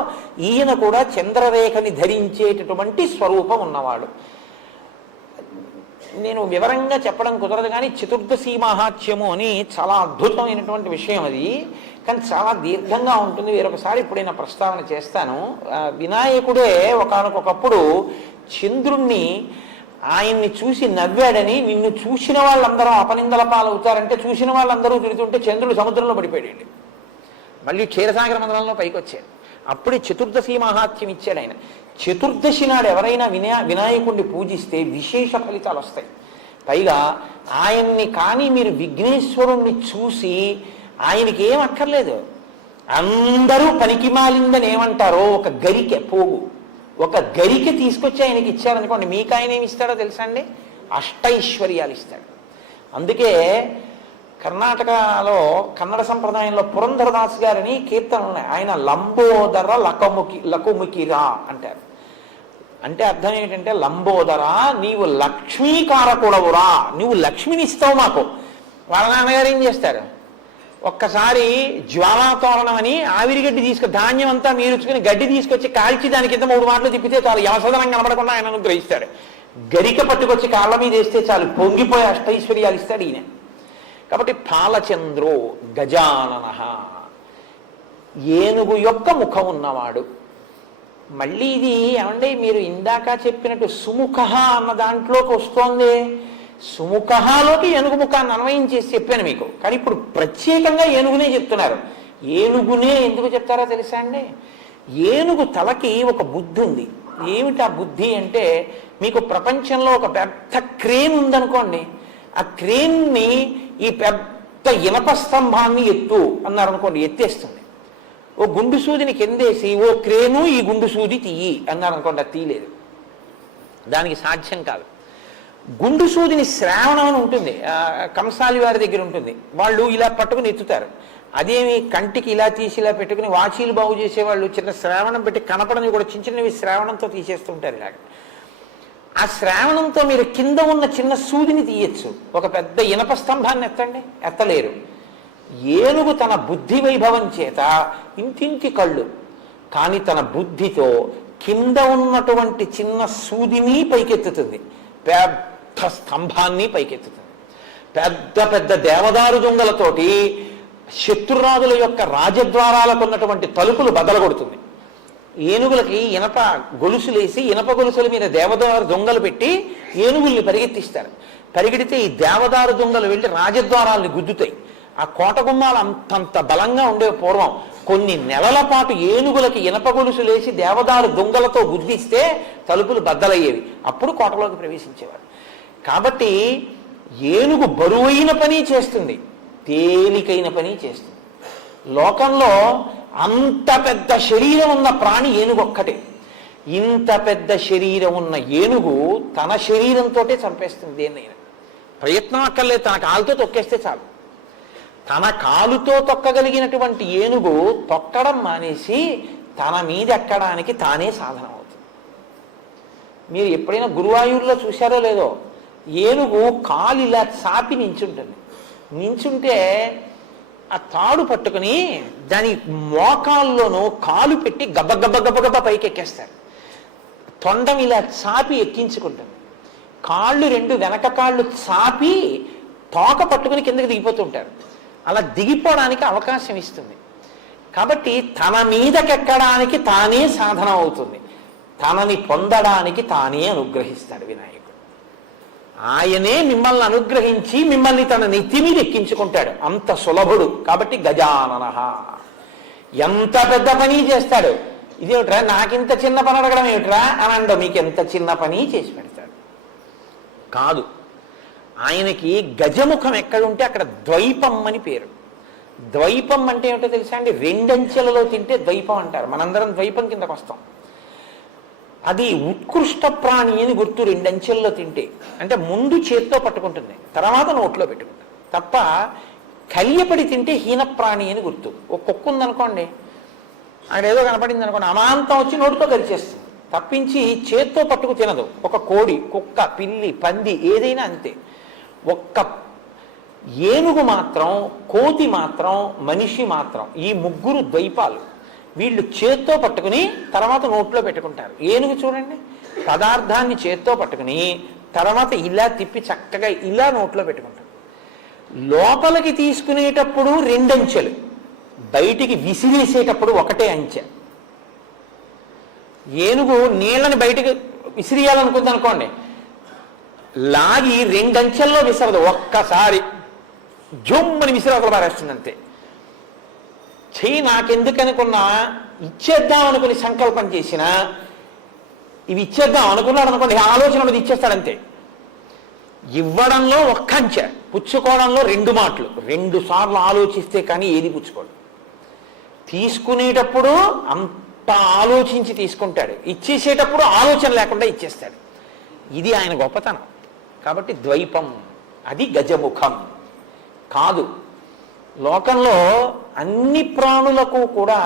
ఈయన కూడా చంద్రరేఖని ధరించేటటువంటి స్వరూపం ఉన్నవాడు. నేను వివరంగా చెప్పడం కుదరదు కానీ చతుర్దశి మహాత్మ్యము అని చాలా అద్భుతమైనటువంటి విషయం అది, కానీ చాలా దీర్ఘంగా ఉంటుంది. వేరొకసారి ఎప్పుడైనా ప్రస్తావన చేస్తాను. వినాయకుడే ఒకానొకప్పుడు చంద్రుణ్ణి ఆయన్ని చూసి నవ్వాడని, నిన్ను చూసిన వాళ్ళందరూ అపనిందల పాలవుతారంటే చూసిన వాళ్ళందరూ తిడుతుంటే చంద్రుడు సముద్రంలో పడిపోయాడు. మళ్ళీ క్షీరసాగర మండలంలో పైకి వచ్చాడు. అప్పుడే చతుర్దశి మహాత్మ్యం ఇచ్చాడు ఆయన. చతుర్దశి నాడు ఎవరైనా వినాయకుడిని పూజిస్తే విశేష ఫలితాలు వస్తాయి. పైగా ఆయన్ని కానీ మీరు విఘ్నేశ్వరుణ్ణి చూసి ఆయనకి ఏం అక్కర్లేదు, అందరూ పనికి మాలిందని ఏమంటారో ఒక గరికె పోగు, ఒక గరికె తీసుకొచ్చి ఆయనకి ఇచ్చారనుకోండి, మీకు ఆయన ఏమి ఇస్తాడో తెలుసా అండి? అష్టైశ్వర్యాలు ఇస్తాడు. అందుకే కర్ణాటకలో కన్నడ సంప్రదాయంలో పురంధరదాస్ గారని కీర్తనలు ఉన్నాయి. ఆయన లంబోదర లకుముకిరా అంటారు. అంటే అర్థం ఏంటంటే లంబోదరా నీవు లక్ష్మీకారకుడవురా, నువ్వు లక్ష్మిని ఇస్తావు మాకు. వాళ్ళ నాన్నగారు ఏం చేస్తారు, ఒక్కసారి జ్వాలాతోరణం అని ఆవిరిగడ్డి ధాన్యం అంతా మీరుచుకుని గడ్డి తీసుకొచ్చి కాల్చి దాని కింద 3 మాటలు తిప్పితే చాలు, యవసదనం కనబడకుండా ఆయన అనుగ్రహిస్తాడు. గరిక పట్టుకొచ్చి కాళ్ళ మీద వేస్తే చాలు, పొంగిపోయి అష్టైశ్వర్యాలు ఇస్తాడు ఈయన. కాబట్టి పాలచంద్రో గజానన, ఏనుగు యొక్క ముఖం ఉన్నవాడు. మళ్ళీ ఇది ఏమంటే మీరు ఇందాక చెప్పినట్టు సుముఖ అన్న దాంట్లోకి వస్తోంది. సుముఖలోకి ఏనుగు ముఖాన్ని అన్వయం చేసి చెప్పాను మీకు, కానీ ఇప్పుడు ప్రత్యేకంగా ఏనుగునే చెప్తున్నారు. ఏనుగునే ఎందుకు చెప్తారో తెలుసా అండి? ఏనుగు తలకి ఒక బుద్ధి ఉంది. ఏమిటి ఆ బుద్ధి అంటే, మీకు ప్రపంచంలో ఒక పెద్ద క్రేన్ ఉందనుకోండి, ఆ క్రేన్ని ఈ పెద్ద ఇనప స్తంభాన్ని ఎత్తు అన్నారనుకోండి, ఎత్తేస్తుంది. ఓ గుండు సూదిని కిందేసి ఓ క్రేను ఈ గుండు సూది తీయి అన్నారనుకోండి, అది తీయలేదు, దానికి సాధ్యం కాదు. గుండు సూదిని శ్రావణం అని ఉంటుంది, కంసాలి వారి దగ్గర ఉంటుంది, వాళ్ళు ఇలా పట్టుకుని ఎత్తుతారు. అదేమి కంటికి ఇలా తీసి ఇలా పెట్టుకుని వాచీలు బాగు చేసేవాళ్ళు చిన్న శ్రావణం పెట్టి కనపడని కూడా చిన్న చిన్నవి శ్రావణంతో తీసేస్తుంటారు. ఇలాగ ఆ శ్రావణంతో మీరు కింద ఉన్న చిన్న సూదిని తీయచ్చు, ఒక పెద్ద ఇనప స్తంభాన్ని ఎత్తండి, ఎత్తలేరు. ఏనుగు తన బుద్ధి వైభవం చేత ఇంటింటి కళ్ళు, కానీ తన బుద్ధితో కింద ఉన్నటువంటి చిన్న సూదిని పైకెత్తుతుంది, పెద్ద స్తంభాన్ని పైకెత్తుతుంది. పెద్ద పెద్ద దేవదారు దొంగలతోటి శత్రురాజుల యొక్క రాజద్వారాలకు ఉన్నటువంటి తలుపులు బదలగొడుతుంది. ఏనుగులకి ఇనప గొలుసులేసి ఇనప గొలుసుల మీద దేవదారు దొంగలు పెట్టి ఏనుగుల్ని పరిగెత్తిస్తారు. పరిగెడితే ఈ దేవదారు దొంగలు వెళ్ళి రాజద్వారాల్ని గుద్దుతాయి. ఆ కోట గుమ్మాలు అంతంత బలంగా ఉండేవి పూర్వం. కొన్ని నెలల పాటు ఏనుగులకి ఇనప గొలుసులేసి దేవదారు దొంగలతో గుద్దిస్తే తలుపులు బద్దలయ్యేవి, అప్పుడు కోటలోకి ప్రవేశించేవారు. కాబట్టి ఏనుగు బరువైన పని చేస్తుంది, తేలికైన పని చేస్తుంది. లోకంలో అంత పెద్ద శరీరం ఉన్న ప్రాణి ఏనుగు ఒక్కటే. ఇంత పెద్ద శరీరం ఉన్న ఏనుగు తన శరీరంతో చంపేస్తుంది దేన్నైనా. ప్రయత్నం అక్కర్లేదు, తన కాలుతో తొక్కేస్తే చాలు. తన కాలుతో తొక్కగలిగినటువంటి ఏనుగు తొక్కడం మానేసి తన మీద ఎక్కడానికి తానే సాధనం అవుతుంది. మీరు ఎప్పుడైనా గురువాయూరులో చూశారో లేదో, ఏనుగు కాలు ఇలా చాపి నించుంటుంది. నించుంటే ఆ తాడు పట్టుకుని దాని మోకాల్లోనూ కాలు పెట్టి గబ్బ గబ్బ గబ్బ గబ్బ పైకి ఎక్కేస్తారు. తొండం ఇలా చాపి ఎక్కించుకుంటుంది. కాళ్ళు 2 వెనక కాళ్ళు చాపి తోక పట్టుకుని కిందకి దిగిపోతుంటారు. అలా దిగిపోవడానికి అవకాశం ఇస్తుంది. కాబట్టి తన మీదకెక్కడానికి తానే సాధన అవుతుంది, తనని పొందడానికి తానే అనుగ్రహిస్తాడు వినాయకుడు. ఆయనే మిమ్మల్ని అనుగ్రహించి మిమ్మల్ని తన నెత్తి మీద ఎక్కించుకుంటాడు, అంత సులభుడు. కాబట్టి గజానన ఎంత పెద్ద పని చేస్తాడు. ఇదేమిట్రా నాకింత చిన్న పని అడగడం ఏమిట్రా అని అండో, మీకు ఎంత చిన్న పని చేసి పెడతాడు. కాదు, ఆయనకి గజముఖం ఎక్కడుంటే అక్కడ ద్వైపం అని పేరు. ద్వైపం అంటే ఏమిటో తెలుసా అండి? 2 అంచెలలో తింటే ద్వైపం అంటారు. మనందరం ద్వైపం కిందకు వస్తాం. అది ఉత్కృష్ట ప్రాణి అని గుర్తు. 2 అంచెల్లో తింటే అంటే ముందు చేత్తో పట్టుకుంటుంది, తర్వాత నోట్లో పెట్టుకుంటుంది తప్ప కళ్యపడి తింటే హీన ప్రాణి అని గుర్తు. ఒక కుక్క ఉందనుకోండి, అక్కడ ఏదో కనపడింది అనుకోండి, అమాంతం వచ్చి నోటితో గరిచేస్తుంది తప్పించి చేత్తో పట్టుకు తినదు. ఒక కోడి, కుక్క, పిల్లి, పంది ఏదైనా అంతే. ఒక్క ఏనుగు మాత్రం, కోతి మాత్రం, మనిషి మాత్రం, ఈ 3 ద్వైపాలు. వీళ్ళు చేత్తో పట్టుకుని తర్వాత నోట్లో పెట్టుకుంటారు. ఏనుగు చూడండి, పదార్థాన్ని చేత్తో పట్టుకుని తర్వాత ఇలా తిప్పి చక్కగా ఇలా నోట్లో పెట్టుకుంటారు. లోపలికి తీసుకునేటప్పుడు 2 అంచెలు, బయటికి విసిరేసేటప్పుడు 1 అంచె. ఏనుగు నీళ్ళని బయటికి విసిరేయాలనుకుంది అనుకోండి, లాగి 2 అంచెల్లో విసరదు, ఒక్కసారి జుమ్మని విసిరవతల పారేస్తుంది అంతే. చెయ్యి నాకెందుకనుకున్నా ఇచ్చేద్దాం అనుకుని సంకల్పం చేసినా, ఇవి ఇచ్చేద్దాం అనుకున్నాడు అనుకోండి, ఆలోచన మీద ఇచ్చేస్తాడంతే. ఇవ్వడంలో 1 అంచె, పుచ్చుకోవడంలో 2 మాటలు. 2 సార్లు ఆలోచిస్తే కానీ ఏది పుచ్చుకోడు. తీసుకునేటప్పుడు అంత ఆలోచించి తీసుకుంటాడు, ఇచ్చేసేటప్పుడు ఆలోచన లేకుండా ఇచ్చేస్తాడు. ఇది ఆయన గొప్పతనం. కాబట్టి ద్వైపం, అది గజముఖం కాదు. లోకంలో అన్ని ప్రాణులకు కూడా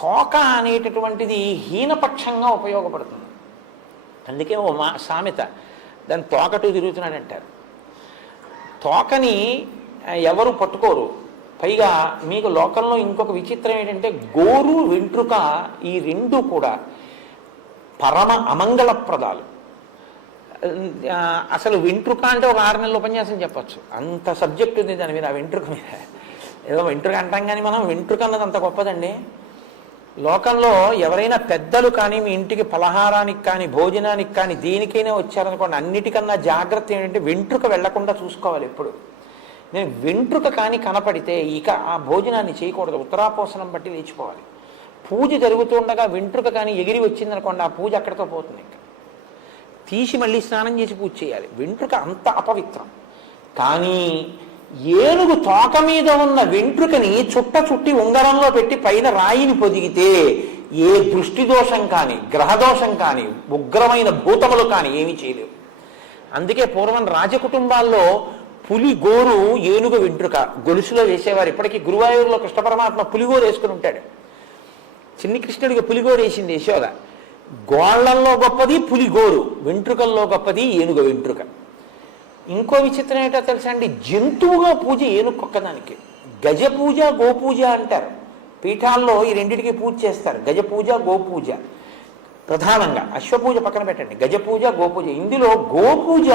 తోక అనేటటువంటిది హీనపక్షంగా ఉపయోగపడుతుంది. అందుకే ఓ సామెత, దాని తోకటు తిరుగుతున్నాడు అంటారు. తోకని ఎవరు పట్టుకోరు. పైగా మీకు లోకంలో ఇంకొక విచిత్రం ఏంటంటే, గోరు వెంట్రుక ఈ రెండు కూడా పరమ అమంగళప్రదాలు. అసలు వెంట్రుక అంటే ఒక 6 నెలల ఉపన్యాసం చెప్పచ్చు, అంత సబ్జెక్ట్ ఉంది దాని మీద. ఆ వెంట్రుక మీద ఏదో వెంట్రుక అంటాం కానీ మనం వెంట్రుక అన్నది అంత గొప్పదండి. లోకంలో ఎవరైనా పెద్దలు కానీ మీ ఇంటికి పలహారానికి కానీ భోజనానికి కానీ దేనికైనా వచ్చారనుకోండి, అన్నిటికన్నా జాగ్రత్త ఏంటంటే వెంట్రుక వెళ్లకుండా చూసుకోవాలి ఎప్పుడు. నేను వెంట్రుక కానీ కనపడితే ఇక ఆ భోజనాన్ని చేయకూడదు, ఉత్తరాపోసనం బట్టి లేచిపోవాలి. పూజ జరుగుతుండగా వెంట్రుక కానీ ఎగిరి వచ్చిందనుకోండి, ఆ పూజ అక్కడితో పోతుంది. ఇంకా తీసి మళ్ళీ స్నానం చేసి పూజ చేయాలి. వెంట్రుక అంత అపవిత్రం. కానీ ఏనుగు తోక మీద ఉన్న వెంట్రుకని చుట్టి ఉంగరంలో పెట్టి పైన రాయిని పొదిగితే ఏ దృష్టి దోషం కానీ గ్రహదోషం కానీ ఉగ్రమైన భూతములు కానీ ఏమీ చేయలేవు. అందుకే పూర్వం రాజకుటుంబాల్లో పులి గోరు ఏనుగు వెంట్రుక గొలుసులో వేసేవారు. ఇప్పటికీ గురువాయూరులో కృష్ణ పరమాత్మ పులిగోరు వేసుకుని ఉంటాడు. చిన్ని కృష్ణుడికి పులిగోరు వేసింది యశోద. గోళ్లల్లో గొప్పది పులిగోరు, వెంట్రుకల్లో గొప్పది ఏనుగు వెంట్రుక. ఇంకో విచిత్రం ఏంటో తెలుసా అండి, జంతువుగా పూజ ఏనుగు ఒక్కదానికి. గజ పూజ గోపూజ అంటారు. పీఠాల్లో ఈ రెండింటికి పూజ చేస్తారు, గజ పూజ గోపూజ ప్రధానంగా. అశ్వపూజ పక్కన పెట్టండి, గజ పూజ గోపూజ. ఇందులో గోపూజ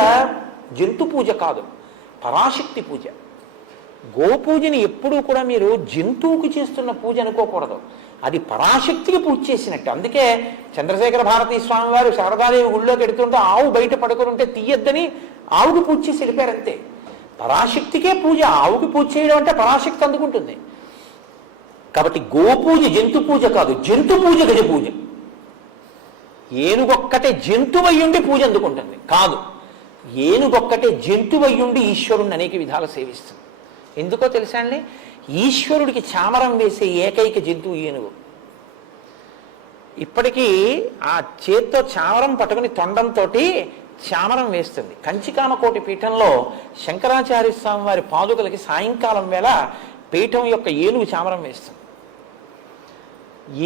జంతు పూజ కాదు, పరాశక్తి పూజ. గోపూజని ఎప్పుడూ కూడా మీరు జంతువుకి చేస్తున్న పూజ అనుకోకూడదు, అది పరాశక్తికి పూజ చేసినట్టు. అందుకే చంద్రశేఖర భారతీ స్వామి వారు శారదాదేవి గుళ్ళోకి ఎడుతుంటే ఆవు బయట పడుకుని ఉంటే తీయద్దని ఆవుకి పూజ చేసి వెళ్ళిపోయారంతే. పరాశక్తికే పూజ, ఆవుకి పూజ చేయడం అంటే పరాశక్తి అందుకుంటుంది. కాబట్టి గోపూజ జంతు పూజ కాదు, జంతు పూజ గజ పూజ. ఏనుగొక్కటే జంతువయ్యుండి పూజ అందుకుంటుంది కాదు, ఏనుగొక్కటే జంతువయ్యుండి ఈశ్వరుణ్ణి అనేక విధాలు సేవిస్తుంది. ఎందుకో తెలుసా అండి, ఈశ్వరుడికి చామరం వేసే ఏకైక జంతువు ఏనుగు. ఇప్పటికీ ఆ చేత్తో చామరం పట్టుకుని తొండంతో చామరం వేస్తుంది. కంచికామకోటి పీఠంలో శంకరాచార్య స్వామి వారి పాదుకలకి సాయంకాలం వేళ పీఠం యొక్క ఏనుగు చామరం వేస్తుంది.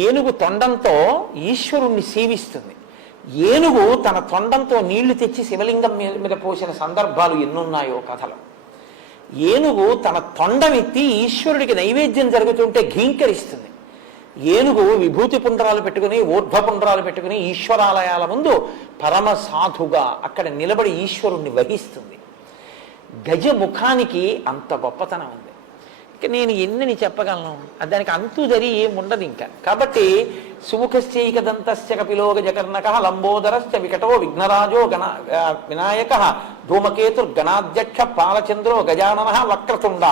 ఏనుగు తొండంతో ఈశ్వరుణ్ణి సేవిస్తుంది. ఏనుగు తన తొండంతో నీళ్లు తెచ్చి శివలింగం మీద పోసిన సందర్భాలు ఎన్నున్నాయో కథలు. ఏనుగు తన తొండమెత్తి ఈశ్వరుడికి నైవేద్యం జరుగుతుంటే ఘీంకరిస్తుంది. ఏనుగు విభూతి పుండ్రాలు పెట్టుకుని ఊర్ధ్వ పుండ్రాలు పెట్టుకుని ఈశ్వరాలయాల ముందు పరమ సాధుగా అక్కడ నిలబడి ఈశ్వరుణ్ణి వహిస్తుంది. గజ ముఖానికి అంత గొప్పతనం ఉంది. ఇక నేను ఎన్ని చెప్పగలను, దానికి అంతు జరి ఏముండదు ఇంకా. కాబట్టి సుముఖశ్చైక దంతస్య కపిలో గజకర్ణక లంబోదరశ్చ వికటో విఘ్నరాజో వినాయక ధూమకేతుర్గణాధ్యక్ష పాలచంద్రో గజానన వక్రతుండ.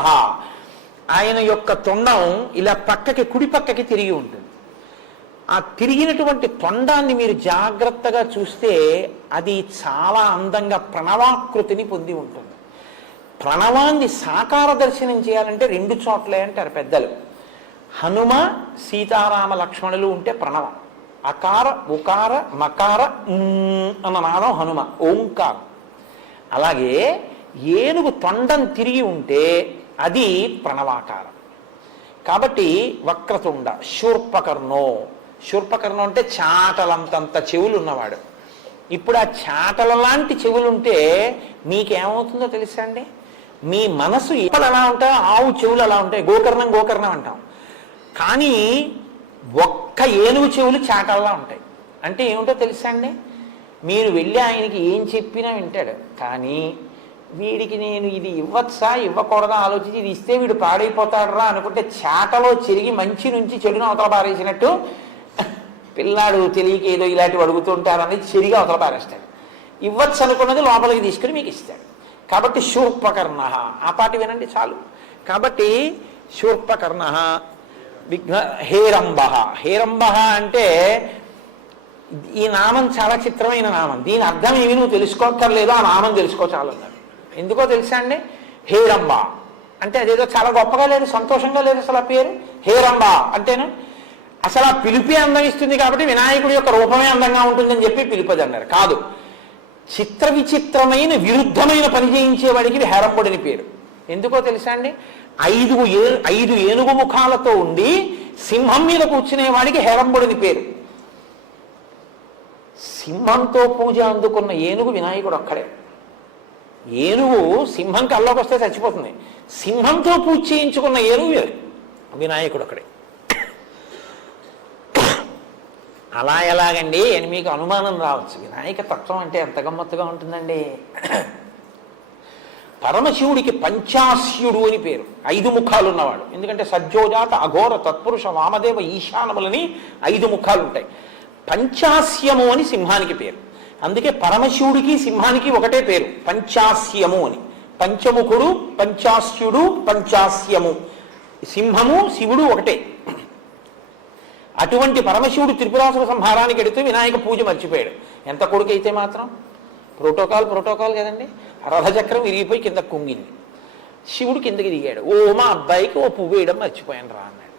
ఆయన యొక్క తొండం ఇలా పక్కకి కుడి పక్కకి తిరిగి ఉంటుంది. ఆ తిరిగినటువంటి తొండాన్ని మీరు జాగ్రత్తగా చూస్తే అది చాలా అందంగా ప్రణవాకృతిని పొంది ఉంటుంది. ప్రణవాన్ని సాకార దర్శనం చేయాలంటే 2 చోట్లే అంటారు పెద్దలు. హనుమ సీతారామ లక్ష్మణులు ఉంటే ప్రణవం, అకార ఉకార మకార అన్న నాదం హనుమ ఓంకారం. అలాగే ఏనుగు తొండం తిరిగి ఉంటే అది ప్రణవాకారం. కాబట్టి వక్రతుండ శూర్పకర్ణో, శూర్పకర్ణం అంటే చాటలంతంత చెవులు ఉన్నవాడు. ఇప్పుడు ఆ చాటల లాంటి చెవులుంటే మీకేమవుతుందో తెలుసా అండి, మీ మనసు ఎప్పుడు అలా ఉంటాయి, ఆవు చెవులు అలా ఉంటాయి. గోకర్ణం గోకర్ణం అంటాం, కానీ ఒక్క ఏనుగు చెవులు చాటల్లా ఉంటాయి. అంటే ఏమిటో తెలుసా అండి, మీరు వెళ్ళి ఆయనకి ఏం చెప్పినా వింటాడు, కానీ వీడికి నేను ఇది ఇవ్వచ్చా ఇవ్వకూడదా ఆలోచించి ఇది ఇస్తే వీడు పాడైపోతాడరా అనుకుంటే చాటలో చెరిగి మంచి నుంచి చెడును అవతల పారేసినట్టు పిల్లాడు తెలియక ఏదో ఇలాంటివి అడుగుతుంటారనేది చెరిగి అవతల పారేస్తాడు. ఇవ్వచ్చు అనుకున్నది లోపలికి తీసుకుని మీకు ఇస్తాడు. కాబట్టి శూర్పకర్ణ, ఆ పాటి వినండి చాలు. కాబట్టి శూర్పకర్ణ విఘ్న హేరంబ. హేరంబ అంటే ఈ నామం చాలా చిత్రమైన నామం. దీని అర్థం ఏమి నువ్వు తెలుసుకోక్కర్లేదు, ఆ నామం తెలుసుకో చాలు అన్నారు. ఎందుకో తెలుసా అండి, హేరంబ అంటే అదేదో చాలా గొప్పగా లేదు, సంతోషంగా లేదు అసలు ఆ పేరు. హేరంబ అంటేను అసలు ఆ పిలిపి అందం ఇస్తుంది కాబట్టి వినాయకుడి యొక్క రూపమే అందంగా ఉంటుందని చెప్పి పిలిపది అన్నారు. కాదు, చిత్ర విచిత్రమైన విరుద్ధమైన పని చేయించేవాడికి హేరంబుడిని పేరు. ఎందుకో తెలుసా అండి, 5 ఏనుగు ముఖాలతో ఉండి సింహం మీద కూర్చునేవాడికి హేరంబుడిని పేరు. సింహంతో పూజ అందుకున్న ఏనుగు వినాయకుడు ఒక్కడే. ఏనుగు సింహం కల్లోకి వస్తే చచ్చిపోతుంది. సింహంతో పూజ చేయించుకున్న ఏనుగు వినాయకుడు ఒక్కడే. అలా ఎలాగండి అని మీకు అనుమానం రావచ్చు. వినాయక తత్వం అంటే ఎంత గమ్మత్తుగా ఉంటుందండి. పరమశివుడికి పంచాస్యుడు అని పేరు, 5 ముఖాలు ఉన్నవాడు. ఎందుకంటే సజ్జోజాత అఘోర తత్పురుష వామదేవ ఈశానములని 5 ముఖాలు ఉంటాయి. పంచాస్యము అని సింహానికి పేరు. అందుకే పరమశివుడికి సింహానికి ఒకటే పేరు, పంచాస్యము అని. పంచముఖుడు, పంచాస్యుడు, పంచాస్యము. సింహము శివుడు ఒకటే. అటువంటి పరమశివుడు త్రిపురాసుర సంహారానికి ఎడితే వినాయక పూజ మర్చిపోయాడు. ఎంత కొడుకు అయితే మాత్రం ప్రోటోకాల్ కదండి. రథచక్రం విరిగిపోయి కింద కుంగింది. శివుడు కిందకి దిగాడు. మా అబ్బాయికి ఓ పువ్వు వేయడం మర్చిపోయాను రా అన్నాడు.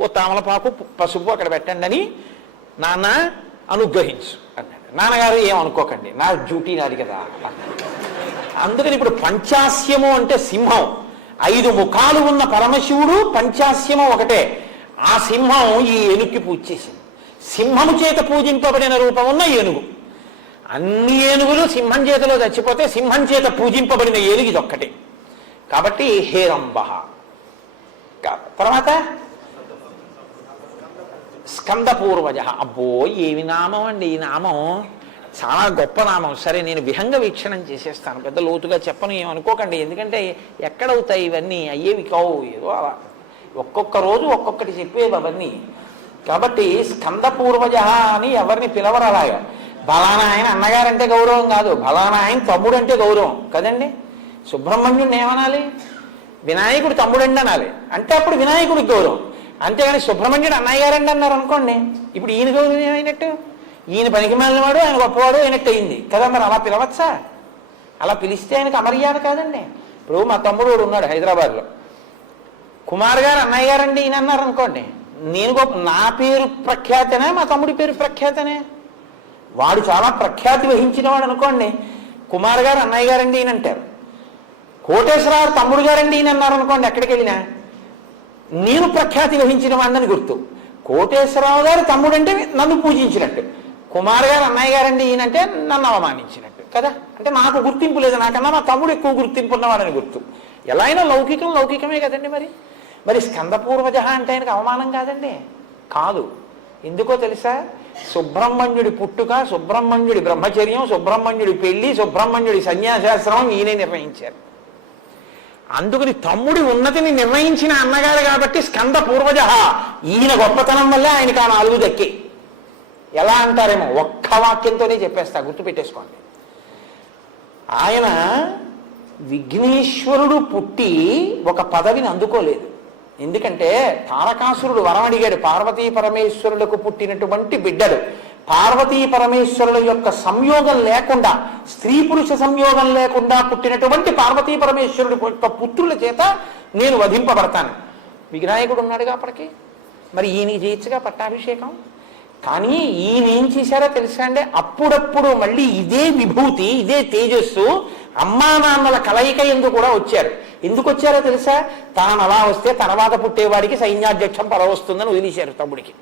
ఓ తామలపాకు పసుపు అక్కడ పెట్టండి అని, నాన్న అనుగ్రహించు అన్నాడు. నాన్నగారు ఏమనుకోకండి, నా డ్యూటీ నాది కదా అన్నాడు. అందుకని ఇప్పుడు పంచాస్యము అంటే సింహం, 5 ముఖాలు ఉన్న పరమశివుడు పంచాస్యము ఒకటే. ఆ సింహం ఈ ఏనుగుకి పూజ చేసింది. సింహము చేత పూజింపబడిన రూపం ఉన్న ఏనుగు. అన్ని ఏనుగులు సింహం చేతిలో చచ్చిపోతే సింహం చేత పూజింపబడిన ఏనుగు ఇది ఒక్కటే. కాబట్టి హేరంబ. తర్వాత స్కందపూర్వజ. అబ్బో ఏమి నామం అండి ఈ నామం, చాలా గొప్ప నామం. సరే నేను విహంగ వీక్షణం చేసేస్తాను, పెద్ద లోతుగా చెప్పను, ఏమనుకోకండి. ఎందుకంటే ఎక్కడవుతాయి ఇవన్నీ, అయ్యేవి కావు, ఏదో అలా ఒక్కొక్క రోజు ఒక్కొక్కటి చెప్పేవి అవన్నీ. కాబట్టి స్కందపూర్వజ అని ఎవరిని పిలవరు అలాగా. బలానా ఆయన అన్నగారంటే గౌరవం కాదు, బలానా ఆయన తమ్ముడు అంటే గౌరవం కదండి. సుబ్రహ్మణ్యుడిని ఏమనాలి, వినాయకుడు తమ్ముడండి అనాలి, అంటే అప్పుడు వినాయకుడికి గౌరవం. అంతేగాని సుబ్రహ్మణ్యుడు అన్నయ్య గారండి అన్నారు అనుకోండి, ఇప్పుడు ఈయన గౌరవం ఏమైనట్టు, ఈయన పనికి మాలినవాడు ఆయన గొప్పవాడు అయినట్టు అయింది కదా. మరి అలా పిలవచ్చా? అలా పిలిస్తే ఆయనకు అమర్యాద కాదండి. ఇప్పుడు మా తమ్ముడు ఉన్నాడు హైదరాబాద్లో, కుమార్ గారు అన్నయ్య గారండి ఈయన అన్నారు అనుకోండి, నేను నా పేరు ప్రఖ్యాతనే మా తమ్ముడి పేరు ప్రఖ్యాతనే. వాడు చాలా ప్రఖ్యాతి వహించిన వాడు అనుకోండి, కుమార్ గారు అన్నయ్య గారండి ఈయన అంటారు. కోటేశ్వరరావు తమ్ముడు గారండి ఈయన అన్నారు అనుకోండి, ఎక్కడికి వెళ్ళినా నేను ప్రఖ్యాతి వహించిన వాడిని గుర్తు. కోటేశ్వరరావు గారు తమ్ముడు అంటే నన్ను పూజించినట్టు, కుమార్ గారు అన్నయ్య గారండి ఈయనంటే నన్ను అవమానించినట్టు కదా. అంటే నాకు గుర్తింపు లేదు, నాకన్నా మా తమ్ముడు ఎక్కువ గుర్తింపు ఉన్నవాడని గుర్తు. ఎలా అయినా లౌకికం లౌకికమే కదండి. మరి స్కందపూర్వజ అంటే ఆయనకు అవమానం కాదండి, కాదు. ఎందుకో తెలుసా? సుబ్రహ్మణ్యుడి పుట్టుక, సుబ్రహ్మణ్యుడి బ్రహ్మచర్యం, సుబ్రహ్మణ్యుడి పెళ్లి, సుబ్రహ్మణ్యుడి సన్యాసాశ్రమం ఈయనే నిర్ణయించారు. అందుకని తమ్ముడి ఉన్నతిని నిర్ణయించిన అన్నగారు కాబట్టి స్కంద పూర్వజ. ఈయన గొప్పతనం వల్లే ఆయనకు ఆ 4 దక్కి. ఎలా అంటారేమో, ఒక్క వాక్యంతోనే చెప్పేస్తా, గుర్తుపెట్టేసుకోండి. ఆయన విఘ్నేశ్వరుడు పుట్టి ఒక పదవిని అందుకోలేదు. ఎందుకంటే తారకాసురుడు వరం అడిగాడు, పార్వతీ పరమేశ్వరులకు పుట్టినటువంటి బిడ్డలు. పార్వతీ పరమేశ్వరుల యొక్క సంయోగం లేకుండా, స్త్రీ పురుష సంయోగం లేకుండా పుట్టినటువంటి పార్వతీ పరమేశ్వరుడు యొక్క పుత్రుల చేత నేను వధింపబడతాను. వినాయకుడు ఉన్నాడుగా అప్పటికి, మరి ఈయన చేయొచ్చుగా పట్టాభిషేకం. కానీ ఈయన ఏం చేశారో తెలుసా అండి, అప్పుడప్పుడు మళ్ళీ ఇదే విభూతి, ఇదే తేజస్సు అమ్మా నాన్నల కలయిక ఎందుకు కూడా వచ్చారు. ఎందుకు వచ్చారో తెలుసా? తాను అలా వస్తే తర్వాత పుట్టేవాడికి సైన్యాధ్యక్షం పదవి వస్తుందని వదిలేశారు తమ్ముడికి.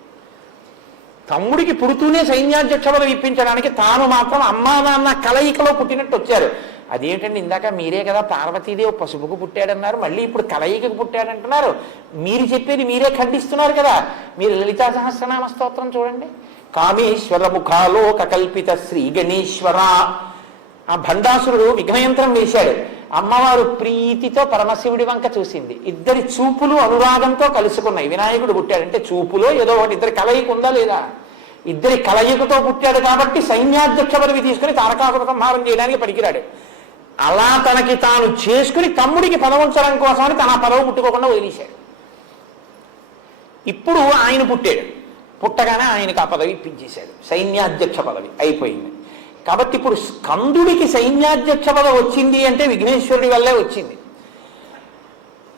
తమ్ముడికి పుడుతూనే సైన్యాధ్యక్ష పదవి ఇప్పించడానికి తాను మాత్రం అమ్మా నాన్న కలయికలో పుట్టినట్టు వచ్చారు. అదేంటండి, ఇందాక మీరే కదా పార్వతీదేవి పసుపుకు పుట్టాడన్నారు, మళ్ళీ ఇప్పుడు కలయికకు పుట్టాడంటున్నారు. మీరు చెప్పేది మీరే ఖండిస్తున్నారు కదా. మీరు లలితా సహస్రనామ స్తోత్రం చూడండి. కామేశ్వర ముఖాలోక కల్పిత శ్రీ గణేశ్వర. ఆ భండాసురుడు విఘ్నయంత్రం వేశాడు. అమ్మవారు ప్రీతితో పరమశివుడి వంక చూసింది. ఇద్దరి చూపులు అనురాగంతో కలుసుకున్నాయి. వినాయకుడు పుట్టాడంటే చూపులో ఏదో ఒకటి ఇద్దరి కలయిక ఉందా లేదా? ఇద్దరి కలయికతో పుట్టాడు కాబట్టి సైన్యాధ్యక్ష పదవి తీసుకుని తారకాసుర సంహారం చేయడానికి పనికిరాడు. అలా తనకి తాను చేసుకుని తమ్ముడికి పదవించడం కోసమని తన పదవి పుట్టుకోకుండా వదిలేశాడు. ఇప్పుడు ఆయన పుట్టాడు, పుట్టగానే ఆయనకు ఆ పదవి ఇప్పించేశాడు, సైన్యాధ్యక్ష పదవి అయిపోయింది. కాబట్టి ఇప్పుడు స్కందుడికి సైన్యాధ్యక్ష పదవి వచ్చింది అంటే విఘ్నేశ్వరుడి వల్లే వచ్చింది.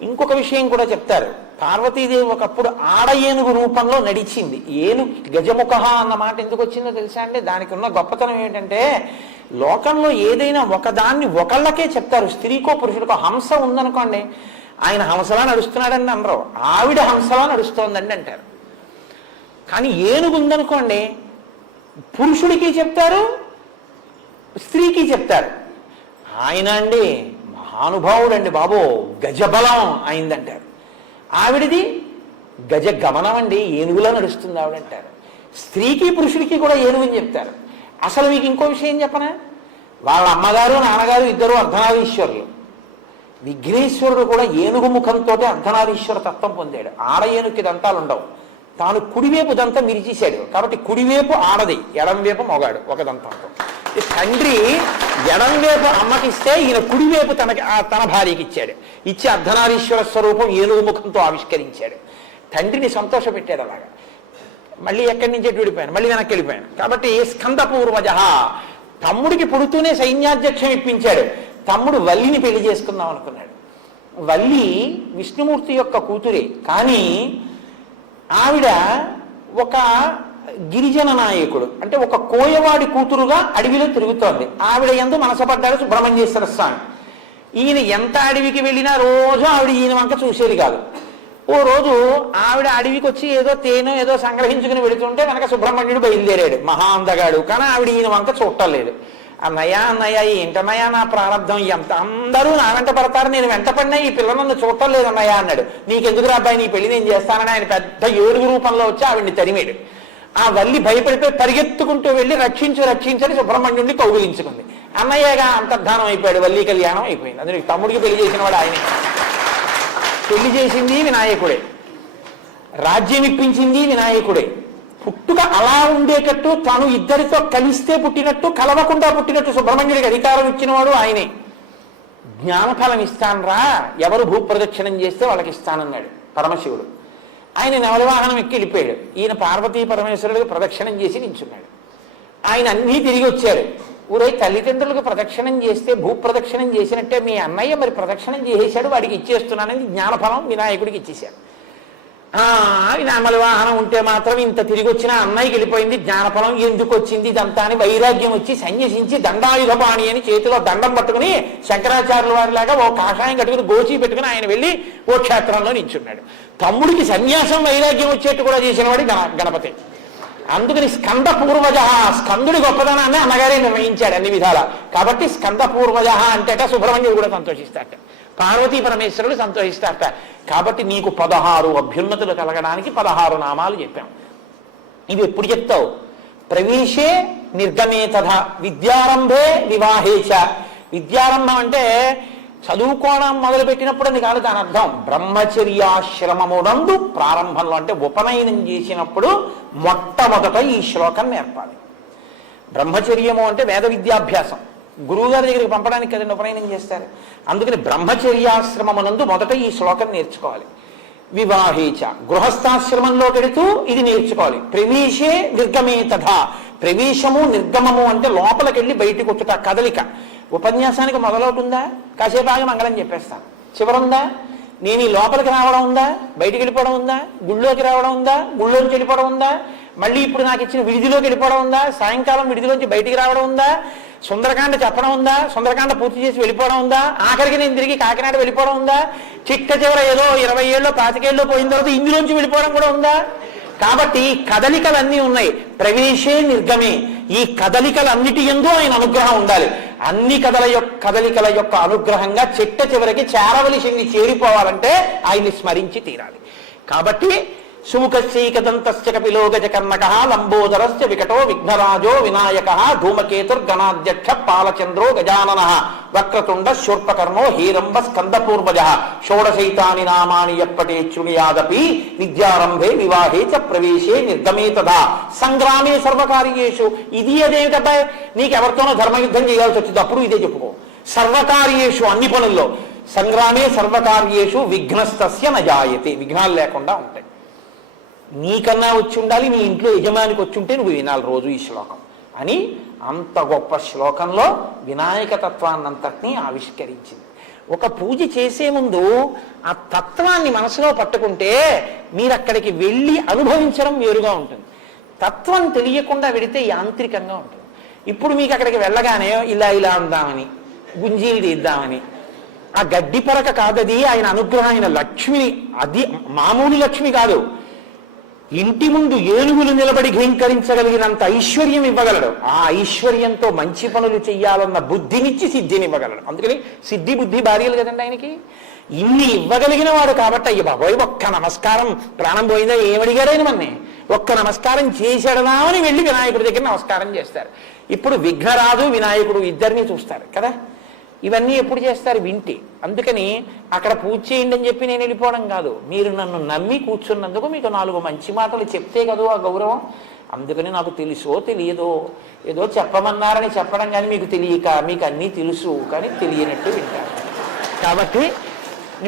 ఇంకొక విషయం కూడా చెప్తారు. పార్వతీదేవి ఒకప్పుడు ఆడ ఏనుగు రూపంలో నడిచింది. గజముఖ అన్న మాట ఎందుకు వచ్చిందో తెలుసా అండి? దానికి ఉన్న గొప్పతనం ఏంటంటే, లోకంలో ఏదైనా ఒకదాన్ని ఒకళ్ళకే చెప్తారు. స్త్రీకో పురుషుడికో హంస ఉందనుకోండి, ఆయన హంసలా నడుస్తున్నాడని అనరు, ఆవిడ హంసలా నడుస్తోందండి అంటారు. కానీ ఏనుగు ఉందనుకోండి, పురుషుడికి చెప్తారు, స్త్రీకి చెప్తారు. ఆయన అండి మహానుభావుడండి బాబో, గజబలం అయిందంటారు. ఆవిడిది గజ గమనం అండి, ఏనుగులా నడుస్తుంది ఆవిడంటారు. స్త్రీకి పురుషుడికి కూడా ఏనుగుని చెప్తారు. అసలు మీకు ఇంకో విషయం చెప్పనా, వాళ్ళ అమ్మగారు నాన్నగారు ఇద్దరు అర్ధనారీశ్వరులు. విఘ్నేశ్వరుడు కూడా ఏనుగు ముఖంతో అర్ధనారీశ్వర తత్వం పొందాడు. ఆడ ఏనుగుకి దంతాలు ఉండవు, తాను కుడివైపు దంతం విరిచేశాడు. కాబట్టి కుడివైపు ఆడది, ఎడంవైపు మొగాడు ఒక దంతంతో. తండ్రి ఎడంవైపు అమ్మకిస్తే ఈయన కుడివైపు తన భార్యకి ఇచ్చాడు. ఇచ్చి అర్ధనారీశ్వర స్వరూపం ఏనుగు ముఖంతో ఆవిష్కరించాడు. తండ్రిని సంతోషపెట్టాడు. అలాగా మళ్ళీ ఎక్కడి నుంచి విడిపోయాను, మళ్ళీ వెనక్కి వెళ్ళిపోయాను. కాబట్టి స్కంద పూర్వజ, తమ్ముడికి పుడుతూనే సైన్యాధ్యక్షం ఇప్పించాడు. తమ్ముడు వల్లిని పెళ్లి చేసుకుందాం అనుకున్నాడు. వల్లి విష్ణుమూర్తి యొక్క కూతురే, కానీ ఆవిడ ఒక గిరిజన నాయకుడు, అంటే ఒక కోయవాడి కూతురుగా అడవిలో తిరుగుతోంది. ఆవిడ యందు మనసపడ్డాడు సుబ్రహ్మణ్యేశ్వర స్వామి. ఈయన ఎంత అడవికి వెళ్ళినా రోజు ఆవిడ ఈయన వంక చూసేది కాదు. ఓ రోజు ఆవిడ అడవికి వచ్చి ఏదో తేనో ఏదో సంగ్రహించుకుని వెళుతుంటే కనుక సుబ్రహ్మణ్యుడు బయలుదేరాడు, మహా అందగాడు. కానీ ఆవిడ ఈయన వంక చూడలేదు. అన్నయ్య ఏంటన్నయ్య నా ప్రారంభం, ఎంత అందరూ నా వెంట పడతారు, నేను వెంట పడినా ఈ పిల్ల నన్ను చూడలేదు అన్నయ్య అన్నాడు. నీకెందుకు అబ్బాయి, నీ పెళ్లి నేను చేస్తానని ఆయన పెద్ద ఏడుగు రూపంలో వచ్చి ఆవిడ్ని తరిమాడు. ఆ వల్లి భయపడిపోయి పరిగెత్తుకుంటూ వెళ్ళి రక్షించని సుబ్రహ్మణ్యుడిని కౌగిలించుకుంది. అన్నయ్యగా అంతర్ధానం అయిపోయాడు, వల్లి కళ్యాణం అయిపోయింది. అందుకే తమ్ముడికి పెళ్లి చేసిన వాడు ఆయనే. పెళ్లి చేసింది వినాయకుడే, రాజ్యం ఇప్పించింది వినాయకుడే. పుట్టుక అలా ఉండేటట్టు, తాను ఇద్దరితో కలిస్తే పుట్టినట్టు కలవకుండా పుట్టినట్టు సుబ్రహ్మణ్యుడికి అధికారం ఇచ్చినవాడు ఆయనే. జ్ఞానఫలం ఇస్తానరా, ఎవరు భూప్రదక్షిణం చేస్తే వాళ్ళకి ఇస్తానన్నాడు పరమశివుడు. ఆయన నవలవాహనం ఎక్కి వెళ్ళిపోయాడు. ఈయన పార్వతీ పరమేశ్వరుడికి ప్రదక్షిణం చేసి నించున్నాడు. ఆయన అన్నీ తిరిగి వచ్చారు. ఊరై తల్లిదండ్రులకు ప్రదక్షిణం చేస్తే భూప్రదక్షిణం చేసినట్టే మీ అన్నయ్య మరి ప్రదక్షిణం చేసేశాడు, వాడికి ఇచ్చేస్తున్నానని జ్ఞానఫలం వినాయకుడికి ఇచ్చేశాడు. నమలవాహనం ఉంటే మాత్రం ఇంత తిరిగి వచ్చినా అన్నయ్యకి వెళ్ళిపోయింది, జ్ఞానఫలం ఎందుకు వచ్చింది ఇదంతా అని వైరాగ్యం వచ్చి సన్యసించి దండాయుధపాణి అని చేతిలో దండం పట్టుకుని శంకరాచార్యుల వారిలాగా ఓ కాషాయం కట్టుకుని గోచి పెట్టుకుని ఆయన వెళ్ళి ఓ క్షేత్రంలో నించున్నాడు. తమ్ముడికి సన్యాసం వైరాగ్యం వచ్చేట్టు కూడా చేసినవాడి గణపతి. అందుకని స్కంద పూర్వజ, స్కందుడి గొప్పదనాన్ని అన్నగారే నిర్ణయించాడు అన్ని విధాల. కాబట్టి స్కంద పూర్వజ అంటేట సుబ్రహ్మణ్యుడు కూడా సంతోషిస్తాట, పార్వతీ పరమేశ్వరుడు సంతోషిస్తారట. కాబట్టి నీకు 16 అభ్యున్నతులు కలగడానికి 16 నామాలు చెప్పాం. ఇవి ఎప్పుడు చెప్తావు? ప్రవేశే నిర్గమే తథా, విద్యారంభే వివాహేచ. విద్యారంభం అంటే చదువుకోవడం మొదలుపెట్టినప్పుడు అని కాదు, దాని అర్థం బ్రహ్మచర్యాశ్రమమునందు ప్రారంభంలో, అంటే ఉపనయనం చేసినప్పుడు మొట్టమొదట ఈ శ్లోకం నేర్పాలి. బ్రహ్మచర్యము అంటే వేద విద్యాభ్యాసం, గురువుగారి దగ్గరికి పంపడానికి కదండి ఉపనయనం చేస్తారు. అందుకని బ్రహ్మచర్యాశ్రమమునందు మొదట ఈ శ్లోకం నేర్చుకోవాలి. వివాహేచ, గృహస్థాశ్రమంలో పెడుతూ ఇది నేర్చుకోవాలి. ప్రవేశే నిర్గమే తథా, ప్రవేశము నిర్గమము అంటే లోపలికి వెళ్ళి బయటికి వచ్చుట, కదలిక. ఉపన్యాసానికి మొదలవుతుందా, కాసేపు ఆగి మంగళం చెప్పేస్తాను. చివరుందా, నేను ఈ లోపలికి రావడం ఉందా, బయటికి వెళ్ళిపోవడం ఉందా, గుళ్ళోకి రావడం ఉందా, గుళ్ళోంచి వెళ్ళిపోవడం ఉందా, మళ్ళీ ఇప్పుడు నాకు ఇచ్చిన విడిదిలోకి వెళ్ళిపోవడం ఉందా, సాయంకాలం విడిదిలోంచి బయటికి రావడం ఉందా, సుందరకాండ చెప్పడం ఉందా, సుందరకాండ పూర్తి చేసి వెళ్ళిపోవడం ఉందా, ఆఖరికి నేను తిరిగి కాకినాడ వెళ్ళిపోవడం ఉందా, చిట్ట చివర ఏదో 20 ఏళ్ళలో 25 ఏళ్ళలో పోయిన తర్వాత ఇందులోంచి వెళ్ళిపోవడం కూడా ఉందా. కాబట్టి కదలికలన్నీ ఉన్నాయి. ప్రవేశే నిర్గమే, ఈ కదలికలన్నిటి యందు ఆయన అనుగ్రహం ఉండాలి. అన్ని కదలికల యొక్క అనుగ్రహంగా చిట్ట చివరికి చేరవలసింది చేరిపోవాలంటే ఆయన్ని స్మరించి తీరాలి. కాబట్టి సుముఖశ్చైకదంతస్య కపిలో గజకర్ణక లంబోదరస్య వికటో విఘ్నరాజో వినాయక ధూమకేతుర్గణాధ్యక్ష పాలచంద్రో గజానన వక్రతుండ శూర్పకర్ణో హీరంబ స్కందపూర్వజ షోడశైతాని నామాని ఎప్పటే శృణుయాదపి విద్యారంభే వివాహే చ ప్రవేశే నిర్గమే తథా సంగ్రామే సర్వకార్యేషు. ఇది అదేమిటబ్బాయి, నీకెవరితోనో ధర్మయుద్ధం చేయాల్సి వచ్చింది, అప్పుడు ఇదే చెప్పుకో. సర్వకార్యేషు, అన్ని పనుల్లో. సంగ్రామే సర్వకార్యేషు విఘ్నస్తస్య నజాయతే, విఘ్నాలు లేకుండా ఉంటాయి. నీకన్నా వచ్చి ఉండాలి, నీ ఇంట్లో యజమానికి వచ్చి ఉంటే నువ్వు వినాలి రోజు ఈ శ్లోకం అని. అంత గొప్ప శ్లోకంలో వినాయక తత్వాన్నంతటినీ ఆవిష్కరించింది. ఒక పూజ చేసే ముందు ఆ తత్వాన్ని మనసులో పట్టుకుంటే మీరు అక్కడికి వెళ్ళి అనుభవించడం వేరుగా ఉంటుంది. తత్వం తెలియకుండా వెడితే యాంత్రికంగా ఉంటుంది. ఇప్పుడు మీకు అక్కడికి వెళ్ళగానే ఇలా అందామని, గుంజీలు తీద్దామని, ఆ గడ్డి పరక కాదది, ఆయన అనుగ్రహం, ఆయన లక్ష్మిని, అది మామూలు లక్ష్మి కాదు. ఇంటి ముందు ఏనుగులు నిలబడి ఘీంకరించగలిగినంత ఐశ్వర్యం ఇవ్వగలడు. ఆ ఐశ్వర్యంతో మంచి పనులు చెయ్యాలన్న బుద్ధినిచ్చి సిద్ధినివ్వగలడు. అందుకని సిద్ధి బుద్ధి భార్యలు కదండి ఆయనకి. ఇన్ని ఇవ్వగలిగిన వాడు కాబట్టి అయ్య బాబోయ్ ఒక్క నమస్కారం, ప్రాణం పోయిందా ఏమడిగాడైన మన్ని, ఒక్క నమస్కారం చేశాడనా అని వెళ్ళి వినాయకుడి దగ్గర నమస్కారం చేస్తారు. ఇప్పుడు విఘ్నరాజు వినాయకుడు ఇద్దరిని చూస్తారు కదా. ఇవన్నీ ఎప్పుడు చేస్తారు? వింటే. అందుకని అక్కడ పూజ చేయండి అని చెప్పి నేను వెళ్ళిపోవడం కాదు, మీరు నన్ను నమ్మి కూర్చున్నందుకు మీకు 4 మంచి మాటలు చెప్తే కదా ఆ గౌరవం. అందుకని నాకు తెలుసో తెలియదో ఏదో చెప్పమన్నారని చెప్పడం కానీ మీకు తెలియక, మీకు అన్నీ తెలుసు కానీ తెలియనట్టు వింటారు. కాబట్టి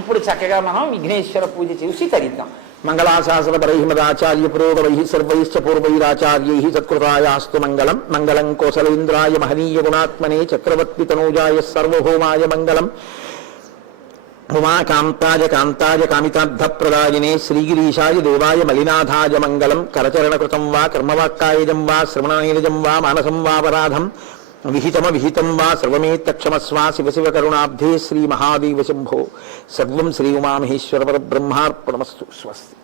ఇప్పుడు చక్కగా మనం విఘ్నేశ్వర పూజ చేసి తరిద్దాం. మంగళాశాసనపరై మదాచార్య పురోగవై సర్వైశ్చ పూర్వైరాచార్యై సత్కృతాయాస్తు మంగళం. మంగళం కోసలేంద్రాయ మహనీయ గుణాత్మనే చక్రవర్తి తనూజాయ సర్వభౌమాయ మంగళం. ఉమాకాంతాయ కాంతాయ కామితార్థప్రదాయినే శ్రీగిరీశాయ దేవాయ మలినాథాయ మంగళం. కరచరణకృతం వా కర్మవాక్కాయజం వా శ్రవణనైనజం వా మానసం వాపరాధం విహితం వా సర్వమేత్తక్షమస్వా శివ శివ కరుణాబ్ధే శ్రీ మహాదేవ శంభో. సర్వం శ్రీ ఉమామహేశ్వర పరబ్రహ్మార్పణమస్తు. స్వస్తి.